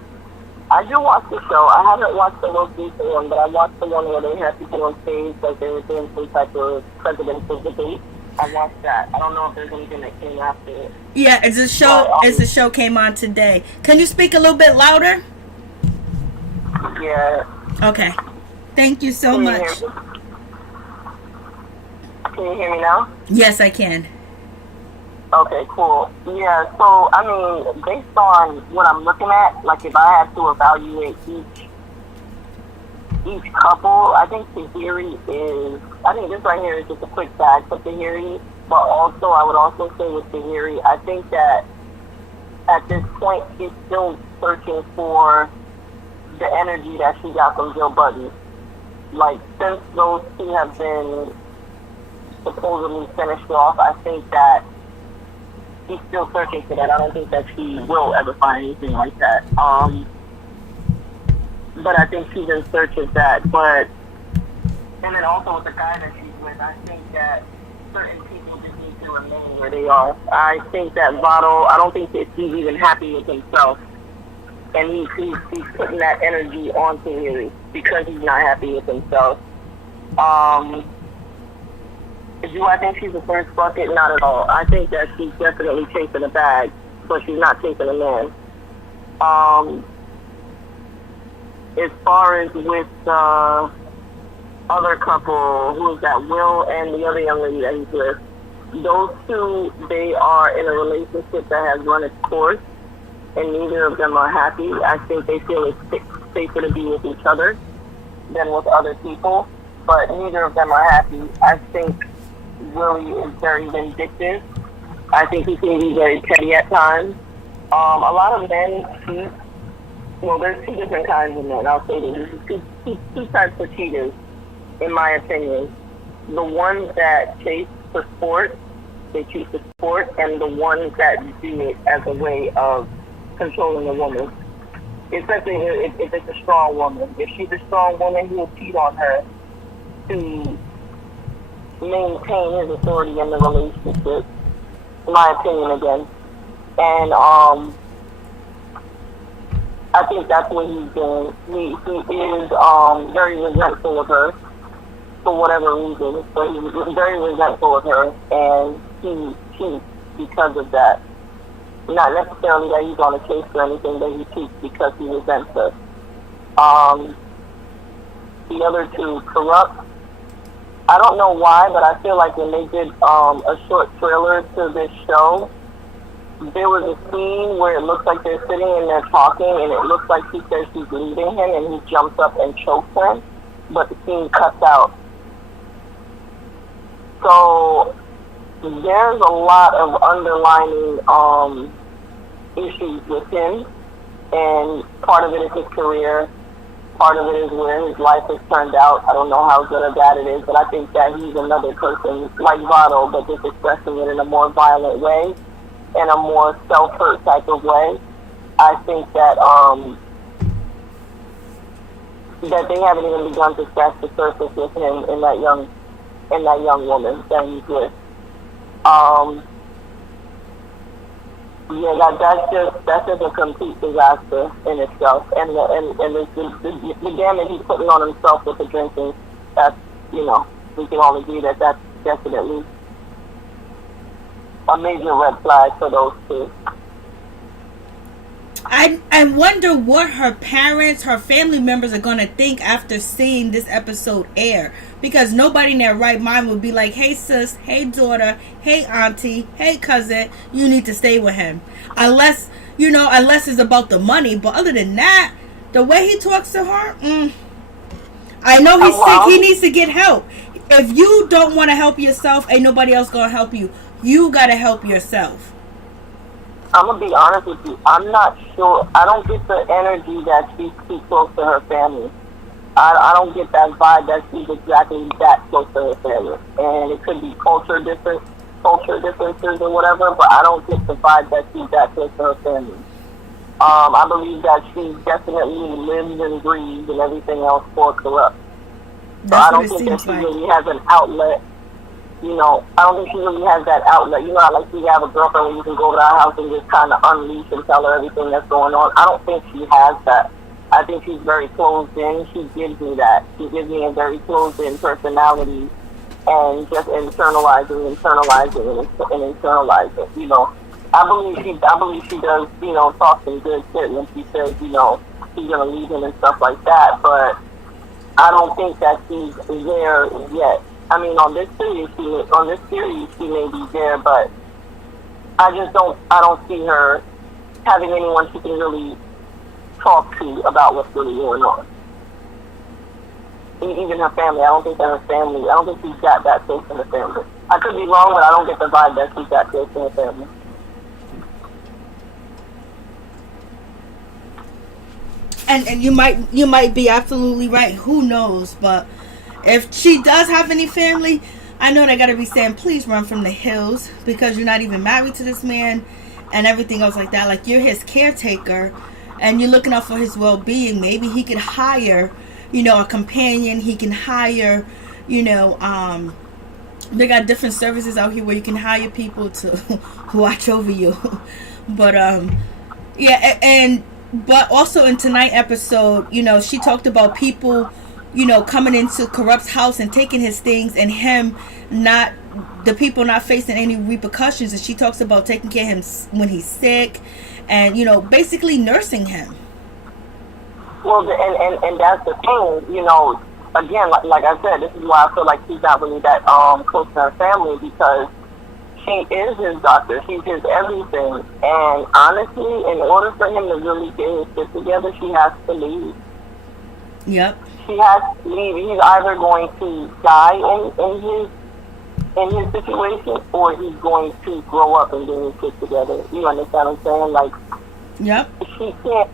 I do watch the show. I haven't watched the most recent one, but I watched the one where they had people on stage like they were doing some type of presidential debate. I watched that. I don't know if there's anything that came after it. Yeah, it's a show. It's a show came on today. Can you speak a little bit louder? Yeah. Okay. Thank you so much. Can you hear me now? Yes, I can. Okay, cool. Yeah, so, I mean, based on what I'm looking at, like if I had to evaluate each couple, I think Tahiry is, I think this right here is just a quick bag for Tahiry, but also I would also say with Tahiry, I think that at this point she's still searching for the energy that she got from Joe Budden. Like, since those two have been supposedly finished off, I think that she's still searching for that. I don't think that she will ever find anything like that. But I think she's in search of that. But, and then also with the guy that she's with, I think that certain people just need to remain where they are. I think that Vado, I don't think that he's even happy with himself. And he's putting that energy on Tahiry because he's not happy with himself. Do I think she's the first bucket? Not at all. I think that she's definitely chasing a bag, but she's not chasing a man. As far as with the other couple, who is that, Will and the other young lady that he's with, those two, they are in a relationship that has run its course, and neither of them are happy. I think they feel it's safer to be with each other than with other people, but neither of them are happy. I think Willie is very vindictive. I think he can be very petty at times. A lot of men cheat. Well, there's two different kinds of men. I'll say there's two types of cheaters, in my opinion. The ones that chase for sport, they cheat for sport, and the ones that do it as a way of controlling a woman. Especially if it's a strong woman. If she's a strong woman, he will cheat on her to maintain his authority in the relationship, in my opinion again. And I think that's what he's doing. He is very resentful of her for whatever reason. So he's very resentful of her, and he cheats because of that. Not necessarily that he's on a chase or anything, but he cheats because he resents her. The other two, Corrupt, I don't know why, but I feel like when they did a short trailer to this show, there was a scene where it looks like they're sitting and they're talking, and it looks like she says she's leaving him, and he jumps up and chokes her, but the scene cuts out. So there's a lot of underlining issues with him, and part of it is his career, part of it is where his life has turned out. I don't know how good or bad it is, but I think that he's another person like Vado, but just expressing it in a more violent way, in a more self-hurt type of way. I think that that they haven't even begun to scratch the surface with him and that young woman that he's with. Yeah, that's just a complete disaster in itself, and the damage he's putting on himself with the drinking. That's, we can all agree that that's definitely a major red flag for those two. I wonder what her parents, her family members are going to think after seeing this episode air. Because nobody in their right mind would be like, hey sis, hey daughter, hey auntie, hey cousin, you need to stay with him. Unless it's about the money. But other than that, the way he talks to her, I know he's sick. He needs to get help. If you don't want to help yourself, ain't nobody else going to help you. You got to help yourself. I'm going to be honest with you. I'm not sure. I don't get the energy that she's too close to her family. I don't get that vibe that she's exactly that close to her family. And it could be culture differences or whatever, but I don't get the vibe that she's that close to her family. I believe that she definitely lives and breathes and everything else for Corrupt. So I don't think that she really has an outlet. I don't think she really has that outlet. How like you have a girlfriend where you can go to her house and just kind of unleash and tell her everything that's going on. I don't think she has that. I think she's very closed in. She gives me that. She gives me a very closed in personality, and just internalizing, and internalizing. You know, I believe she does. You know, talk some good shit when she says, you know, she's gonna leave him and stuff like that. But I don't think that she's there yet. I mean, on this series, she may be there, but I don't see her having anyone she can really talk to about what's really going on. Even her family, I don't think she's got that close in the family. I could be wrong, but I don't get the vibe that she's that close in the family. And you might be absolutely right. Who knows? But if she does have any family, I know they gotta be saying, please run from the hills, because you're not even married to this man and everything else like that. Like, you're his caretaker and you're looking out for his well-being. Maybe he could hire, you know, a companion. He can hire, you know, they got different services out here where you can hire people to watch over you. But yeah, but also in tonight's episode, you know, she talked about people, you know, coming into Corrupt's house and taking his things, and the people not facing any repercussions. And she talks about taking care of him when he's sick, and, you know, basically nursing him. Well, and that's the thing, you know. Again, like I said, this is why I feel like she's not really that close to her family, because she is his doctor. She's his everything. And honestly, in order for him to really get his shit together, she has to leave. Yep. She has to leave. He's either going to die in his situation, or he's going to grow up and get his shit together. You understand what I'm saying? Like, yep. She can't.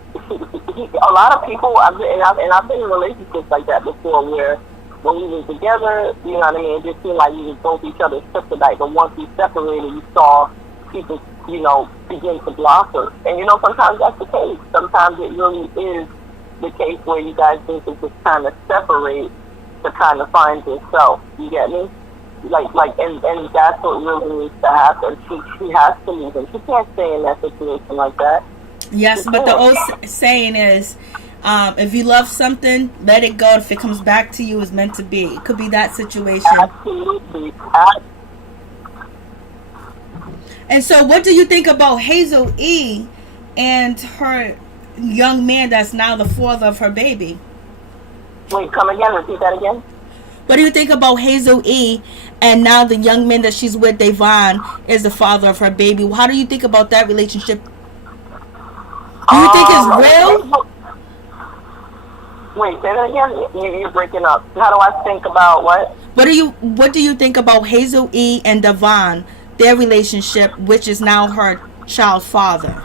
A lot of people, I've been in relationships like that before, where when we were together, you know what I mean, it just seemed like we was both each other's kryptonite. But once we separated, you saw people, you know, begin to blossom. And, you know, sometimes that's the case. Sometimes it really is the case where you guys need to just kind of separate to kind of find yourself. You get me? And that's what really needs to happen. She has to leave him. She can't stay in that situation like that. Yes, but the old saying is, if you love something, let it go. If it comes back to you, it's meant to be. It could be that situation. Absolutely. And so, what do you think about Hazel E and her young man that's now the father of her baby? Wait, come again? Repeat that again? What do you think about Hazel E and now the young man that she's with, Devon, is the father of her baby? How do you think about that relationship? Do you think it's real? Wait, say that again? You're breaking up. How do I think about what? What do you think about Hazel E and Devon, their relationship, which is now her child's father?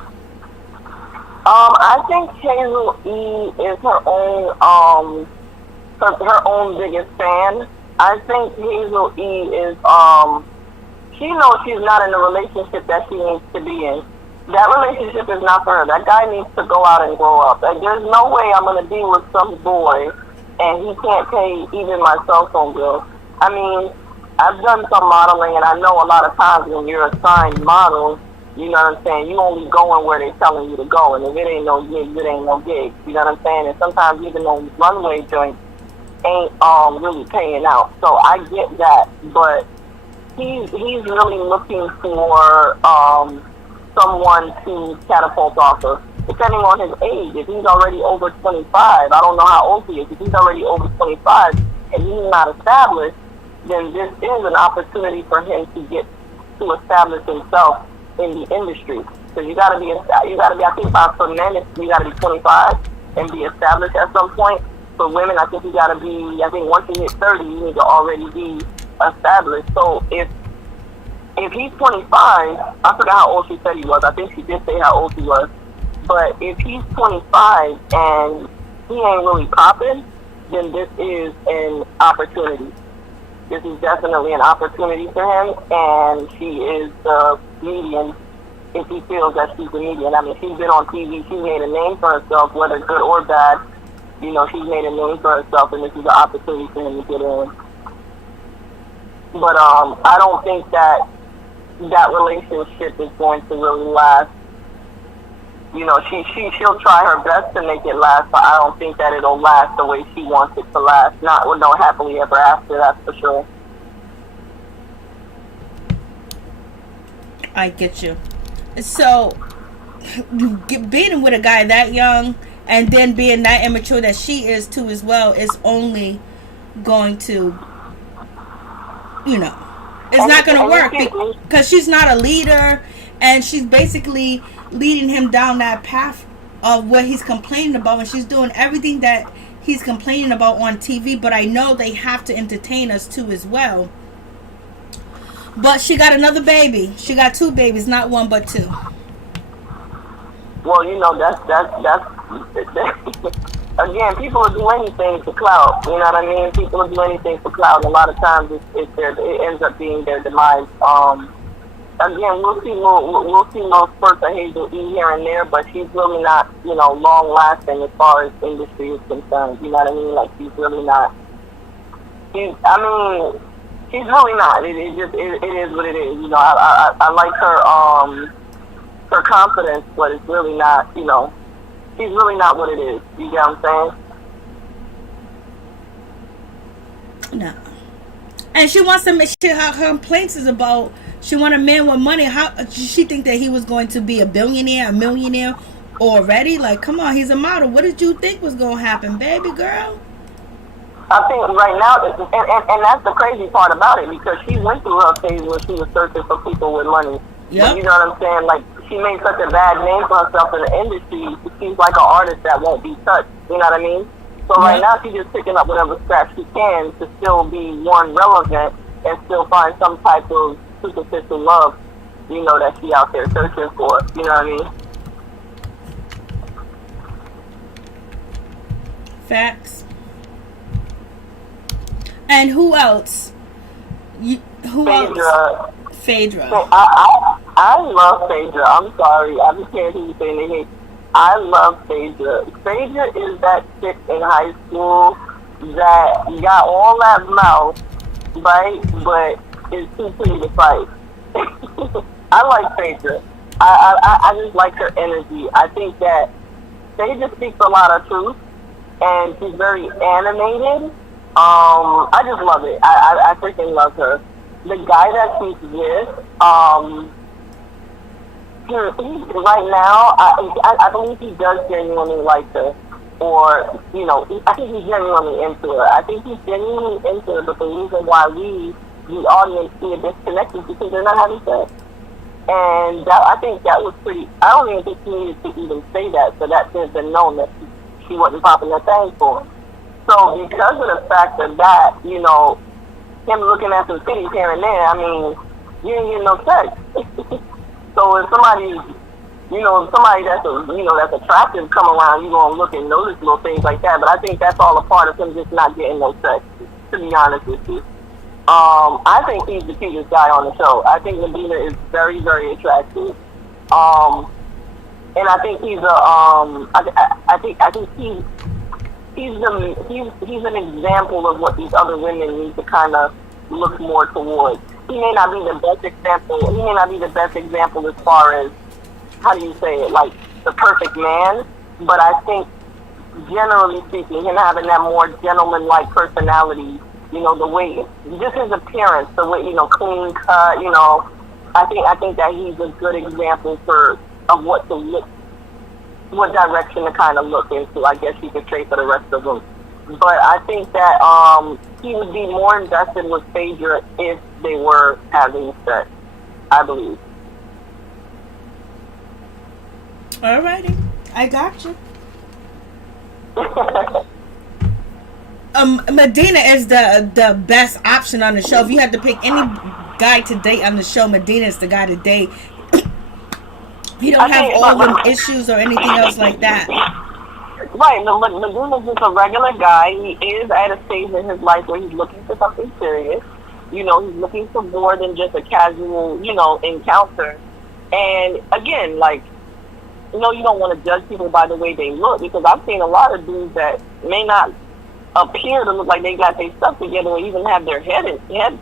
I think Hazel E is her own biggest fan. I think Hazel E is she knows she's not in the relationship that she needs to be in. That relationship is not for her. That guy needs to go out and grow up. Like, there's no way I'm going to be with some boy and he can't pay even my cell phone bill. I mean, I've done some modeling, and I know a lot of times when you're assigned models, you know what I'm saying, you only going where they're telling you to go. And if it ain't no gig, it ain't no gig. You know what I'm saying? And sometimes even those runway joints ain't really paying out. So I get that. But he's really looking for someone to catapult off of, depending on his age. If he's already over 25, I don't know how old he is. If he's already over 25 and he's not established, then this is an opportunity for him to get to establish himself in the industry. Because you gotta be, I think for men, you gotta be 25 and be established at some point. For women, I think you gotta be, I think once you hit 30, you need to already be established. So if he's 25, I forgot how old she said he was. I think she did say how old he was. But if he's 25 and he ain't really popping, then this is an opportunity. This is definitely an opportunity for him, and she is the median if he feels that she's the median. I mean, she's been on TV. She's made a name for herself, whether good or bad. You know, she's made a name for herself, and this is an opportunity for him to get in. But I don't think that relationship is going to really last You know, she'll try her best to make it last, but I don't think that it'll last the way she wants it to last. Not with no happily ever after, that's for sure. I get you. So, being with a guy that young and then being that immature that she is too as well is only going to, you know, it's not going to work because she's not a leader, and she's basically leading him down that path of what he's complaining about, and she's doing everything that he's complaining about on TV. But I know they have to entertain us too as well. But she got another baby. She got 2 babies, not 1 but 2. Well, you know, that's again, people will do anything for clout. You know what I mean? People will do anything for clout. A lot of times it ends up being their demise. Again, we'll see more spurts of Hazel E here and there, but she's really not, you know, long lasting as far as industry is concerned. You know what I mean? Like, she's really not. She's really not. It is what it is. You know, I like her confidence, but it's really not. You know, she's really not what it is. You get what I'm saying? No. And she wants to make sure her complaints is about. She want a man with money. How she think that he was going to be a billionaire, a millionaire already? Like, come on, he's a model. What did you think was going to happen, baby girl? I think right now, and that's the crazy part about it, because she went through her phase where she was searching for people with money. Yep. You know what I'm saying? Like, she made such a bad name for herself in the industry. She seems like an artist that won't be touched. You know what I mean? So right now, she's just picking up whatever scraps she can to still be, one, relevant, and still find some type of superficial love, you know, that she out there searching for. You know what I mean? Facts. And who else? Who Phaedra. else? Phaedra. I love Phaedra. I'm sorry. I just can't hear you saying they hate. I love Phaedra. Phaedra is that chick in high school that got all that mouth, right? But is too pretty to fight. I like Phaedra. I just like her energy. I think that Phaedra speaks a lot of truth, and she's very animated. I just love it. I freaking love her. The guy that she's with, right now, I believe he does genuinely like her. Or, you know, I think he's genuinely into her. I think he's genuinely into her, but the reason why we, the audience, see a disconnect is because they're not having sex. And I think that was pretty, I don't even think he needed to even say that, so that should have been known that she wasn't popping that thing for him. So because of the fact of that, you know, him looking at some titties here and there, I mean, you ain't getting no sex. So if somebody, you know, somebody that's that's attractive come around, you're gonna look and notice little things like that. But I think that's all a part of him just not getting no sex, to be honest with you. I think he's the cutest guy on the show. I think Medina is very, very attractive. And I think he's I think he's an example of what these other women need to kind of look more towards. He may not be the best example. He may not be the best example as far as, how do you say it, like the perfect man. But I think, generally speaking, him having that more gentleman-like personality, you know, the way, just his appearance, the way, you know, clean cut, you know, I think that he's a good example of what to look, what direction to kind of look into, I guess you could say, for the rest of them. But I think that he would be more invested with Phaedra if they were having sex, I believe. Alrighty, I got you. Medina is the best option on the show. If you had to pick any guy to date on the show, Medina is the guy to date. He don't have all them issues or anything else like that. Right, Medina's just a regular guy. He is at a stage in his life where he's looking for something serious. You know, he's looking for more than just a casual, you know, encounter. And again, like, you know, you don't want to judge people by the way they look, because I've seen a lot of dudes that may not appear to look like they got their stuff together or even have their head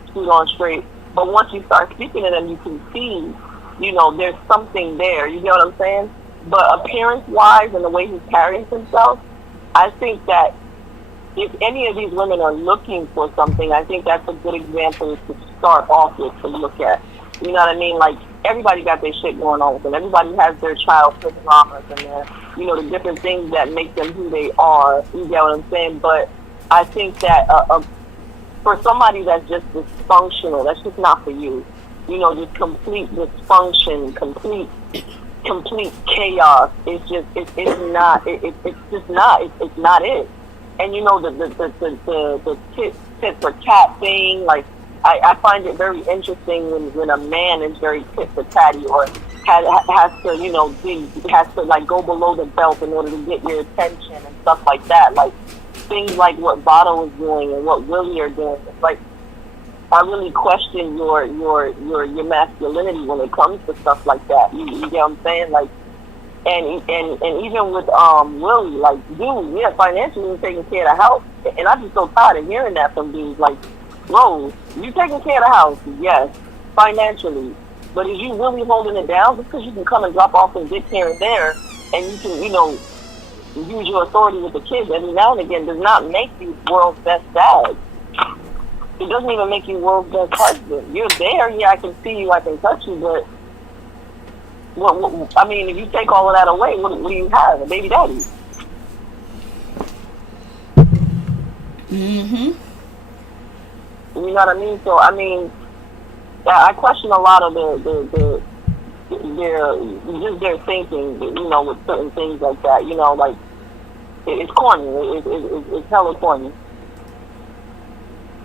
screwed on straight. But once you start speaking to them, you can see, you know, there's something there. You get what I'm saying? But appearance-wise and the way he carries himself, I think that if any of these women are looking for something, I think that's a good example to start off with to look at. You know what I mean? Like, everybody got their shit going on with them. Everybody has their childhood dramas and their, you know, the different things that make them who they are. You get what I'm saying? But I think that for somebody that's just dysfunctional, that's just not for you. You know, just complete dysfunction, complete chaos. It's just, it's not it. And you know, the tit for tat thing, like, I find it very interesting when a man is very tit for tatty or has to, you know, has to like go below the belt in order to get your attention and stuff like that. Like things like what Votto is doing and what Willie are doing. It's like, I really question your masculinity when it comes to stuff like that. You get what I'm saying? Like, and even with Willie, like, dude, yeah, financially he's taking care of the house, and I'm just so tired of hearing that from dudes. Like, bro, you taking care of the house, yes, financially, but is you really holding it down? Just because you can come and drop off some dicks here and there, and you can, you know, use your authority with the kids every now and again, does not make you world's best dad. It doesn't even make you world's best husband. You're there, yeah, I can see you, I can touch you, but I mean, if you take all of that away, what do you have? A baby daddy? Mm-hmm. You know what I mean? So, I mean, I question a lot of their thinking, you know, with certain things like that. You know, like, it's corny. It's hella corny.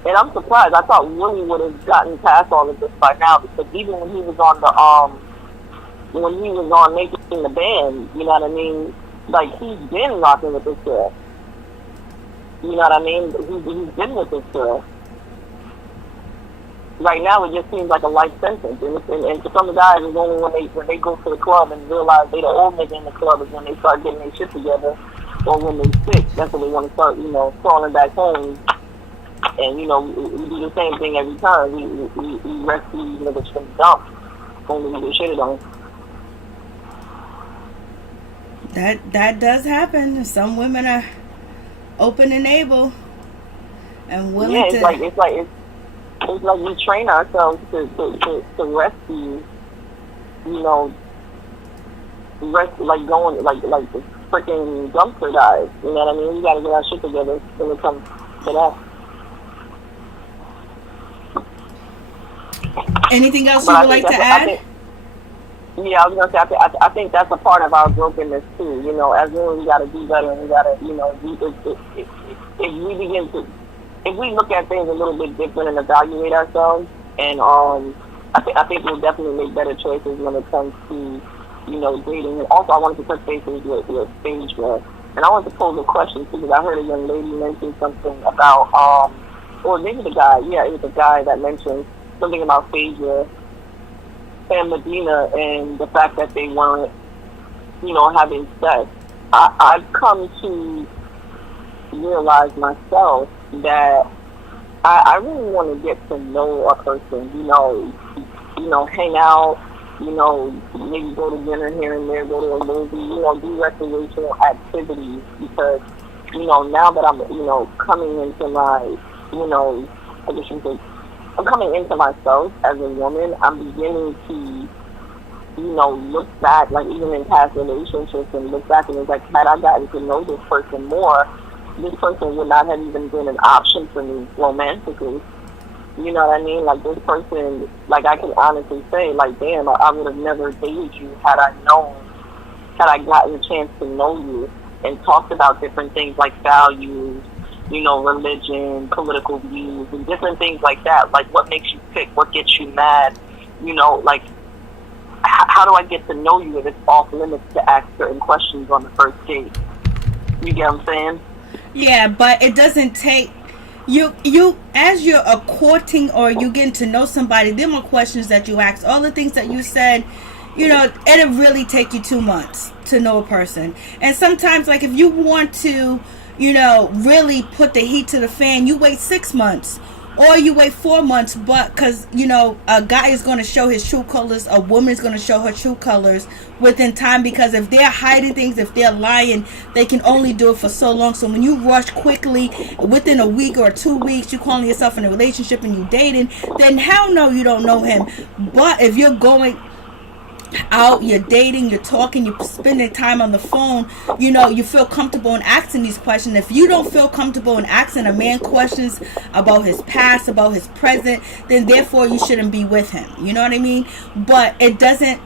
And I'm surprised. I thought Willie would have gotten past all of this by now, because even when he was on making the band, you know what I mean? Like, he's been rocking with this girl. You know what I mean? He's been with this girl. Right now, it just seems like a life sentence. And for some guys, it's only when they go to the club and realize they the old nigga in the club is when they start getting their shit together, or when they sick. That's when they want to start, you know, crawling back home. And, you know, we do the same thing every time. We rescue these niggas from the dump. Only we get shitted on. That does happen. Some women are open and able and willing to. It's like we train ourselves to rescue. You know, like going like the freaking dumpster dive. You know what I mean? We gotta get our shit together when it comes to that. Anything else you would like to add? Yeah, I was gonna say, I think that's a part of our brokenness too. You know, as women, we gotta do better, and we gotta, you know, if we look at things a little bit different and evaluate ourselves, and I think we'll definitely make better choices when it comes to, you know, dating. And also, I wanted to touch bases with Phaedra, and I wanted to pose a question too, because I heard a young lady mention something about, or maybe the guy, yeah, it was the guy that mentioned something about Phaedra and Medina and the fact that they weren't, you know, having sex. I've come to realize myself that I really want to get to know a person, you know, hang out, you know, maybe go to dinner here and there, go to a movie, you know, do recreational activities, because, you know, now that I'm, you know, coming into my, you know, I guess you could, I'm coming into myself as a woman. I'm beginning to, you know, look back, like even in past relationships, and look back and it's like, had I gotten to know this person more, this person would not have even been an option for me romantically. You know what I mean? Like, this person, like, I can honestly say, like, damn, I would have never dated you had I gotten a chance to know you and talked about different things like values, you know, religion, political views, and different things like that. Like, what makes you tick? What gets you mad? You know, like, how do I get to know you if it's off limits to ask certain questions on the first date? You get what I'm saying? Yeah, but it doesn't take you as you're courting or you getting to know somebody. There are questions that you ask. All the things that you said, you know, it'll really take you 2 months to know a person. And sometimes, like, if you want to, you know, really put the heat to the fan, you wait 6 months or you wait 4 months, but because, you know, a guy is going to show his true colors, a woman is going to show her true colors within time, because if they're hiding things, if they're lying, they can only do it for so long. So when you rush quickly, within a week or 2 weeks, you're calling yourself in a relationship and you dating, then hell no, you don't know him. But if you're going out, you're dating, you're talking, you're spending time on the phone, you know, you feel comfortable in asking these questions. If you don't feel comfortable in asking a man questions about his past, about his present, then therefore you shouldn't be with him. You know what I mean? But it doesn't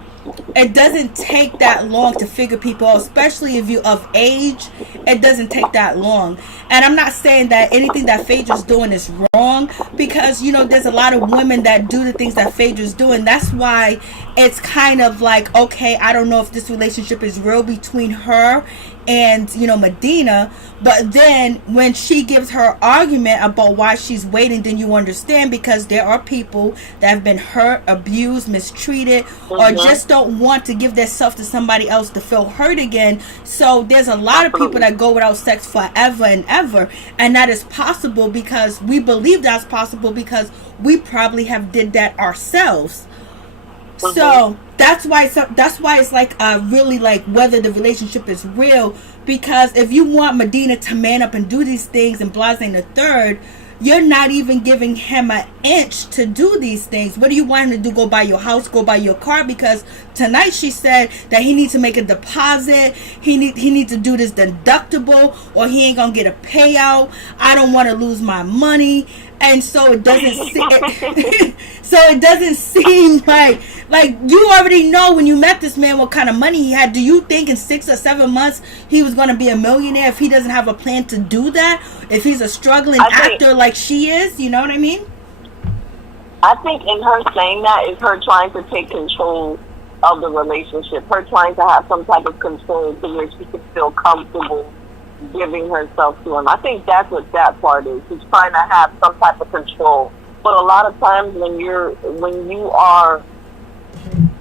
take that long to figure people out, especially if you're of age. It doesn't take that long. And I'm not saying that anything that Phaedra's doing is wrong, because, you know, there's a lot of women that do the things that Phaedra's doing. That's why it's kind of like, okay, I don't know if this relationship is real between her and, you know, Medina. But then when she gives her argument about why she's waiting, then you understand, because there are people that have been hurt, abused, mistreated, or just don't want to give themselves to somebody else to feel hurt again. So there's a lot of people that go without sex forever and ever, and that is possible because we believe that's possible because we probably have did that ourselves. So that's why it's like really like whether the relationship is real, because if you want Medina to man up and do these things and blase and the third, you're not even giving him an inch to do these things. What do you want him to do? Go buy your house, go buy your car? Because tonight she said that he needs to make a deposit, he needs to do this deductible, or he ain't gonna get a payout. I don't want to lose my money. And so it doesn't seem like you already know when you met this man what kind of money he had. Do you think in 6 or 7 months he was going to be a millionaire if he doesn't have a plan to do that? If he's a struggling actor like she is, you know what I mean? I think in her saying that is her trying to take control of the relationship, her trying to have some type of control to where she can feel comfortable giving herself to him. I think that's what that part is. She's trying to have some type of control. But a lot of times when you are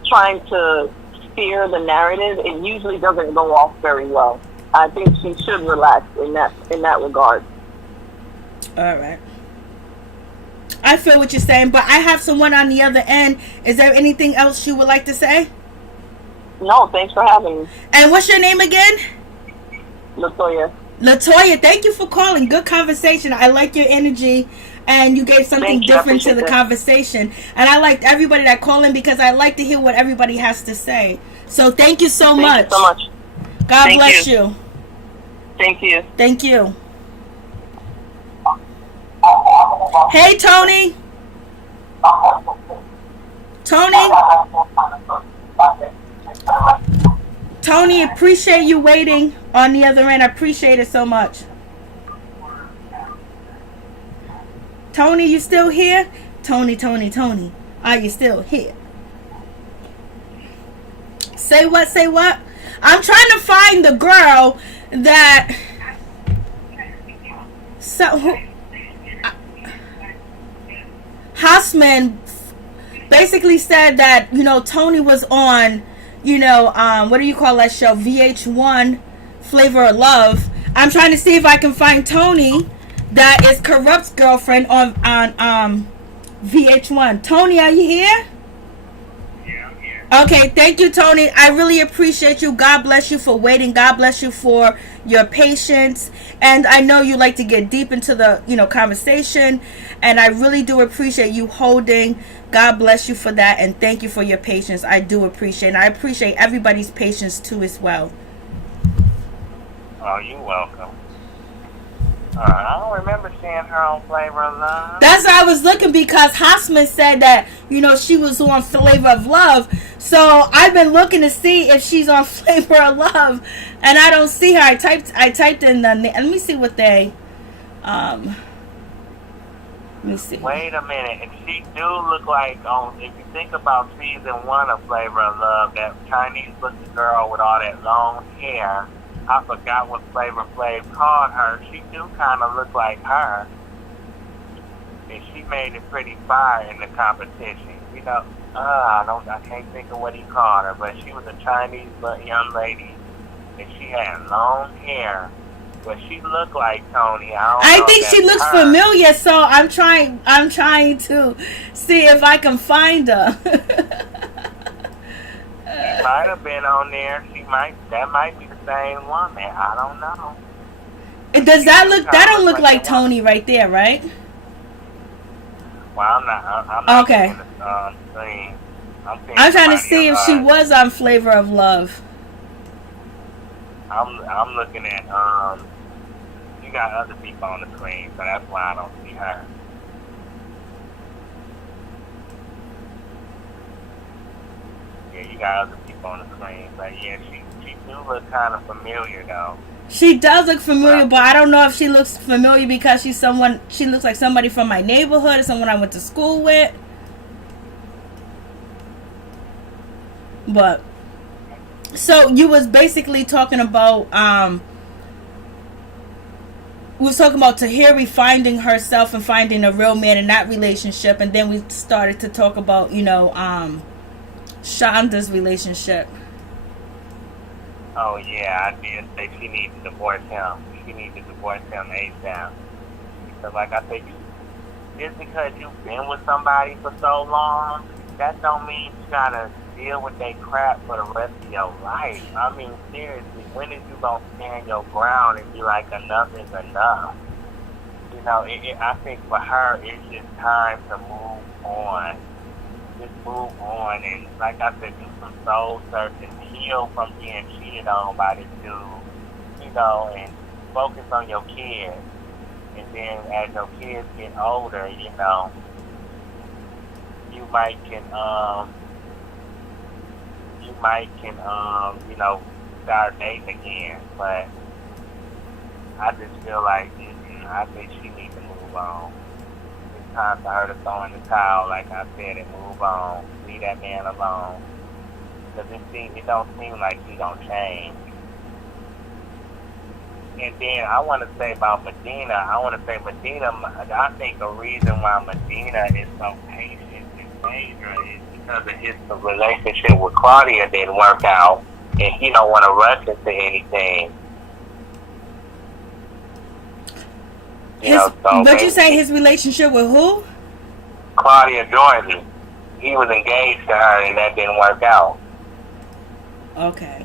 trying to steer the narrative, it usually doesn't go off very well. I think she should relax in that regard. All right. I feel what you're saying, but I have someone on the other end. Is there anything else you would like to say? No, thanks for having me. And what's your name again? Latoya, thank you for calling. Good conversation. I like your energy, and you gave something different to the conversation. And I liked everybody that called in because I like to hear what everybody has to say. So thank you so much. Thank you so much. God bless you. Thank you. Thank you. Hey, Tony. Tony, appreciate you waiting on the other end. I appreciate it so much. Tony, you still here? Tony. Are you still here? Say what? I'm trying to find the girl that... Hassman basically said that, you know, Tony was on... You know, what do you call that show? VH1, Flavor of Love. I'm trying to see if I can find Tony, that is Corrupt's girlfriend on VH1. Tony, are you here? Yeah, I'm here. Okay, thank you, Tony. I really appreciate you. God bless you for waiting. God bless you for your patience. And I know you like to get deep into the, you know, conversation. And I really do appreciate you holding. God bless you for that, and thank you for your patience. I do appreciate it. And I appreciate everybody's patience too as well. Oh, you're welcome. I don't remember seeing her on Flavor of Love. That's why I was looking, because Hassman said that, you know, she was on Flavor of Love. So I've been looking to see if she's on Flavor of Love, and I don't see her. I typed in the name. Let me see what they let me see. Wait a minute. And she do look like, if you think about season 1 of Flavor of Love, that Chinese looking girl with all that long hair, I forgot what Flavor Flav called her. She do kind of look like her. And she made it pretty fire in the competition. You know, I can't think of what he called her, but she was a Chinese young lady, and she had long hair. but she look like Tony. I don't I know think if she that's looks her. familiar, so I'm trying to see if I can find her. She might have been on there. That might be the same woman. I don't know. Does that don't look like Tony right there, right? Well, I'm not Okay. looking at the screen. I'm trying to see if she was on Flavor of Love. I'm looking at you got other people on the screen, so that's why I don't see her. Yeah, you got other people on the screen, but yeah, she do look kind of familiar though. She does look familiar, but I don't know if she looks familiar because she looks like somebody from my neighborhood or someone I went to school with. But so you was basically talking about we was talking about Tahiry finding herself and finding a real man in that relationship, and then we started to talk about, Shonda's relationship. Oh yeah, I did say she needs to divorce him. She needs to divorce him ASAP. Because like I said, just because you've been with somebody for so long, that don't mean you gotta deal with that crap for the rest of your life. I mean, seriously, when is you gonna stand your ground and be like, enough is enough? I think for her, it's just time to move on. Just move on and, like I said, do some soul searching, heal from being cheated on by this dude, and focus on your kids. And then as your kids get older, you might can start dating again. But I just feel like I think she needs to move on. It's time for her to throw in the towel, like I said, and move on. Leave that man alone. Because it don't seem like he don't change. And then I want to say about Medina. I think the reason why Medina is so patient with Phaedra is because of his relationship with Claudia didn't work out, and he don't want to rush into anything. But you say his relationship with who? Claudia Jordan. He was engaged to her, and that didn't work out. Okay.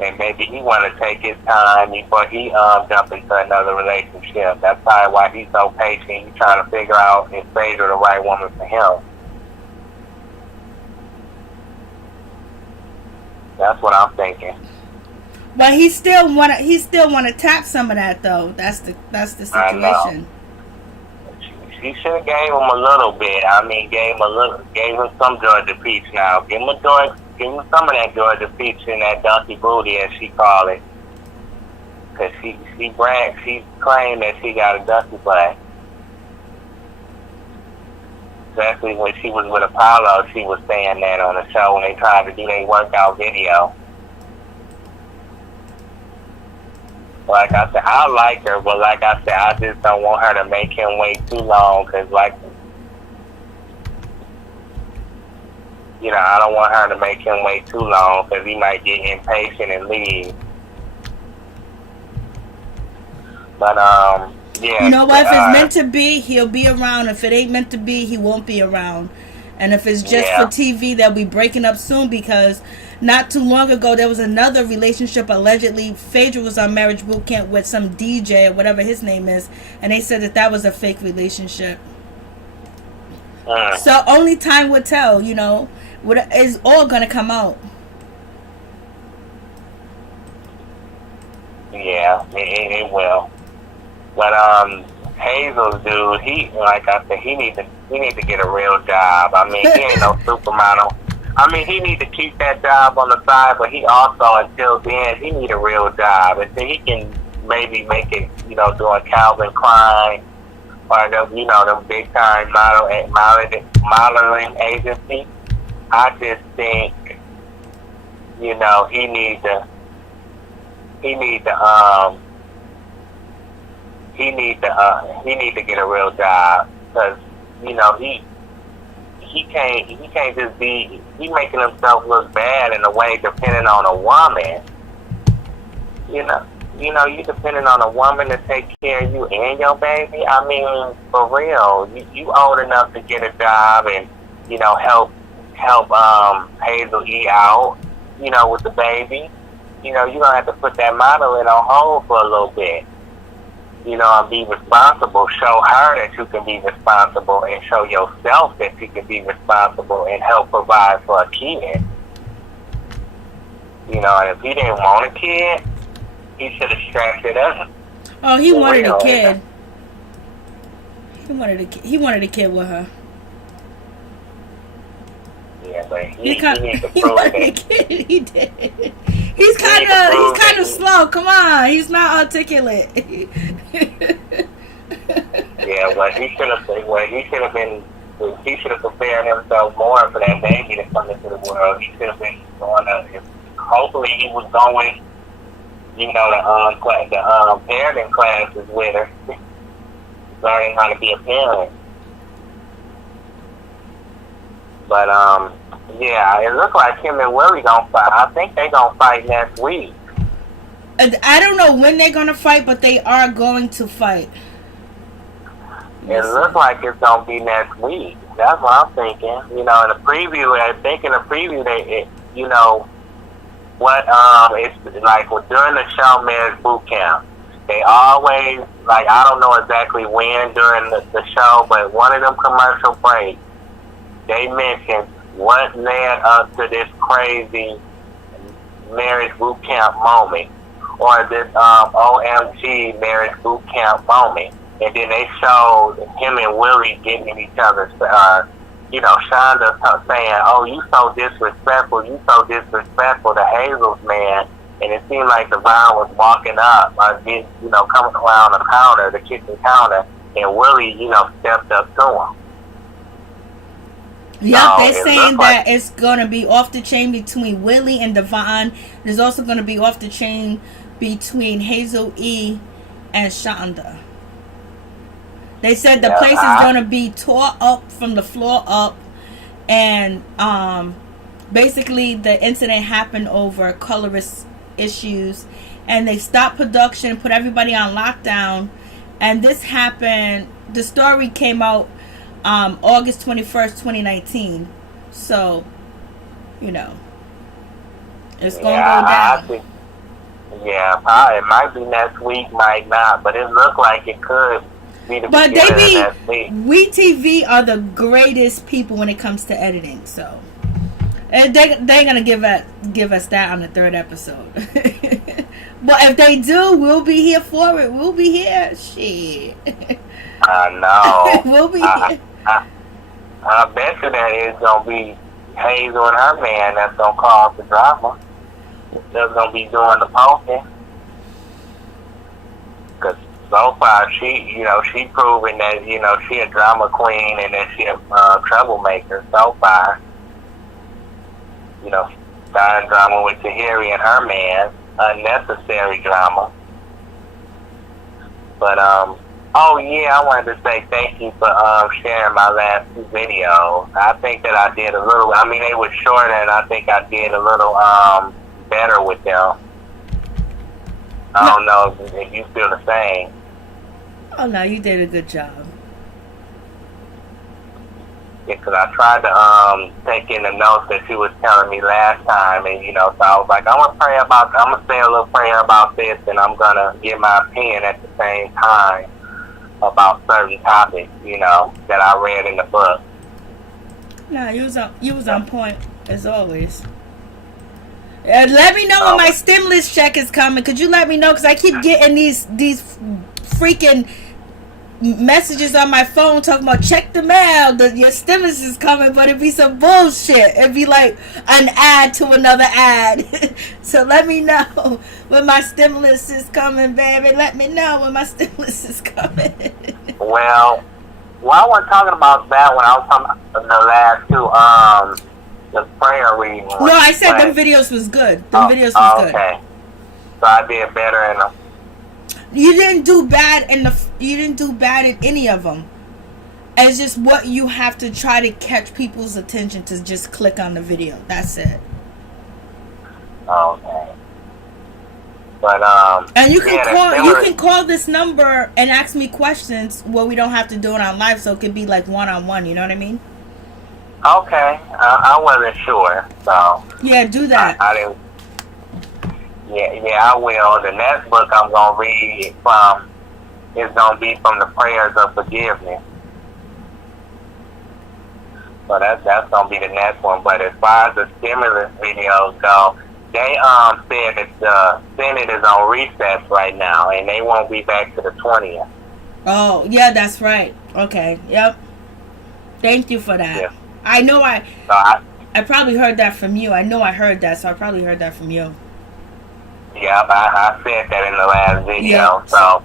And maybe he want to take his time before he jump into another relationship. That's probably why he's so patient. He's trying to figure out if Phaedra the right woman for him. That's what I'm thinking. But he still wanna tap some of that though. That's the situation. She should have gave him a little bit. I mean, gave him some Georgia peach now. Give him some of that Georgia peach in that donkey booty, as she call it. Cause she claimed that she got a donkey butt. Especially when she was with Apollo, she was saying that on the show when they tried to do their workout video. Like I said, I like her, but like I said, I just don't want her to make him wait too long, because I don't want her to make him wait too long, because he might get impatient and leave. But, yeah. You know what? If it's meant to be, he'll be around. If it ain't meant to be, he won't be around. And if it's just for TV, they'll be breaking up soon, because not too long ago, there was another relationship. Allegedly, Phaedra was on marriage boot camp with some DJ or whatever his name is, and they said that was a fake relationship. So only time would tell, it's all going to come out. Yeah, it will. But Hazel's dude, like I said, he need to get a real job. I mean, he ain't no supermodel. I mean, he need to keep that job on the side, but he also, until then, he need a real job. And then he can maybe make it, doing Calvin Klein or the big time modeling agency. I just think, he need to get a real job, because he can't just be making himself look bad in a way depending on a woman. you know, you depending on a woman to take care of you and your baby. I mean, for real, you old enough to get a job and, you know, help Hazel E out, you know, with the baby. You know, you're gonna have to put that modeling on hold for a little bit. You know, and be responsible. Show her that you can be responsible, and show yourself that you can be responsible and help provide for a kid. You know, and if he didn't want a kid, he should have strapped it up. Oh, he wanted a kid. He wanted a kid with her. Yeah, but he needs to prove it. He did. He's kind of slow. Come on, he's not articulate. Yeah, he should have prepared himself more for that baby to come into the world. He should have been going to. Hopefully, he was going, you know, the parenting classes with her, learning how to be a parent. But yeah, it looks like him and Willie gonna fight. I think they gonna fight next week. I don't know when they're gonna fight, but they are going to fight. It looks like it's gonna be next week. That's what I'm thinking. You know, in the preview, you know, what it's like during the show Marriage Boot Camp. They always, like, I don't know exactly when during the show, but one of them commercial breaks, they mentioned what led up to this crazy marriage boot camp moment, or this OMG marriage boot camp moment. And then they showed him and Willie getting in each other's, you know, Shonda saying, "Oh, you so disrespectful to Hazel's man." And it seemed like Devon was walking up, you know, coming around the counter, the kitchen counter, and Willie, you know, stepped up to him. Yep, they're saying that it's going to be off the chain between Willie and Devon. There's also going to be off the chain between Hazel E and Shonda. They said the place is going to be tore up from the floor up. And basically the incident happened over colorist issues. And they stopped production, put everybody on lockdown. And this happened, the story came out August 21st, 2019. So, you know, it's going to go down. It might be next week, might not, but it looks like it could be the beginning of next week. We TV are the greatest people when it comes to editing, so and they're going to give us that on the third episode. But if they do, we'll be here for it. We'll be here. Shit. I know. We'll be here. I bet you that it's going to be Hazel and her man that's going to cause the drama. They're going to be doing the poking. Because so far, she proving that, you know, she a drama queen and that she a troublemaker so far. You know, starting drama with Tahiry and her man. Unnecessary drama. But, oh yeah, I wanted to say thank you for sharing my last two videos. I think that I did a little, I mean, they were short and I think I did a little better with them. I don't know if you feel the same. Oh no, you did a good job. Yeah, because I tried to take in the notes that you was telling me last time, and, you know, so I was like, I'm going to say a little prayer about this, and I'm going to give my opinion at the same time about certain topics, you know, that I read in the book. No, you was on point, as always. Let me know when my stimulus check is coming. Could you let me know? Because I keep getting these freaking messages on my phone talking about check the mail, your stimulus is coming, but it'd be some bullshit. It'd be like an ad to another ad. So let me know when my stimulus is coming, baby. Let me know when my stimulus is coming. Well, I wasn't talking about that when I was talking about the last two, the prayer reading. No, I said them videos was good. Them videos was good. Okay. So I did better in them. You didn't do bad in any of them. It's just what you have to try to catch people's attention to just click on the video. That's it. Okay. But and you can yeah, call. You can call this number and ask me questions. Well, we don't have to do it on live, so it could be like one-on-one. You know what I mean? Okay, I wasn't sure, so yeah, do that. I didn't. Yeah, I will. The next book I'm gonna read from is gonna be from the prayers of forgiveness. So that's gonna be the next one. But as far as the stimulus videos go, they said that the Senate is on recess right now, and they won't be back to the 20th. Oh, yeah, that's right. Okay, yep. Thank you for that. Yeah. I know I probably heard that from you. I know I heard that, so I probably heard that from you. Yeah, I said that in the last video. Yeah. So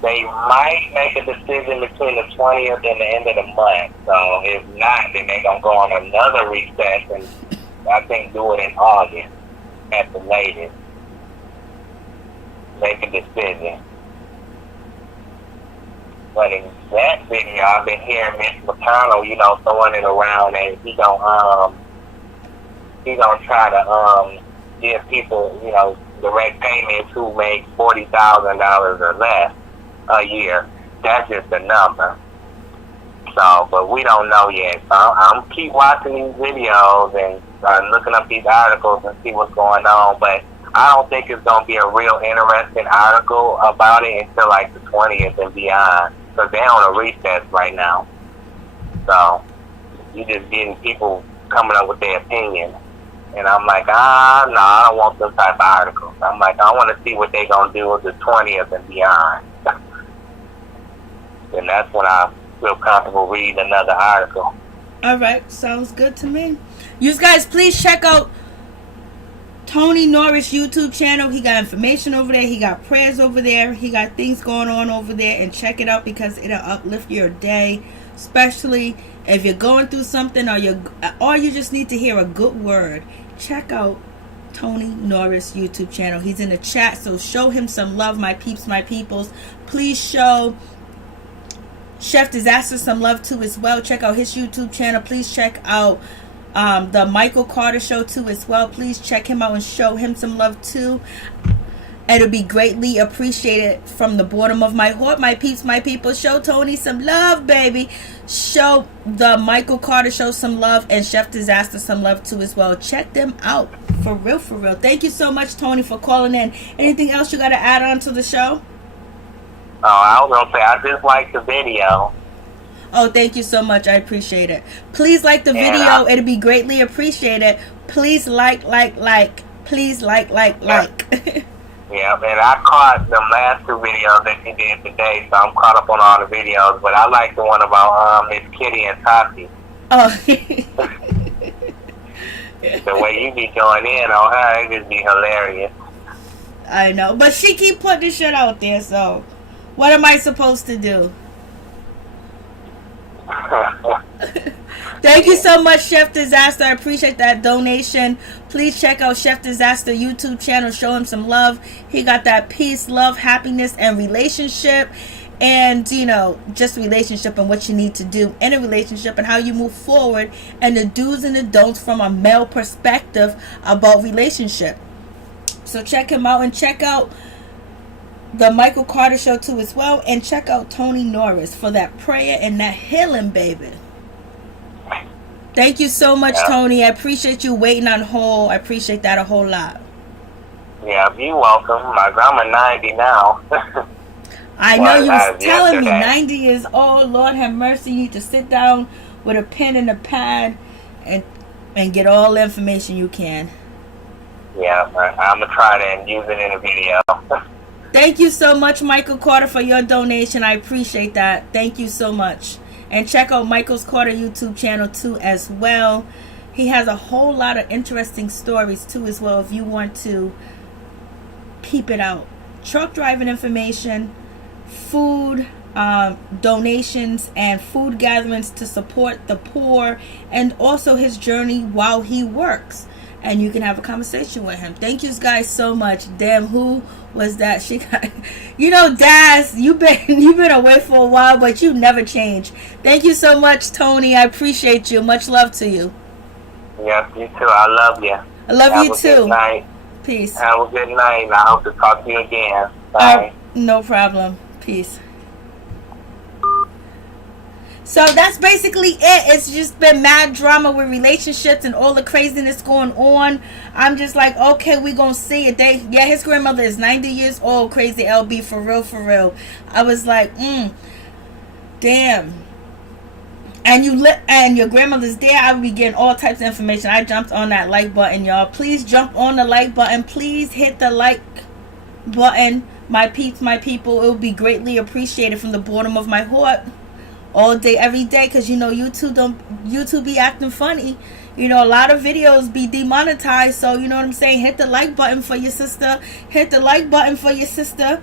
they might make a decision between the 20th and the end of the month. So if not, then they're going to go on another recess and I think do it in August at the latest. Make a decision. But in that video, I've been hearing Mitch McConnell, throwing it around, and he gonna try to give people, direct payments who make $40,000 or less a year. That's just a number. So, but we don't know yet. So I'm keep watching these videos and looking up these articles and see what's going on. But I don't think it's gonna be a real interesting article about it until like the 20th and beyond. Because they're on a recess right now. So, you just getting people coming up with their opinion. And I'm like, no, I don't want those type of articles. I'm like, I want to see what they're going to do with the 20th and beyond. And that's when I feel comfortable reading another article. All right, sounds good to me. You guys, please check out Tony Norris YouTube channel. He got information over there. He got prayers over there. He got things going on over there. And check it out because it'll uplift your day. Especially if you're going through something or you just need to hear a good word. Check out Tony Norris YouTube channel. He's in the chat. So show him some love, my peeps, my peoples. Please show Chef Disaster some love too as well. Check out his YouTube channel. Please check out the Michael Carter show too as well. Please check him out and show him some love too. It'll be greatly appreciated from the bottom of my heart, my peeps, my people. Show Tony some love, baby. Show the Michael Carter show some love and Chef Disaster some love too as well. Check them out for real, for real. Thank you so much, Tony, for calling in. Anything else you got to add on to the show? Oh, I was gonna say I just liked the video. Oh, thank you so much. I appreciate it. Please like the video. It'll be greatly appreciated. Please like. Please like. Yeah, and I caught the last two videos that you did today, so I'm caught up on all the videos. But I like the one about Miss Kitty and Tati. Oh. The way you be going in on her, it just be hilarious. I know, but she keep putting this shit out there, so what am I supposed to do? Thank you so much, Chef Disaster. I appreciate that donation. Please check out Chef Disaster YouTube channel. Show him some love. He got that peace, love, happiness, and relationship. And, just relationship and what you need to do in a relationship and how you move forward and the do's and the don'ts from a male perspective about relationship. So check him out and check out the Michael Carter show too as well. And check out Tony Norris for that prayer and that healing, baby. Thank you so much, Tony. I appreciate you waiting on hold. I appreciate that a whole lot. Yeah, you're welcome. I'm a 90 now. I know you was telling me 90 years old. Lord have mercy. You need to sit down with a pen and a pad and get all the information you can. Yeah, I'm going to try that and use it in a video. Thank you so much, Michael Carter, for your donation. I appreciate that. Thank you so much. And check out Michael's Carter YouTube channel too as well. He has a whole lot of interesting stories too as well if you want to peep it out. Truck driving information, food donations, and food gatherings to support the poor, and also his journey while he works. And you can have a conversation with him. Thank you guys so much. Damn, who was that? She got, Daz, you've been away for a while, but you never change. Thank you so much, Tony. I appreciate you. Much love to you. Yes, you too. I love you. I love you too. Good night. Peace. Have a good night, and I hope to talk to you again. Bye. No problem. Peace. So that's basically it. It's just been mad drama with relationships and all the craziness going on. I'm just like, okay, we gonna see it. His grandmother is 90 years old. Crazy LB, for real, for real. I was like, damn. And your grandmother's there. I would be getting all types of information. I jumped on that like button, y'all. Please jump on the like button. Please hit the like button, my peeps, my people. It would be greatly appreciated from the bottom of my heart. All day, every day, because YouTube be acting funny. A lot of videos be demonetized. So you know what I'm saying. Hit the like button for your sister. Hit the like button for your sister.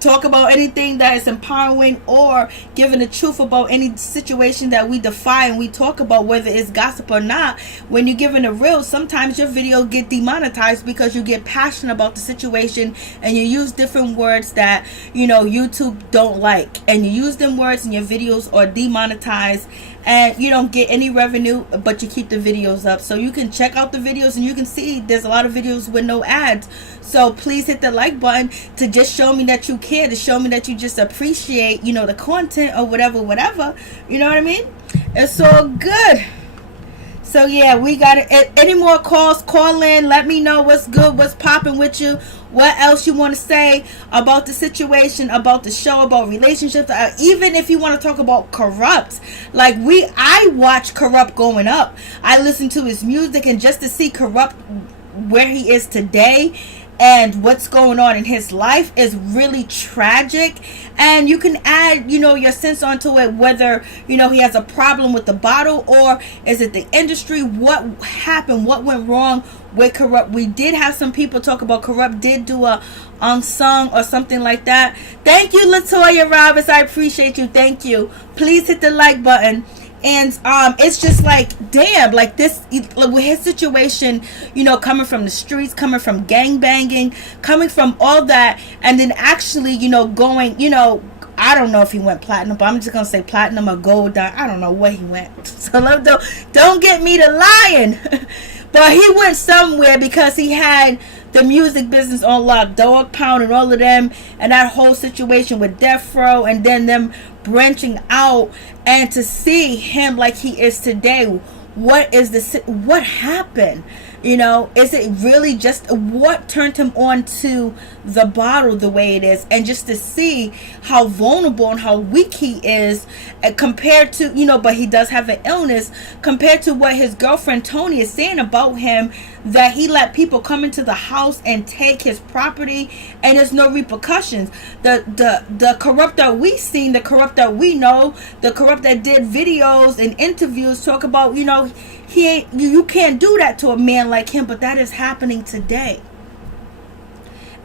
Talk about anything that is empowering or giving the truth about any situation that we defy and we talk about, whether it's gossip or not. When you're giving the real, sometimes your video get demonetized because you get passionate about the situation and you use different words that YouTube don't like, and you use them words and your videos are demonetized, and you don't get any revenue, but you keep the videos up. So you can check out the videos and you can see there's a lot of videos with no ads. So please hit the like button to just show me that you care, to show me that you just appreciate, the content or whatever. You know what I mean? It's all good. So yeah, we got it. Any more calls, call in. Let me know what's good, what's popping with you. What else you want to say about the situation, about the show, about relationships, even if you want to talk about Corrupt. Like I watch Corrupt going up. I listen to his music, and just to see Corrupt where he is today and what's going on in his life is really tragic. And you can add, your sense onto it, whether, he has a problem with the bottle, or is it the industry? What happened? What went wrong with Corrupt? We did have some people talk about Corrupt did do a unsung or something like that. Thank you, Latoya Roberts. I appreciate you. Thank you. Please hit the like button. And it's just like, damn, like this with his situation, coming from the streets, coming from gang banging, coming from all that, and then actually, going, I don't know if he went platinum, but I'm just gonna say platinum or gold. I don't know where he went. So don't get me to lying. But he went somewhere because he had the music business on lock, Dog Pound and all of them, and that whole situation with Death Row, and then them branching out, and to see him like he is today. What happened? Is it really just what turned him on to the bottle the way it is? And just to see how vulnerable and how weak he is compared to, but he does have an illness, compared to what his girlfriend Tony is saying about him, that he let people come into the house and take his property and there's no repercussions. The Corrupt that we seen, the Corrupt that we know, the Corrupt that did videos and interviews talk about, you can't do that to a man like him, but that is happening today.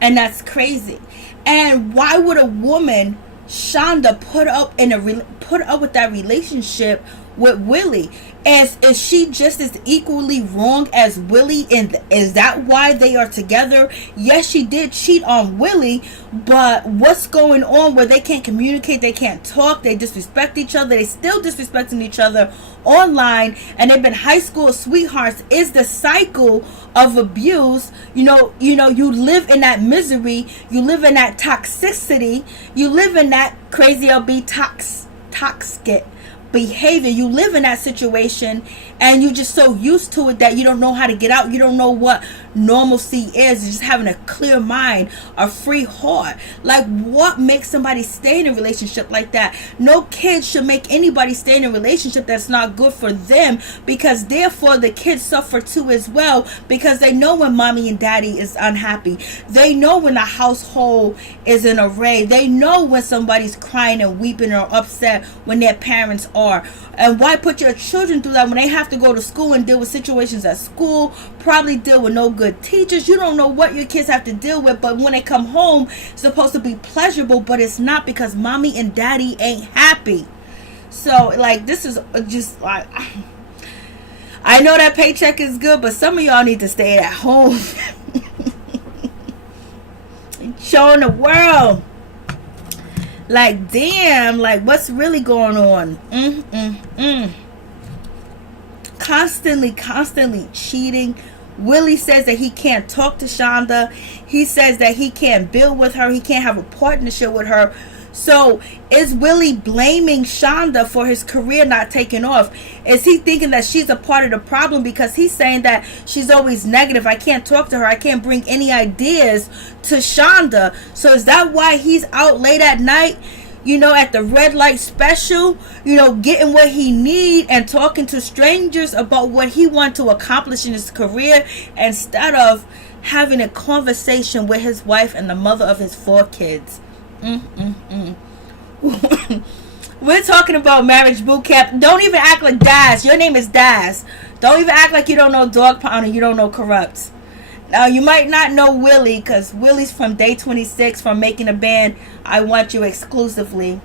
And that's crazy. And why would a woman, Shonda, put up with that relationship with Willie? Is she just as equally wrong as Willie? And is that why they are together? Yes, she did cheat on Willie, but what's going on where they can't communicate, they can't talk, they disrespect each other, they still disrespecting each other online, and they've been high school sweethearts? Is the cycle of abuse. You live in that misery, you live in that toxicity, you live in that crazy LB toxic behavior. You live in that situation and you're just so used to it that you don't know how to get out. You don't know what normalcy is. Just having a clear mind, a free heart. Like, what makes somebody stay in a relationship like that? No kid should make anybody stay in a relationship that's not good for them, because therefore the kids suffer too as well, because they know when mommy and daddy is unhappy. They know when the household is in array. They know when somebody's crying and weeping or upset when their parents are. And why put your children through that when they have to go to school and deal with situations at school, probably deal with no good teachers? You don't know what your kids have to deal with, but when they come home, it's supposed to be pleasurable, but it's not, because mommy and daddy ain't happy. So, like, this is just like, I know that paycheck is good, but some of y'all need to stay at home. Showing the world. Like, damn, like, what's really going on? Constantly cheating Willie says that he can't talk to Shonda. He says that he can't build with her. He can't have a partnership with her. So is Willie blaming Shonda for his career not taking off? Is he thinking that she's a part of the problem because he's saying that she's always negative? I can't talk to her. I can't bring any ideas to Shonda. So is that why he's out late at night, you know, at the red light special, you know, getting what he need and talking to strangers about what he wants to accomplish in his career instead of having a conversation with his wife and the mother of his 4 kids? We're talking about marriage boot camp. Don't even act like Daz. Your name is Daz. Don't even act like you don't know Dog Pound and you don't know Corrupt. Now, you might not know Willie because Willie's from Day 26 from making a band I Want You exclusively.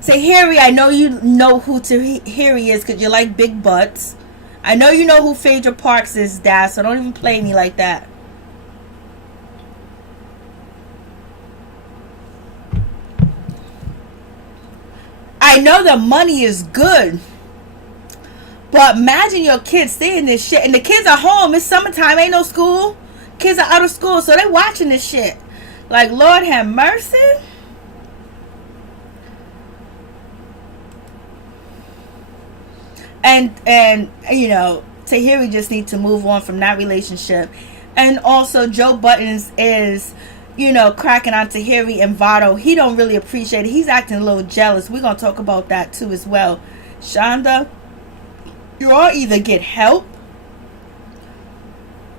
Tahiry, I know you know who Tahiry is because you like big butts. I know you know who Phaedra Parks is, Daz, so don't even play me like that. I know the money is good, but imagine your kids seeing this shit, and the kids are home. It's summertime, ain't no school. Kids are out of school, so they watching this shit. Like, Lord have mercy. And you know, Tahiry just need to move on from that relationship. And also, Joe Buttons is, you know, cracking on Tahiry and Vado. He don't really appreciate it. He's acting a little jealous. We're going to talk about that too as well. Shonda, you all either get help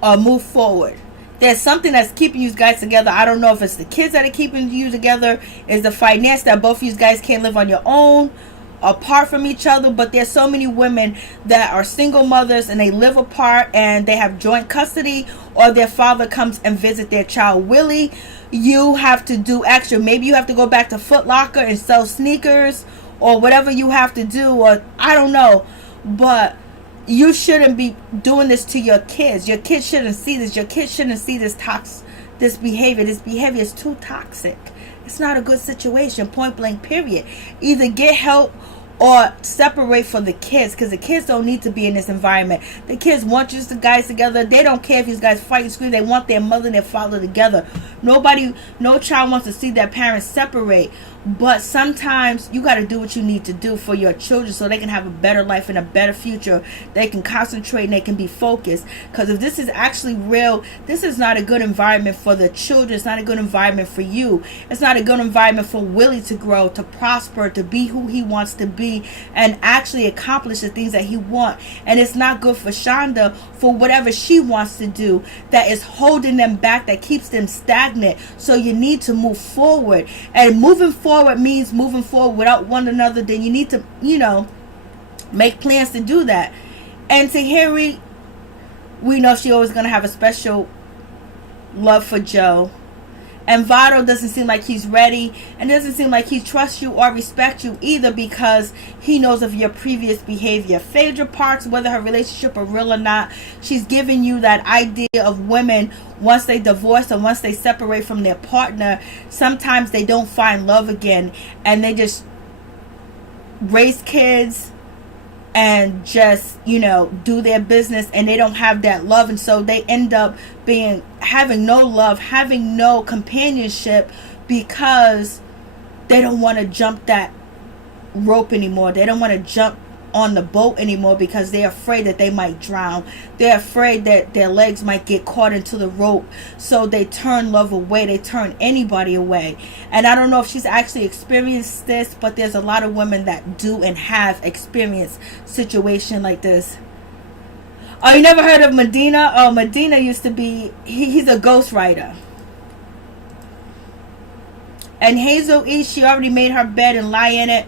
or move forward. There's something that's keeping you guys together. I don't know if it's the kids that are keeping you together. Is the finance that both of you guys can't live on your own, apart from each other. But there's so many women that are single mothers and they live apart and they have joint custody, or their father comes and visit their child. Willie, you have to do extra. Maybe you have to go back to Foot Locker and sell sneakers or whatever you have to do, or I don't know. But you shouldn't be doing this to your kids. Your kids shouldn't see this. Your kids shouldn't see this behavior. This behavior is too toxic. It's not a good situation, point blank, period. Either get help or separate for the kids, because the kids don't need to be in this environment. The kids want you guys together. They don't care if you guys fight and scream. They want their mother and their father together. No child wants to see their parents separate. But sometimes you got to do what you need to do for your children so they can have a better life and a better future. They can concentrate and they can be focused. Because if this is actually real, this is not a good environment for the children. It's not a good environment for you. It's not a good environment for Willie to grow, to prosper, to be who he wants to be, and actually accomplish the things that he wants. And it's not good for Shonda for whatever she wants to do that is holding them back, that keeps them stagnant. So you need to move forward. And moving forward means moving forward without one another. Then you need to, you know, make plans to do that. And Tahiry, we know she always going to have a special love for Joe. And Vado doesn't seem like he's ready, and doesn't seem like he trusts you or respects you either, because he knows of your previous behavior. Phaedra Parks, whether her relationship is real or not, she's giving you that idea of women, once they divorce or once they separate from their partner, sometimes they don't find love again, and they just raise kids and just, you know, do their business, and they don't have that love, and so they end up having no love, having no companionship, because they don't want to jump that rope anymore. They don't want to jump on the boat anymore because they're afraid that they might drown. They're afraid that their legs might get caught into the rope, so they turn love away. They turn anybody away. And I don't know if she's actually experienced this, but there's a lot of women that do and have experienced situation like this. Oh, you never heard of Medina? Oh, Medina used to be, he's a ghostwriter. And Hazel E, she already made her bed and lie in it.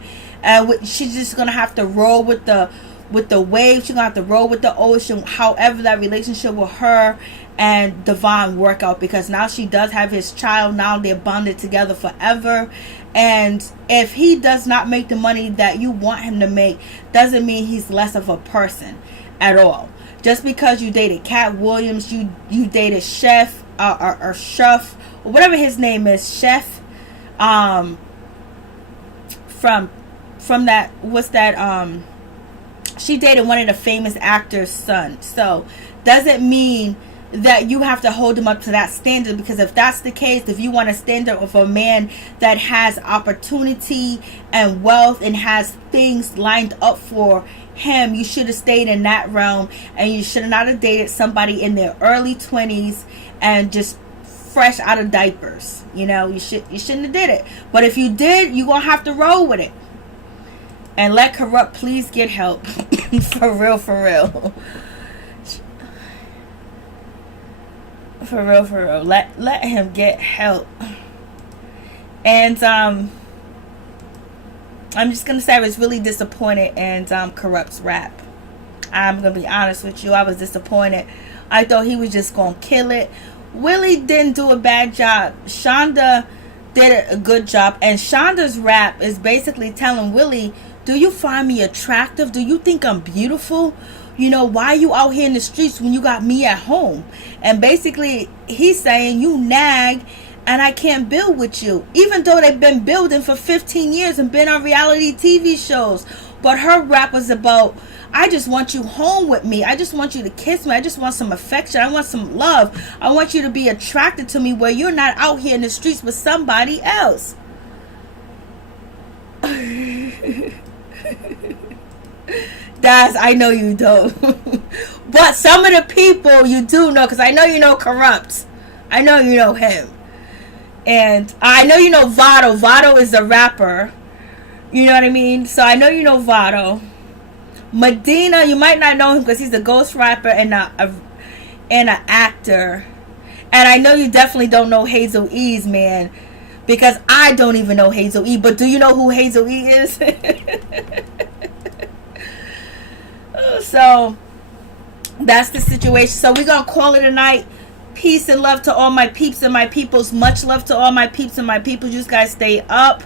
She's just gonna have to roll with the waves. She's gonna have to roll with the ocean. However, that relationship with her and Devon work out, because now she does have his child. Now they're bonded together forever. And if he does not make the money that you want him to make, doesn't mean he's less of a person at all. Just because you dated Cat Williams, you dated Chef or Chef, or whatever his name is, Chef, from that, what's that she dated one of the famous actors' son. So doesn't mean that you have to hold him up to that standard, because if that's the case, if you want a standard of a man that has opportunity and wealth and has things lined up for him, you should have stayed in that realm, and you should not have dated somebody in their early 20s and just fresh out of diapers. You know, you shouldn't have did it. But if you did, you're gonna have to roll with it. And let Corrupt please get help. For real, for real. For real, for real. Let him get help. And I'm just gonna say I was really disappointed in Corrupt's rap. I'm gonna be honest with you. I was disappointed. I thought he was just gonna kill it. Willie didn't do a bad job. Shonda did a good job. And Shonda's rap is basically telling Willie, do you find me attractive? Do you think I'm beautiful? You know, why are you out here in the streets when you got me at home? And basically, he's saying you nag and I can't build with you. Even though they've been building for 15 years and been on reality TV shows. But her rap was about, I just want you home with me. I just want you to kiss me. I just want some affection. I want some love. I want you to be attracted to me where you're not out here in the streets with somebody else. Guys, I know you don't. But some of the people you do know, because I know you know Corrupt. I know you know him. And I know you know Vado. Vado is a rapper. You know what I mean? So I know you know Vado. Medina, you might not know him because he's a ghost rapper and an actor. And I know you definitely don't know Hazel E's, man. Because I don't even know Hazel E. But do you know who Hazel E is? So that's the situation. So we're gonna call it a night. Peace and love to all my peeps and my peoples. Much love to all my peeps and my peoples. You guys stay up.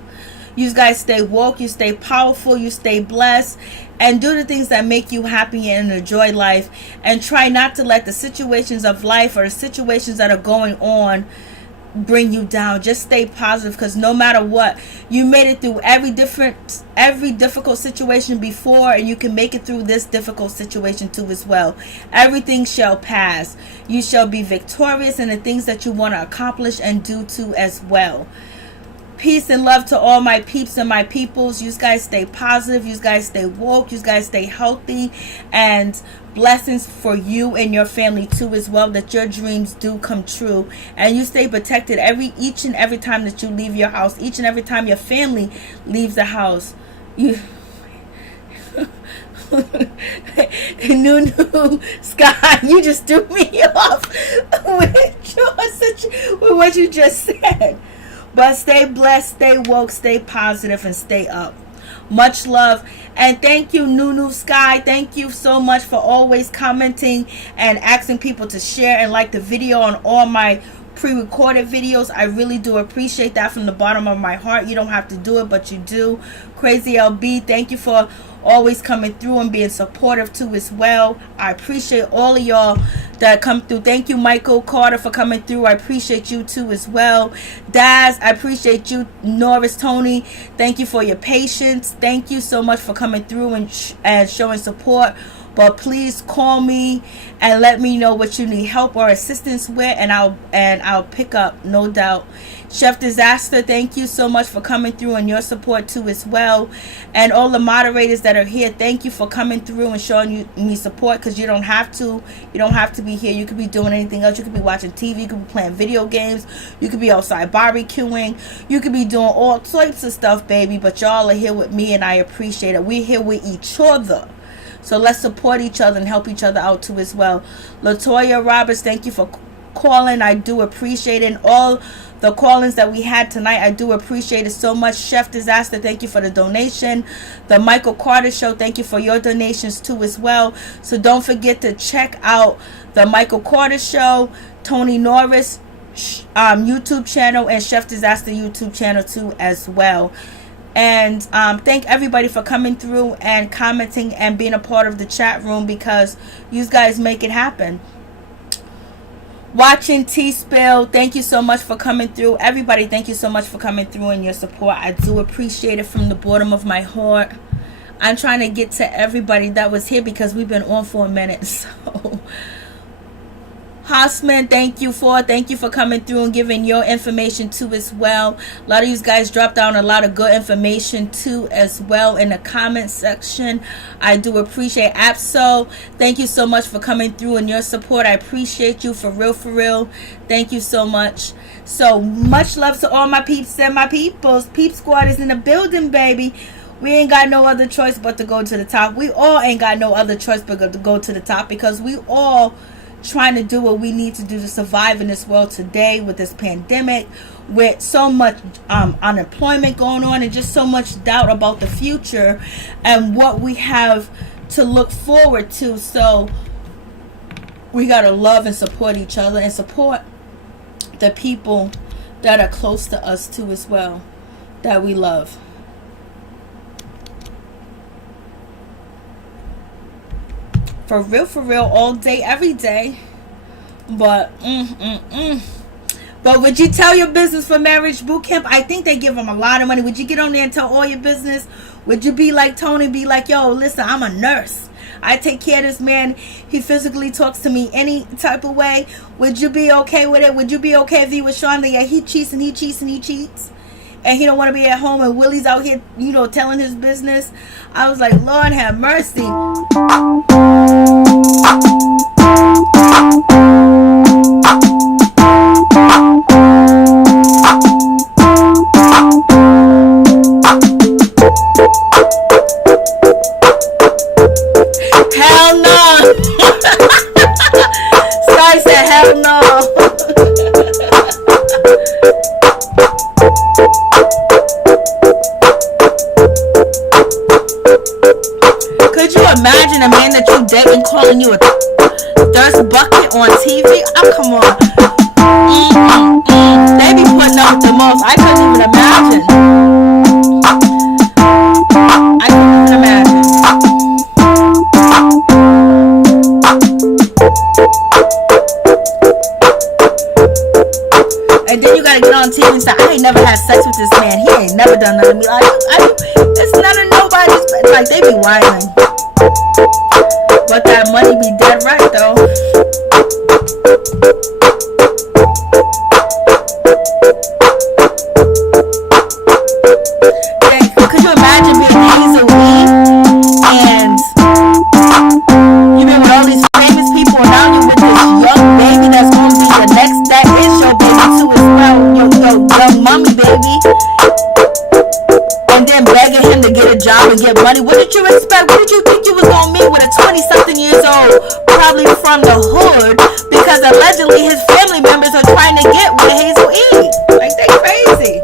You guys stay woke. You stay powerful. You stay blessed. And do the things that make you happy and enjoy life. And try not to let the situations of life or the situations that are going on bring you down. Just stay positive, because no matter what, you made it through every difficult situation before, and you can make it through this difficult situation too as well. Everything shall pass. You shall be victorious in the things that you want to accomplish and do too as well. Peace and love to all my peeps and my peoples. You guys stay positive. You guys stay woke. You guys stay healthy. And blessings for you and your family too as well. That your dreams do come true. And you stay protected each and every time that you leave your house. Each and every time your family leaves the house. You... Nunu Sky, you just threw me off with what you just said. But stay blessed, stay woke, stay positive, and stay up. Much love. And thank you, Nunu Sky. Thank you so much for always commenting and asking people to share and like the video on all my pre-recorded videos. I really do appreciate that from the bottom of my heart. You don't have to do it, but you do. Crazy LB, thank you for always coming through and being supportive too as well. I appreciate all of y'all that come through. Thank you, Michael Carter, for coming through. I appreciate you too as well. Daz, I appreciate you. Norris Tony, thank you for your patience. Thank you so much for coming through and showing support. But please call me and let me know what you need help or assistance with, and I'll pick up, no doubt. Chef Disaster, thank you so much for coming through and your support too as well. And all the moderators that are here, thank you for coming through and showing me support, because you don't have to. You don't have to be here. You could be doing anything else. You could be watching TV. You could be playing video games. You could be outside barbecuing. You could be doing all types of stuff, baby. But y'all are here with me, and I appreciate it. We're here with each other. So let's support each other and help each other out too as well. Latoya Roberts, thank you for calling. I do appreciate it. And all the callings that we had tonight, I do appreciate it so much. Chef Disaster, thank you for the donation. The Michael Carter Show, thank you for your donations too as well. So don't forget to check out the Michael Carter Show, Tony Norris YouTube channel, and Chef Disaster YouTube channel too as well. And thank everybody for coming through and commenting and being a part of the chat room, because you guys make it happen. Watching T-Spill, thank you so much for coming through. Everybody, thank you so much for coming through and your support. I do appreciate it from the bottom of my heart. I'm trying to get to everybody that was here because we've been on for a minute. So Hossman, thank you for coming through and giving your information too as well. A lot of you guys dropped down a lot of good information too as well in the comment section. I do appreciate Apso. Thank you so much for coming through and your support. I appreciate you for real. Thank you so much. So much love to all my peeps and my peoples. Peep Squad is in the building, baby. We ain't got no other choice but to go to the top. We all ain't got no other choice but to go to the top, because we all trying to do what we need to do to survive in this world today with this pandemic, with so much unemployment going on, and just so much doubt about the future and what we have to look forward to. So we got to love and support each other and support the people that are close to us too as well, that we love. For real, all day, every day. But, But would you tell your business for marriage boot camp? I think they give them a lot of money. Would you get on there and tell all your business? Would you be like Tony, be like, yo, listen, I'm a nurse. I take care of this man. He physically talks to me any type of way. Would you be okay with it? Would you be okay if he was showing that, yeah, he cheats. And he don't want to be at home, and Willie's out here, telling his business? I was like, Lord have mercy. Hell no. Sky said hell no. Could you imagine a man that you dating calling you a thirst bucket on TV? Oh, come on. They be putting up with the most. I couldn't even imagine. And then you gotta get on TV and say, I ain't never had sex with this man. He ain't never done nothing to me. It's none of nobody's. Like, they be whining. But that money be dead right, though. Could you imagine being Hazel E and you've been with all these famous people, and now you're with this young baby that's going to be the next, that is your baby too as well, your young mommy baby, and then begging him to get a job and get money? What did you expect? What did you think you was going to meet with a 20-something years old, probably from the hood, because allegedly his family members are trying to get with Hazel E? Like, they crazy.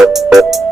Bye.